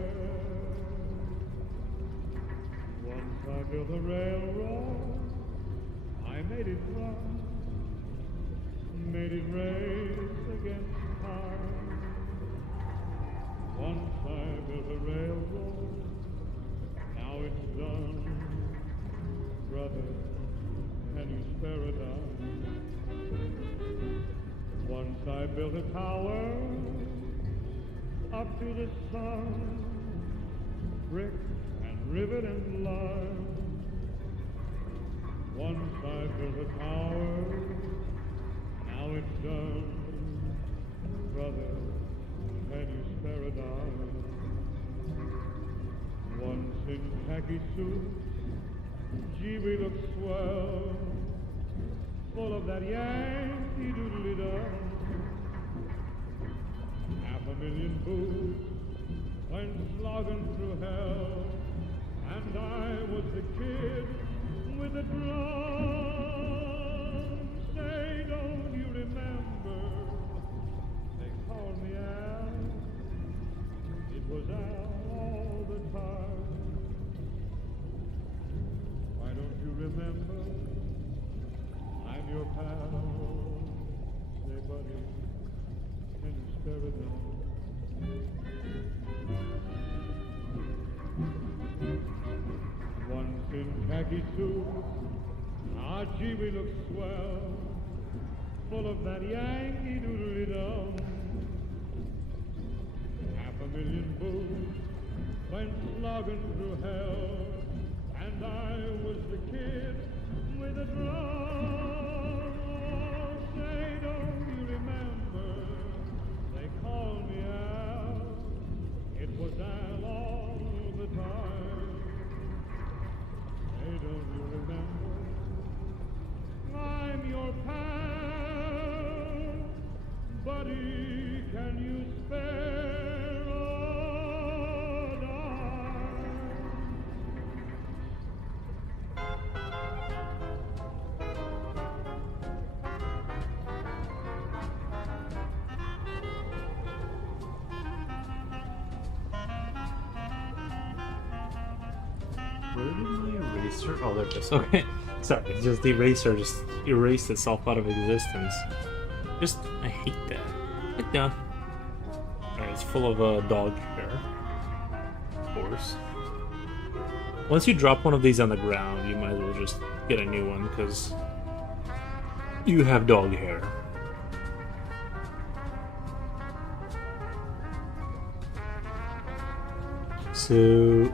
Once I built a railroad, I made it run, made it race against time. Once I built a railroad, now it's done. Brother, can you spare a dime? Once I built a tower up to the sun, brick and rivet and lime. Once I built a tower, now it's done. Brother, can you spare a dime? Once in khaki suits, gee, we look swell, full of that Yankee doodly-dum. 500,000 boots went slogging through hell, and I was the kid with the drum. Say, don't you remember, they called me Al, it was Al all the time. Why don't you remember, I'm your pal. Say, buddy, can you spare a dime? Once in khaki suits, ah, gee, we look swell, full of that Yankee doodly-dum. 500,000 boots went slogging through hell, and I was the kid with a drum. Oh, say, don't you remember, they called me Al, it was Al all the time. Hey, don't you remember, I'm your pal, buddy, can you spare a dime? Where did my eraser? Oh, there it is. Okay. Sorry, just the eraser just erased itself out of existence. I hate that. But no. Alright, it's full of dog hair. Of course. Once you drop one of these on the ground, you might as well just get a new one, because you have dog hair. So, if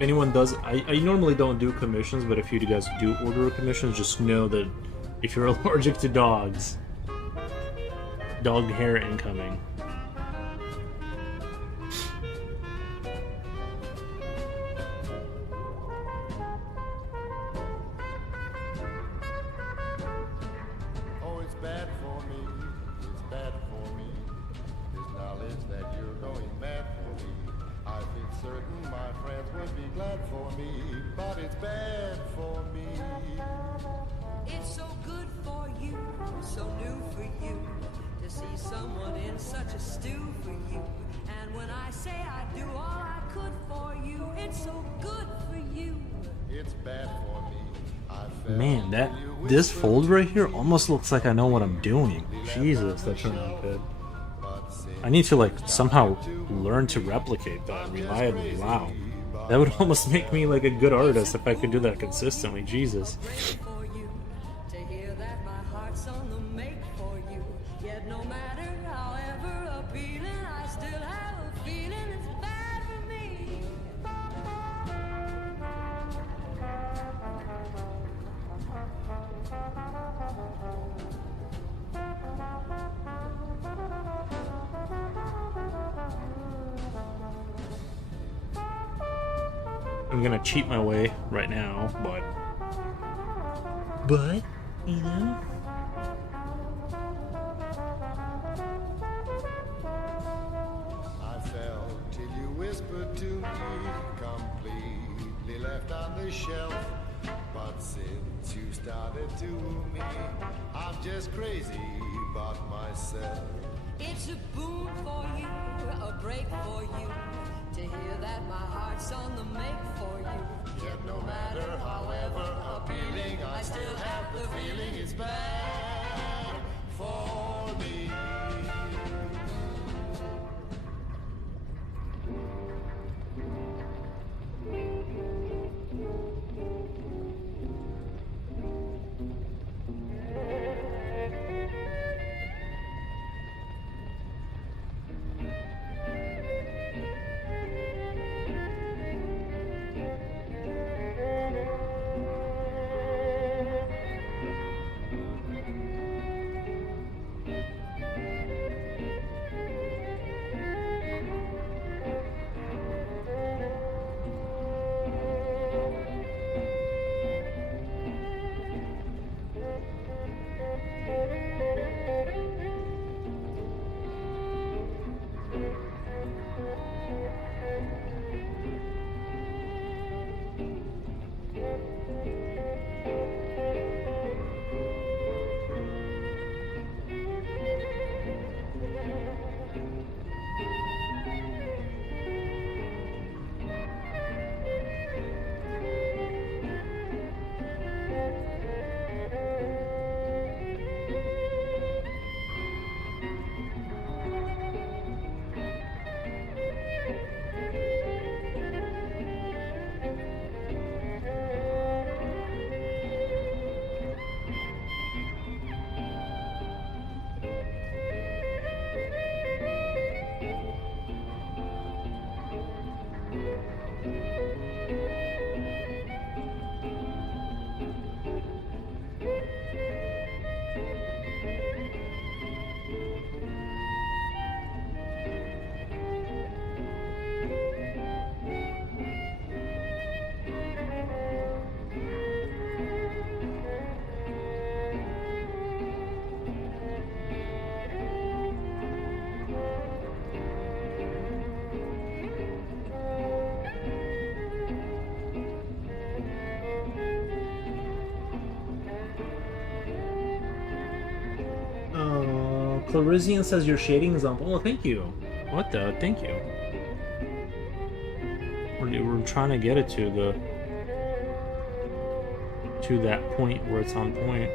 anyone does, I normally don't do commissions, but if you guys do order a commission, just know that if you're allergic to dogs, dog hair incoming. Oh, it's bad for me, it's bad for me. This knowledge that you're going mad for me. I feel certain my friends would be glad for me, but it's bad for me. It's so good for you. so new for you to see someone in such a stew for you. And when I say I do all I could for you, it's so good for you. It's bad for me. I fell Man, till you this whispered fold to right here me. almost looks like I know what I'm doing. Jesus, that turned out good. I need to like somehow learn to replicate that reliably. Wow. That would almost make me like a good artist if I could do that consistently. Jesus. Great for you to hear that my heart's on the make for you. Yet no matter however appealing, I still have a feeling it's bad for me. I'm gonna cheat my way right now, but you know. I fell till you whispered to me, completely left on the shelf. But since you started to woo me, I'm just crazy about myself. It's a boon for you, a break for you to hear that my heart's on the make for you. Yet no matter however appealing, I still have the feeling it's bad for me. Clarizian says your shading is on. Oh, thank you. What the? Thank you. We're trying to get it to that point where it's on point.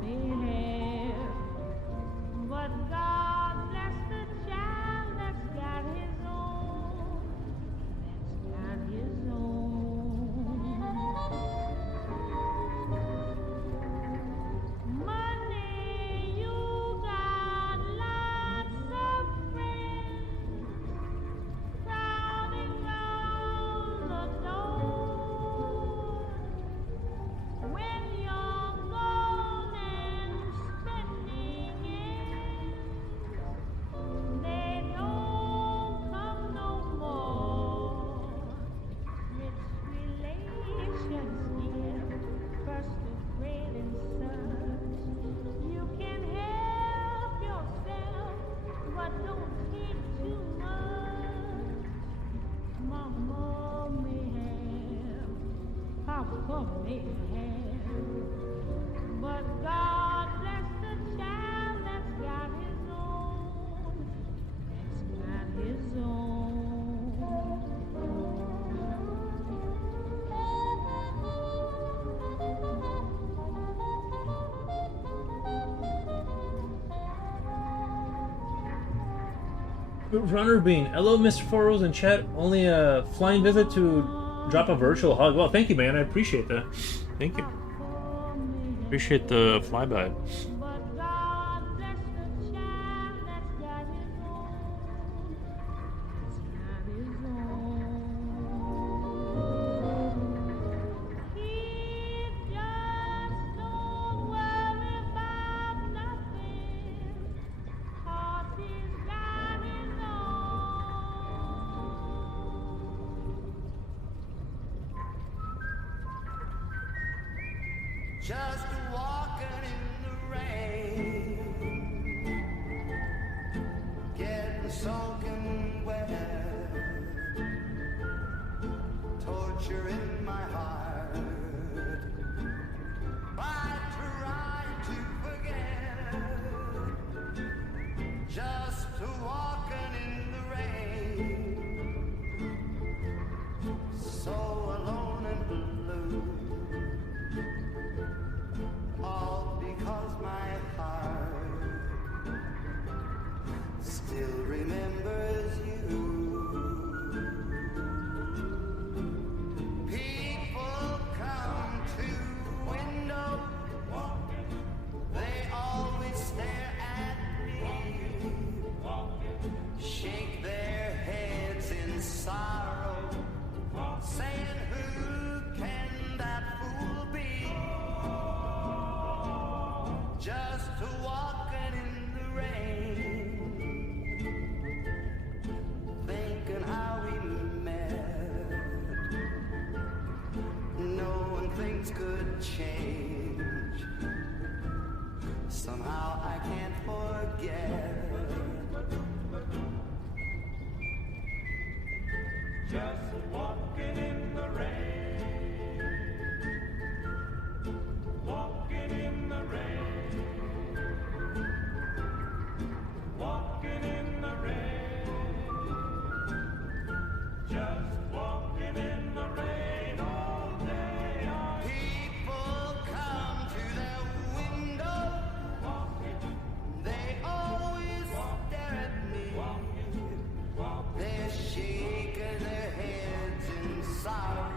may have. But God bless the child that's got his own. That's got his own. Money, you got lots of friends crowding round the door. When you're gone and spending it, they don't come no more. Rich relations give first of bread and such. You can help yourself, but don't take too much. Mama may have, Papa may have, but God bless the child that's got his own. That's got his Runner Bean, hello, Mr. Foros in chat. Only a flying visit to drop a virtual hug. Well, thank you, man. I appreciate that. Thank you. Appreciate the flyby. But God bless the child that's got his own. That's got his own. He just don't worry about nothing, 'cause he's got his own. Just walking in the rain, getting soaking wet, torture in my heart. I try to forget, just walking in the rain, so alone and blue. All because my heart still remembers you. People come to window, they always stare at me, shake their heads in sorrow, saying, who can that fool be? Just walking in the rain, thinking how we met, knowing things could change. Somehow I can't forget. Just walking in the rain, walking in the rain, walking in the rain, just walking in the rain all day. People come to their window, they always stare at me, they're shaking their heads in sorrow,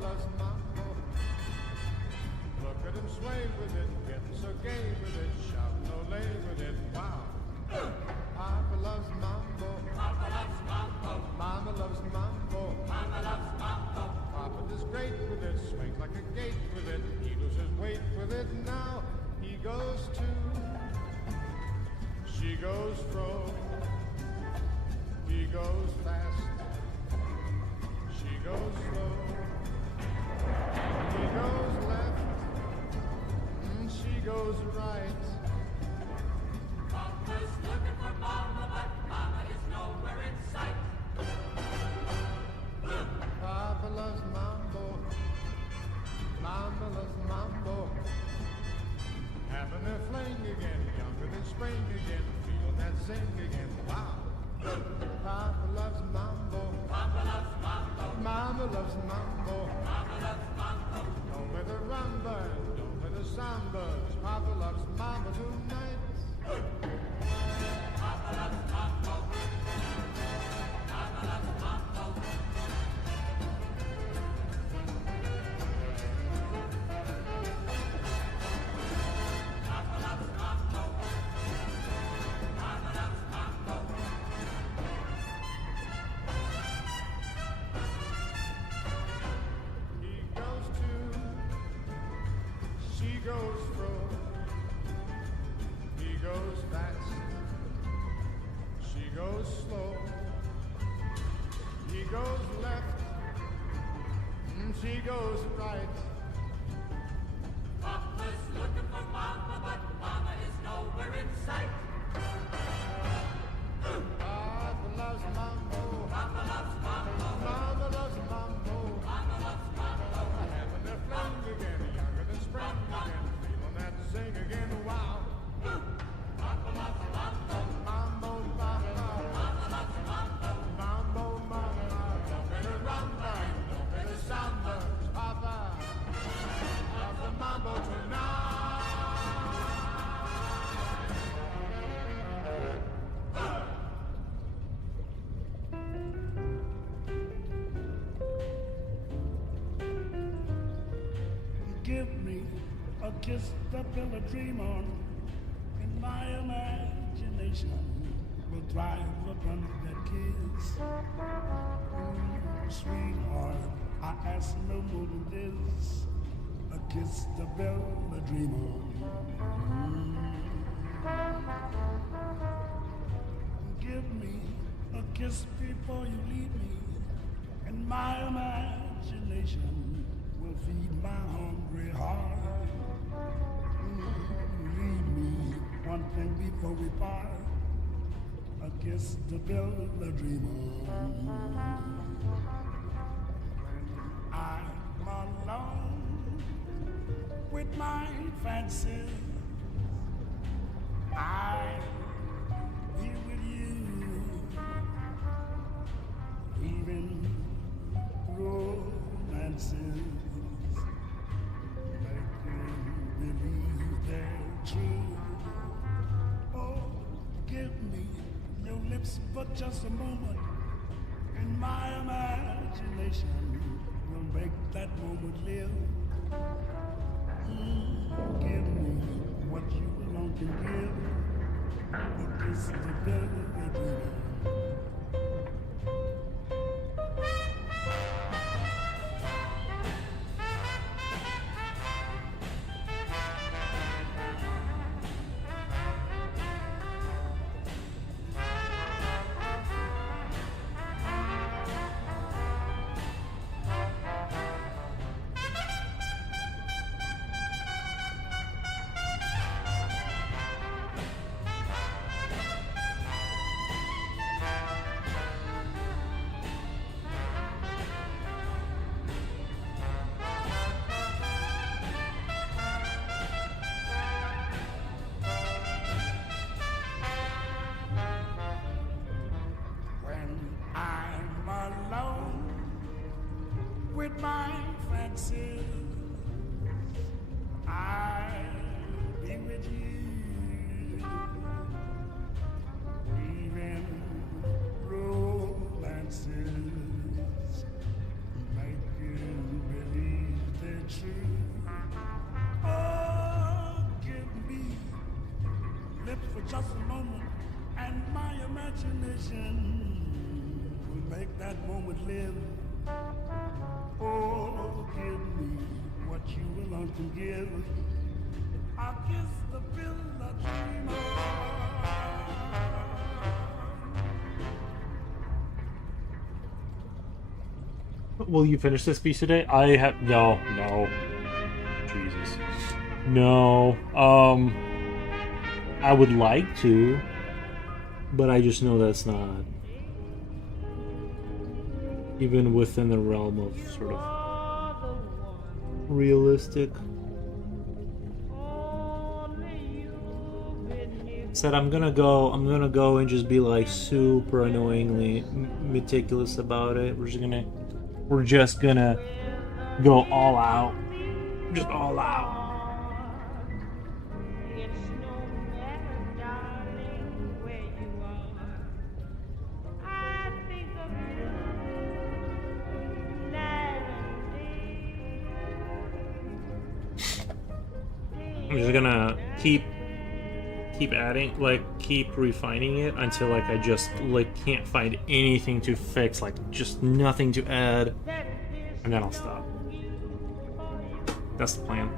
loves mambo. Look at him sway with it, getting so gay with it, shouting ole with it, wow. Papa loves mambo. Papa loves mambo. Mama loves mambo. Mama loves mambo. Papa is great with it, swings like a gate with it, he loses weight with it now. He goes to, she goes fro, he goes fast, she goes slow, he goes left, she goes right. Papa's looking for Mama, but Mama is nowhere in sight. Papa loves mambo, Mama loves mambo. Having a fling again, younger than spring again, feeling that zing again, wow. Papa loves mambo, Papa loves mambo, Mama loves mambo, Mama loves mambo. Don't play the rumba, don't play the samba, 'cause Papa loves mambo tonight. Papa loves mambo, Mama loves mambo. She goes fro, he goes fast, she goes slow, he goes left, she goes right. Papa's looking for Mama, but Mama is nowhere in sight. Papa loves mambo, Papa loves mambo, Mama loves mambo, Mama loves mambo. Having their fling again, younger than spring again, feeling that zing again, wow. Papa loves mambo, mambo, Papa, Mama loves mambo, mambo, Mama. Don't play the rumba, don't play the samba, Papa loves the mambo tonight. Give me a kiss to build a dream on, and my imagination will thrive upon that kiss. Sweetheart, I ask no more than this, a kiss to build a dream on. Give me a kiss before you leave me, and my imagination will feed my hungry heart. Leave me one thing before we part, a kiss to build a dream on. When I'm alone with my fancies, I'll be with you, even romances. Believe they're true. Oh, give me your lips for just a moment, and my imagination will make that moment live. Give me what you alone can give, a kiss to build a dream. With my fancies, I'll be with you, even romances make you believe. just a moment, and my imagination will make that moment live. Oh, give me what you alone can give. I'll kiss the pill I dream of. Will you finish this piece today? I have no. Jesus. No. I would like to, but I just know that's not even within the realm of sort of realistic. Said I'm gonna go and just be like super annoyingly meticulous about it. We're just gonna go all out. Just all out. It's no matter, darling, where you are. I think of you night and day. I'm just gonna keep adding, like keep refining it until like I just like can't find anything to fix, like just nothing to add, and then I'll stop. That's the plan.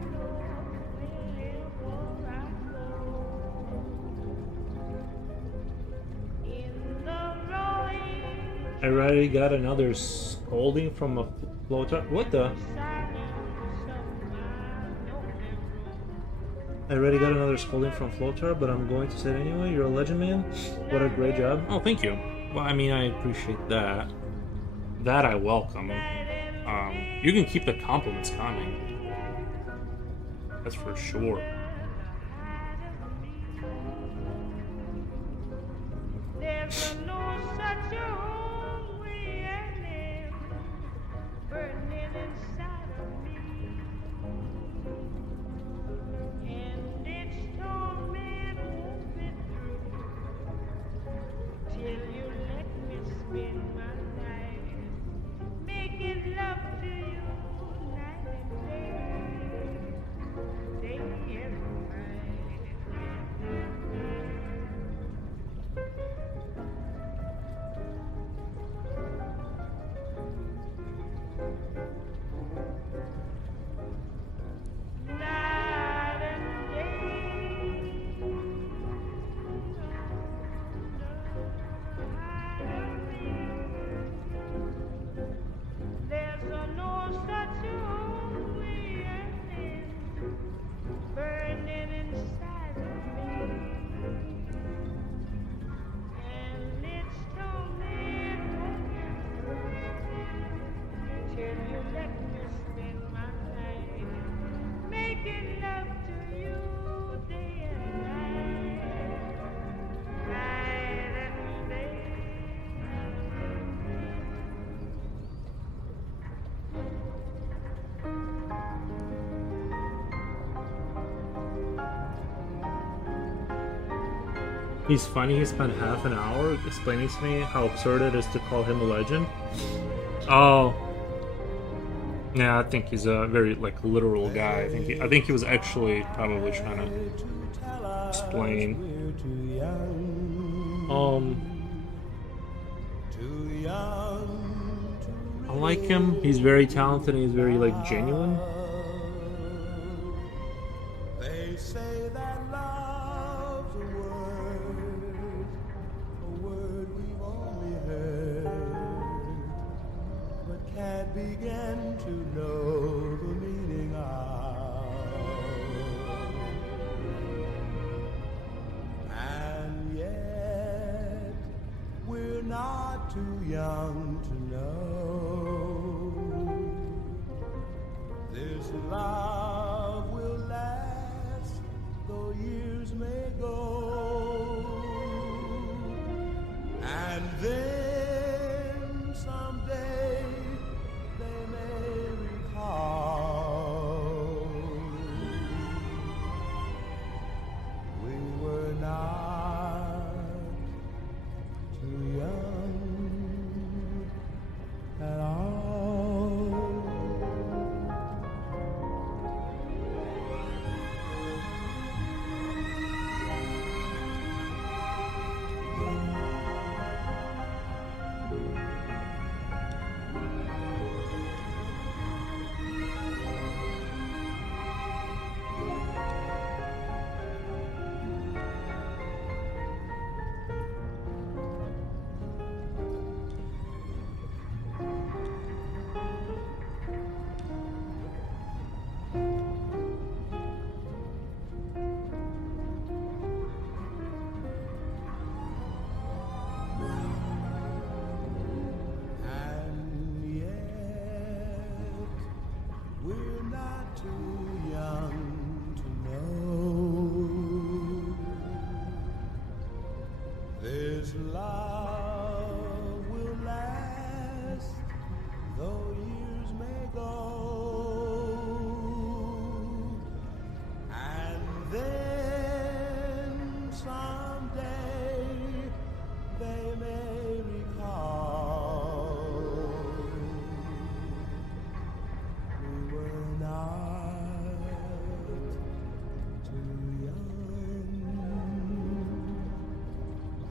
I already got another scolding from a floater. What the? I already got another scolding from Flotar, but I'm going to say it anyway. You're a legend, man. What a great job. Oh, thank you. Well, I mean, I appreciate that. That I welcome. You can keep the compliments coming. That's for sure. There's no such old way I live, burning inside of me. And its torment won't be through till you let me spend my night making love to you night and day, day and night. Night and day. There's no such old way as this burning inside of me, and it's torment till you let me spend my night making love to you day and night, night and day. He's funny. He spent half an hour explaining to me how absurd it is to call him a legend. Oh, yeah. I think he's a very like literal guy. I think he was actually probably trying to explain. I like him. He's very talented and he's very like genuine. They say that love's a word we've only heard, but can't begin to know the meaning of. And yet, we're not too young to know this love will last, though years may go. And then someday they may recall we were not too young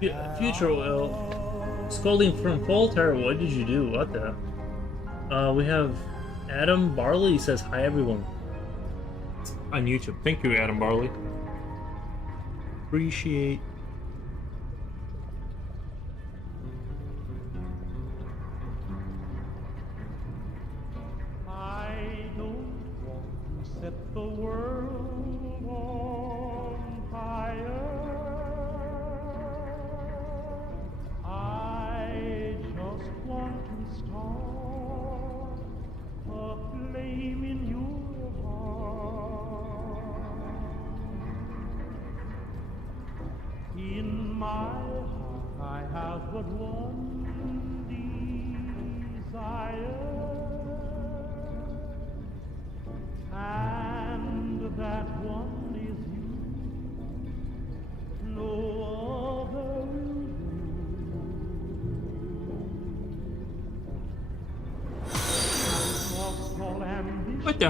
Future Will. Scolding from Voltaire, what did you do? What the? We have Adam Barley says, hi everyone. On YouTube. Thank you, Adam Barley. Appreciate. I don't want to set the world on fire. I just want to start a flame in your heart. In my heart I have but one desire, and that one is you. No other will do. Lost all ambition, What the?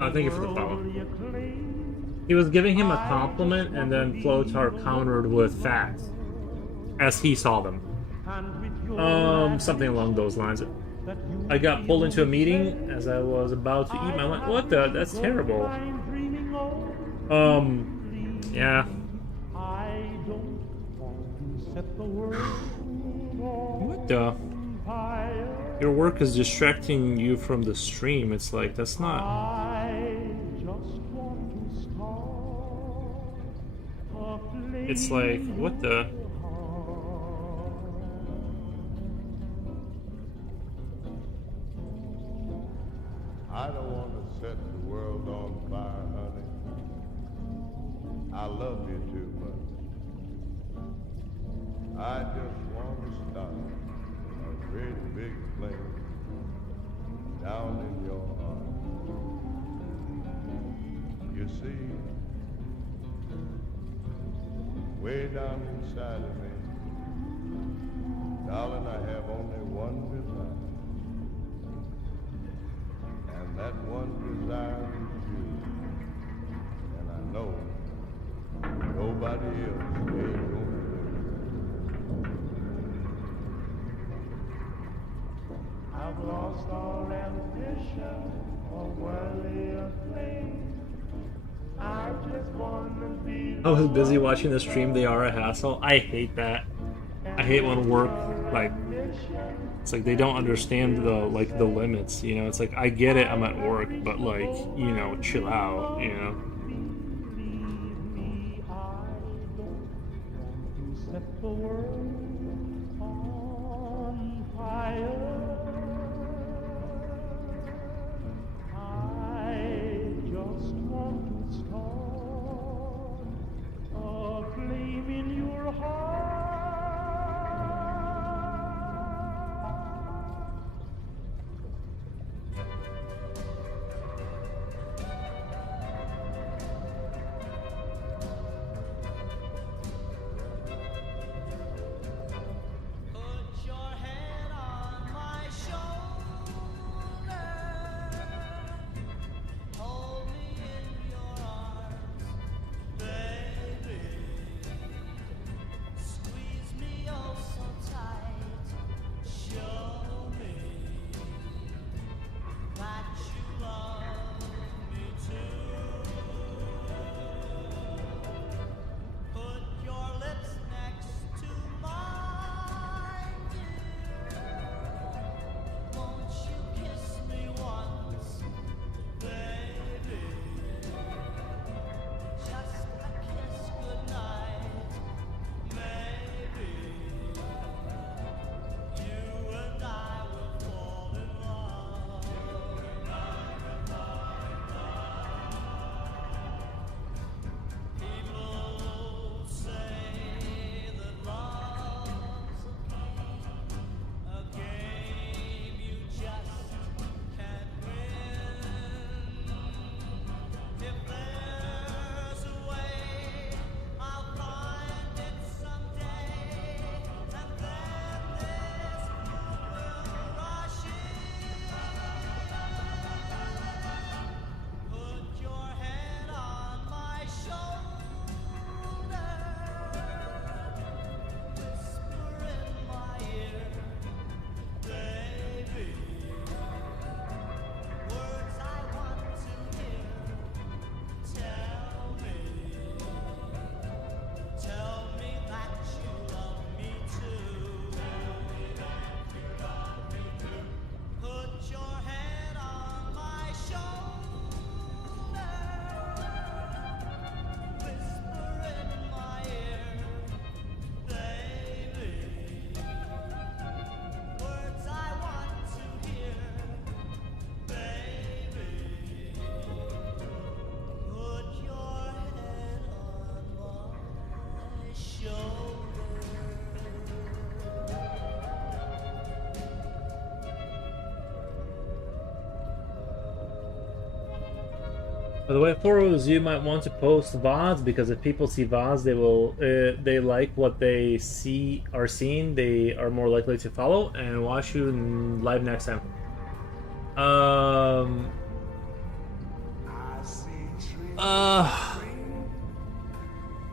Oh, thank you for the follow. worldly acclaim. He was giving him a compliment, and then Flotar countered with facts, as he saw them. And with your Something along those lines. that you I got pulled into a meeting as I was about to eat my lunch. What the? That's terrible. I'm dreaming of. Yeah. I don't want to set the world on What the? fire. Your work is distracting you from the stream. It's like, that's not... I just want to start a flame. It's like, what the? I don't want to set the world on fire, honey. I love you too much. I just want to start a great big flame down in your heart. You see, way down inside of me, darling, I have only one desire. And that one desire is you. And I know nobody else ain't gonna do it. I've lost all ambition or worldly acclaim. I just want to be. I was busy watching the stream. They are a hassle. I hate that. I hate when work, like, it's like they don't understand the limits, you know. It's like, I get it, I'm at work, but like, you know, chill out, you know. I don't want to set the world on fire. I just want to start a flame in your heart. Put your head on my By the way, Foros, you might want to post VODs because if people see VODs, they will they like what they are seeing. They are more likely to follow and watch you live next time.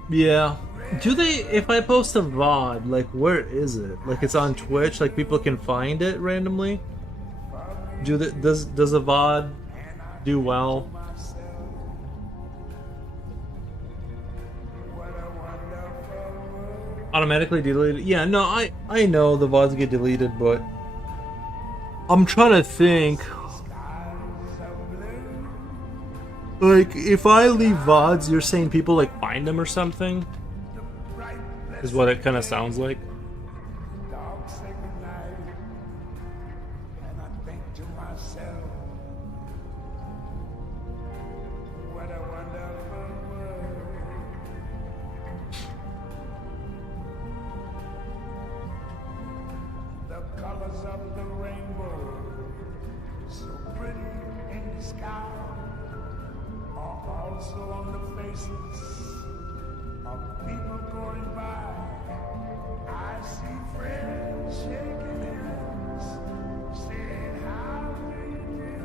Yeah. Do they? If I post a VOD, like where is it? Like it's on Twitch, like people can find it randomly. Does a VOD do well? Automatically deleted? Yeah, no, I know the VODs get deleted, but I'm trying to think. Like, if I leave VODs, you're saying people like find them or something? Is what it kind of sounds like. Dogs say goodnight, and I think to myself, what a wonderful world. The colors of the rainbow, so pretty in the sky, are also on the faces of people going by. I see friends shaking hands, saying how do you do?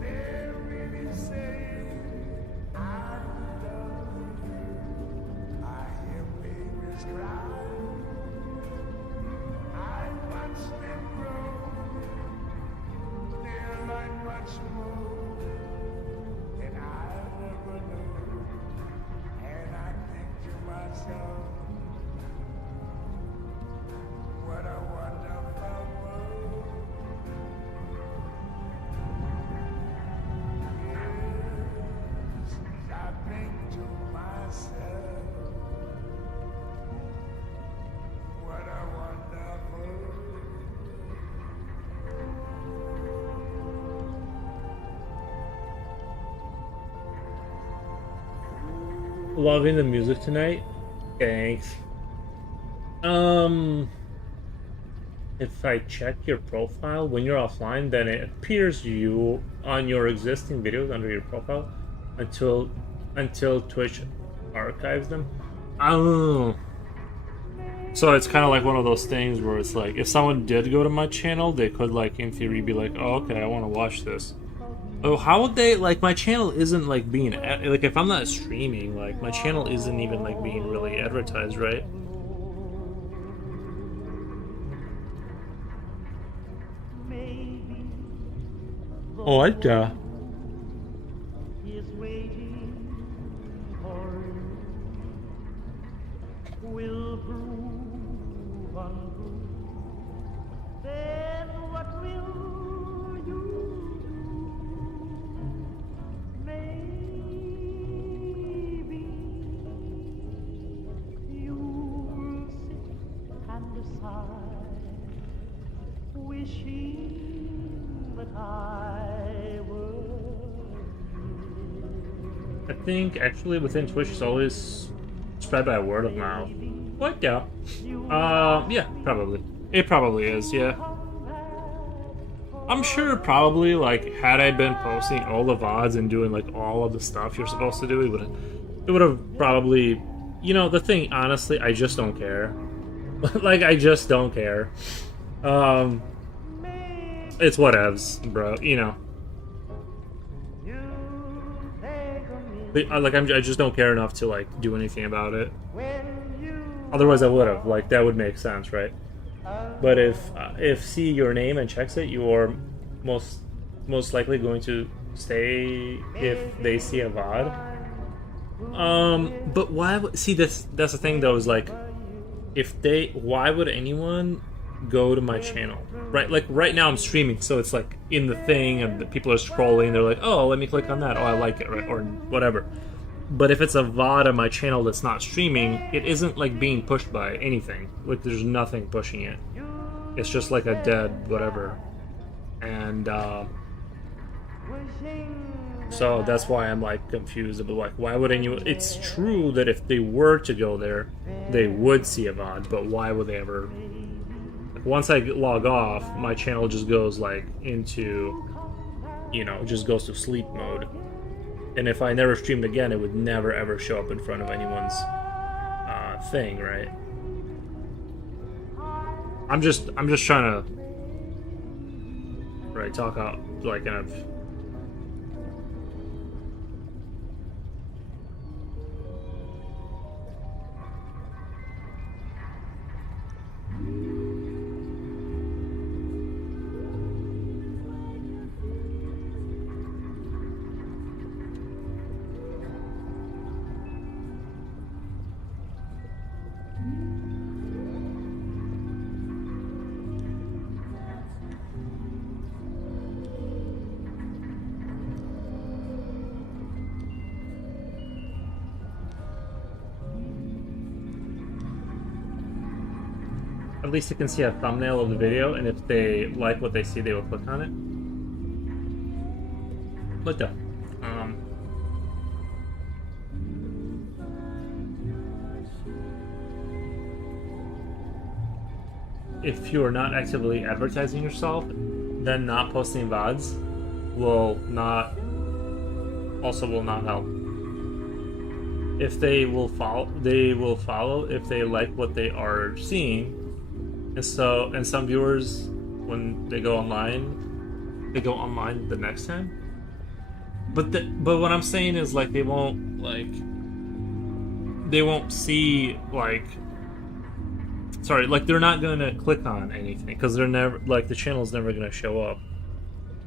They're really saying I love you. I hear babies cry. I watch them grow. They'll learn much more than I ever knew. And I think to myself, what a wonderful world. Yes, I think to myself, what a wonderful Loving the music tonight. Thanks. If I check your profile when you're offline, then it appears you on your existing videos under your profile until Twitch archives them. I don't know. So it's kind of like one of those things where it's like if someone did go to my channel, they could like in theory be like, oh, okay, I want to watch this. Oh, how would they, like, my channel isn't like being like if I'm not streaming, like my channel isn't even like being really advertised, right? Oh, I is waiting for you. Will prove untrue. Then what will you do? Maybe you'll sit and decide, wishing that I were. I think actually within Twitch it's always spread by word of mouth. What? Yeah. Yeah, probably. It probably is, yeah. I'm sure probably, like, had I been posting all the VODs and doing, like, all of the stuff you're supposed to do, it would have probably, you know, the thing, honestly, I just don't care. Like, I just don't care. It's whatevs, bro, you know. Like, I just don't care enough to, like, do anything about it. Otherwise I would have, like, that would make sense, right? But if see your name and checks it, you are most likely going to stay if they see a VOD. But why would, see, that's the thing though, is like, why would anyone go to my channel, right? Like right now I'm streaming, so it's like in the thing and the people are scrolling, they're like, oh, let me click on that, oh, I like it, right? Or whatever. But if it's a VOD on my channel that's not streaming, it isn't like being pushed by anything. Like there's nothing pushing it. It's just like a dead whatever. And so that's why I'm like confused about like, why would anyone, it's true that if they were to go there, they would see a VOD, but why would they ever, like, once I log off, my channel just goes like into you know, just goes to sleep mode. And if I never streamed again, it would never ever show up in front of anyone's thing, right? I'm just trying to talk out like kind of. At least you can see a thumbnail of the video, and if they like what they see, they will click on it. But if you are not actively advertising yourself, then not posting VODs will not help. If they will follow if they like what they are seeing. And some viewers, when they go online the next time. But what I'm saying is, like, they won't see, like, sorry, like, they're not gonna click on anything because they're never, like, the channel's never gonna show up.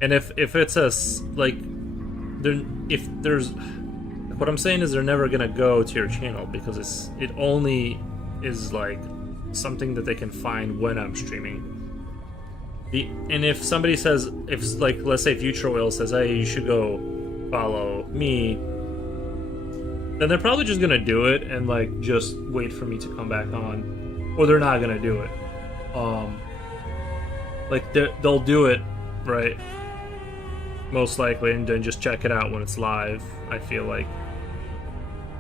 And if it's a like, if there's, what I'm saying is they're never gonna go to your channel because it only is like something that they can find when I'm streaming. And if somebody says, if, like, let's say Future Oil says, hey, you should go follow me, then they're probably just gonna do it and, like, just wait for me to come back on, or they're not gonna do it. Like, they'll do it, right, most likely, and then just check it out when it's live. I feel like,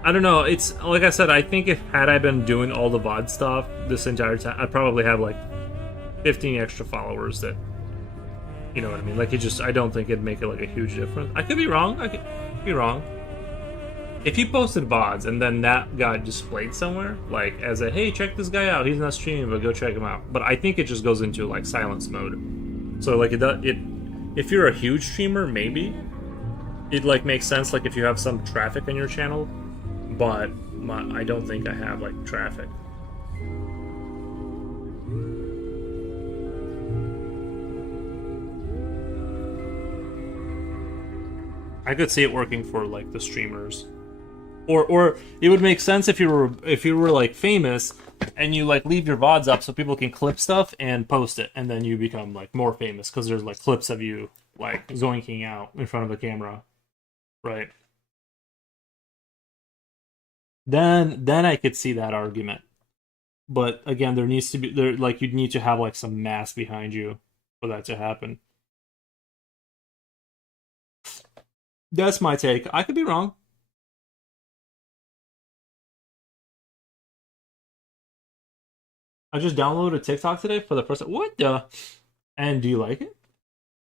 I don't know, it's, like I said, I think had I been doing all the VOD stuff this entire time, I'd probably have, like, 15 extra followers that, you know what I mean? Like, I don't think it'd make it, like, a huge difference. I could be wrong, If you posted VODs and then that got displayed somewhere, like, as a, hey, check this guy out, he's not streaming, but go check him out. But I think it just goes into, like, silence mode. So, like, if you're a huge streamer, maybe it, like, makes sense, like, if you have some traffic on your channel. But I don't think I have, like, traffic. I could see it working for, like, the streamers, or it would make sense if you were like famous and you, like, leave your VODs up so people can clip stuff and post it, and then you become, like, more famous because there's, like, clips of you, like, zoinking out in front of the camera, right? Then I could see that argument. But again, there needs to be like, you'd need to have, like, some mass behind you for that to happen. That's my take. I could be wrong. I just downloaded TikTok today for the first time. What the? And do you like it?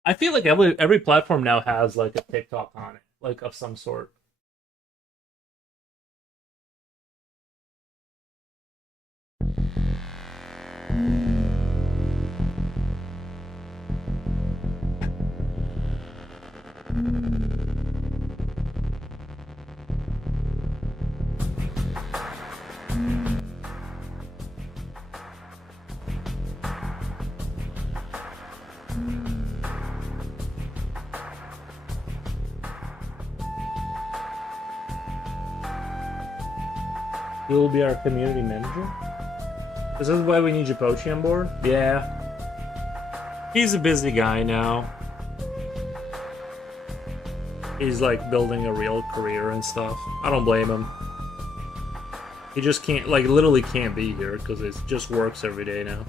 I feel like every platform now has, like, a TikTok on it, like, of some sort. You will be our community manager? This is why we need Japochi on board? Yeah. He's a busy guy now. He's, like, building a real career and stuff. I don't blame him. He just can't, like, literally can't be here because it just works every day now.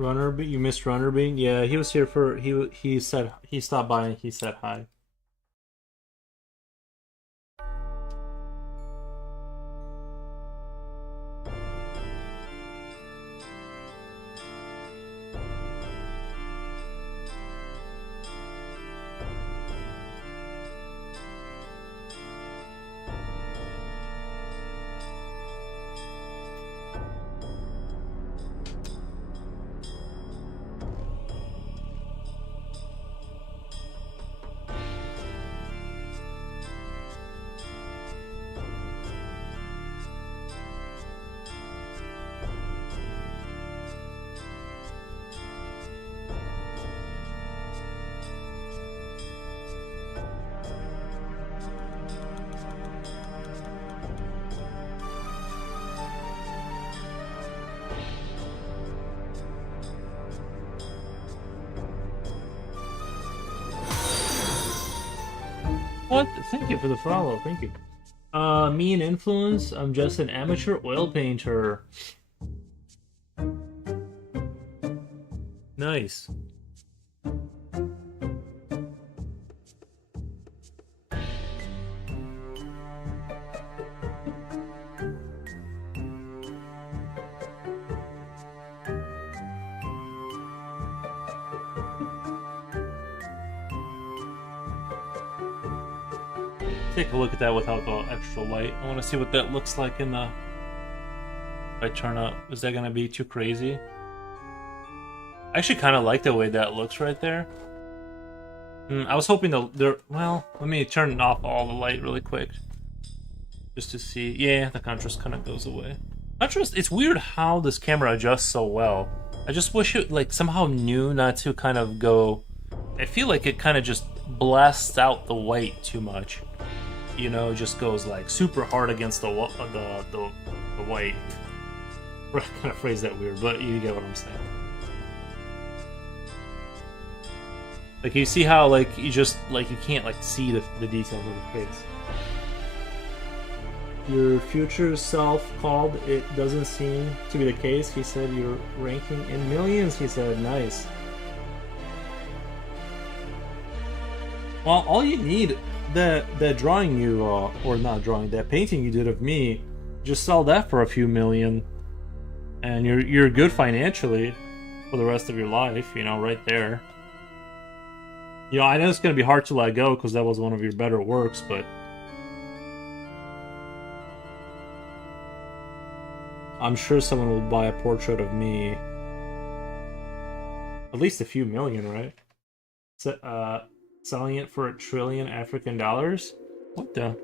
Runner Bean, you missed Runner Bean? Yeah, he was here for he said he stopped by and he said hi. What? Thank you for the follow. Thank you. Me and Influence. I'm just an amateur oil painter. Nice. Take a look at that without the extra light. I want to see what that looks like in the... If I turn up, is that gonna be too crazy? I actually kind of like the way that looks right there. I was hoping well, let me turn off all the light really quick. Just to see. Yeah, the contrast kind of goes away. Contrast, it's weird how this camera adjusts so well. I just wish it like somehow knew not to kind of go... I feel like it kind of just blasts out the white too much. You know, just goes like super hard against the white. I kind of phrase that weird, but you get what I'm saying. Like you see how like you just like you can't like see the details of the face. Your future self called it doesn't seem to be the case. He said you're ranking in millions. He said nice. Well, all you need. That drawing you, or not drawing, that painting you did of me, just sell that for a few million, and you're good financially for the rest of your life. You know, right there. You know, I know it's gonna be hard to let go because that was one of your better works, but I'm sure someone will buy a portrait of me. At least a few million, right? So, selling it for $1 trillion African dollars? What the?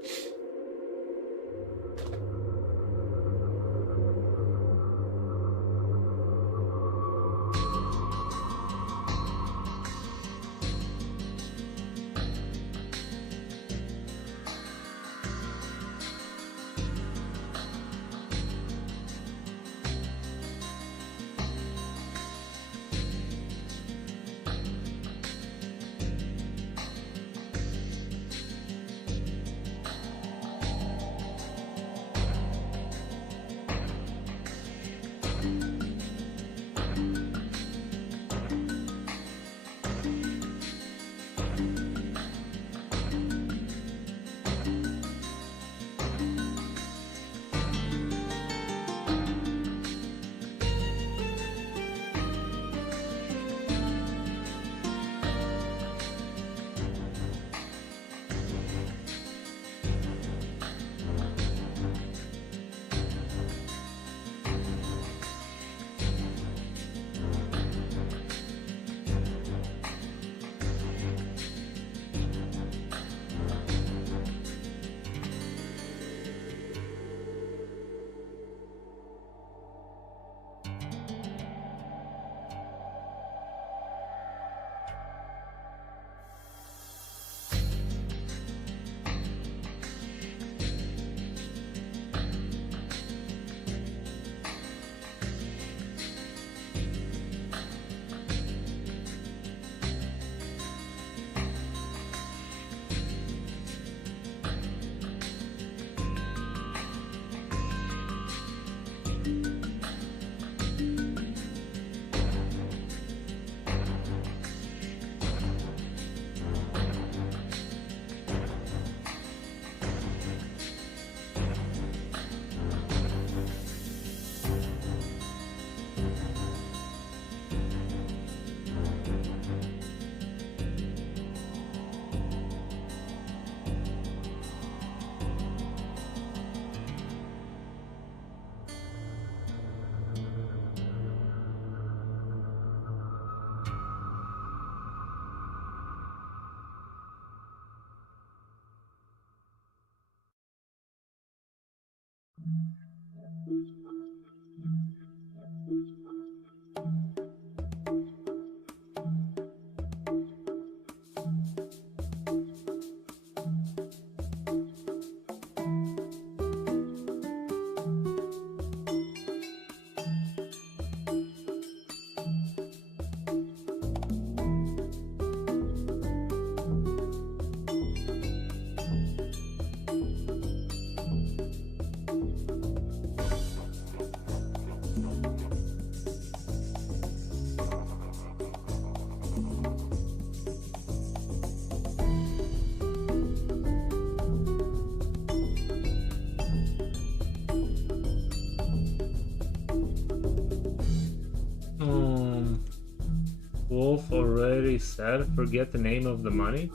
Wolf already said forget the name of the money.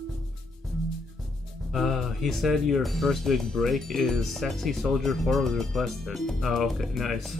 He said your first big break is Sexy Soldier 4 was requested. Oh, okay, nice.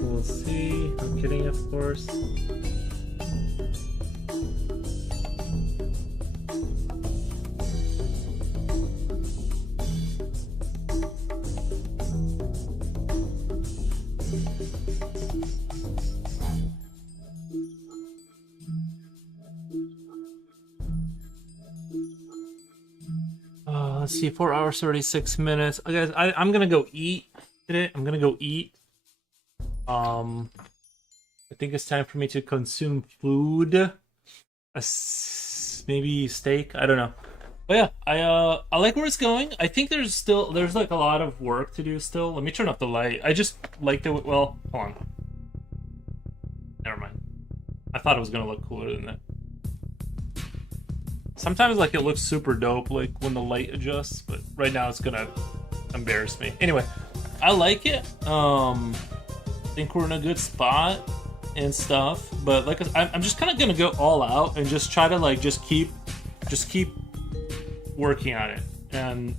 We'll see. I'm kidding, of course. Let's see, 4 hours, 36 minutes. Guys, I'm gonna go eat today. I'm gonna go eat. I think it's time for me to consume food. Maybe steak. I don't know. But yeah, I like where it's going. I think there's like a lot of work to do still. Let me turn off the light. I just like the well. Hold on. Never mind. I thought it was gonna look cooler than that. Sometimes like it looks super dope like when the light adjusts, but right now it's gonna embarrass me. Anyway, I like it. I think we're in a good spot and stuff, but like I'm just kind of gonna go all out and just try to like just keep working on it and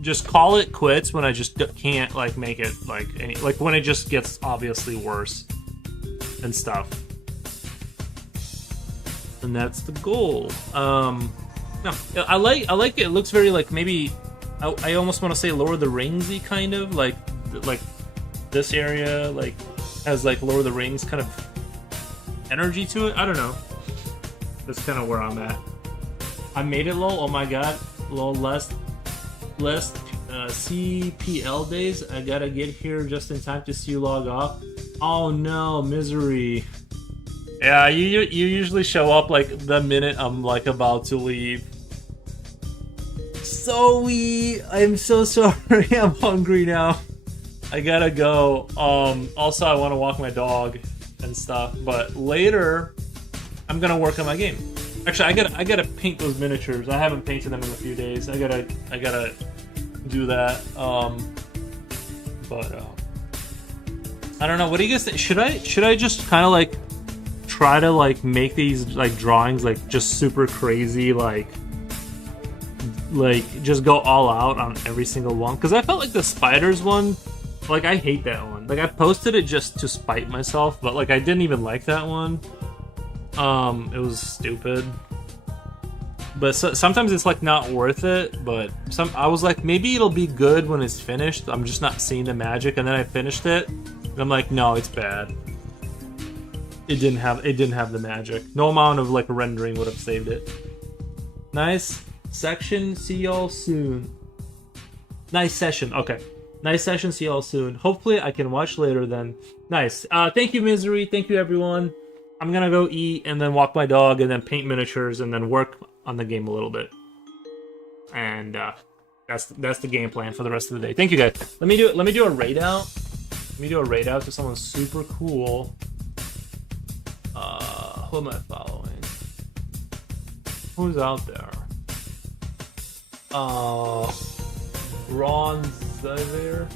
just call it quits when I just can't like make it like any like when it just gets obviously worse and stuff. And that's the goal. No, I like it. It looks very like maybe I almost want to say Lord of the Ringsy kind of like this area like has like Lord of the Rings kind of energy to it. I don't know. That's kind of where I'm at. I made it, lol. Oh my god, lol. Last CPL days. I gotta get here just in time to see you log off. Oh no, misery. Yeah, you usually show up like the minute I'm like about to leave. Zoe, I'm so sorry. I'm hungry now. I gotta go. Also, I want to walk my dog and stuff. But later, I'm gonna work on my game. Actually, I gotta paint those miniatures. I haven't painted them in a few days. I gotta do that. I don't know. What do you guys think? Should I just kind of like try to like make these like drawings like just super crazy like just go all out on every single one? Because I felt like the spiders one, like I hate that one. Like I posted it just to spite myself, but like I didn't even like that one. It was stupid. But sometimes it's like not worth it. But I was like, maybe it'll be good when it's finished. I'm just not seeing the magic. And then I finished it, and I'm like, no, it's bad. It didn't have the magic. No amount of like rendering would have saved it. Nice section. See y'all soon. Nice session. Okay. Nice session. See y'all soon. Hopefully I can watch later then. Nice. Thank you, Misery. Thank you, everyone. I'm gonna go eat and then walk my dog and then paint miniatures and then work on the game a little bit. And that's the game plan for the rest of the day. Thank you, guys. Let me do a raid out. Let me do a raid out to someone super cool. Who am I following? Who's out there? Ron Xavier.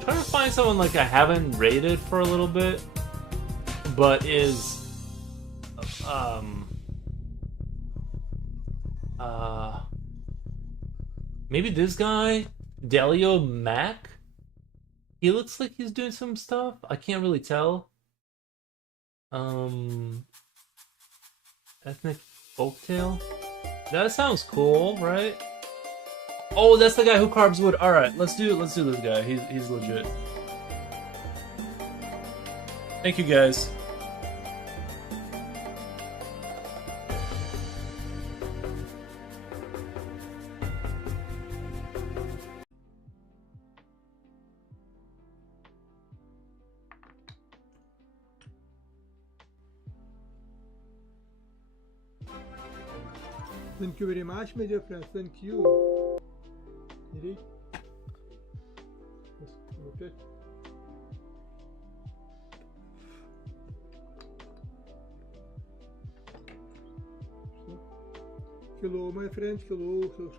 Trying to find someone like I haven't raided for a little bit, but is maybe this guy, Delio Mac. He looks like he's doing some stuff. I can't really tell. Ethnic Folktale. That sounds cool, right? Oh, that's the guy who carves wood. All right, let's do this guy. He's legit. Thank you, guys. Thank you very much, my dear friends. Thank you. Ready? Okay. Hello, my friend. Hello.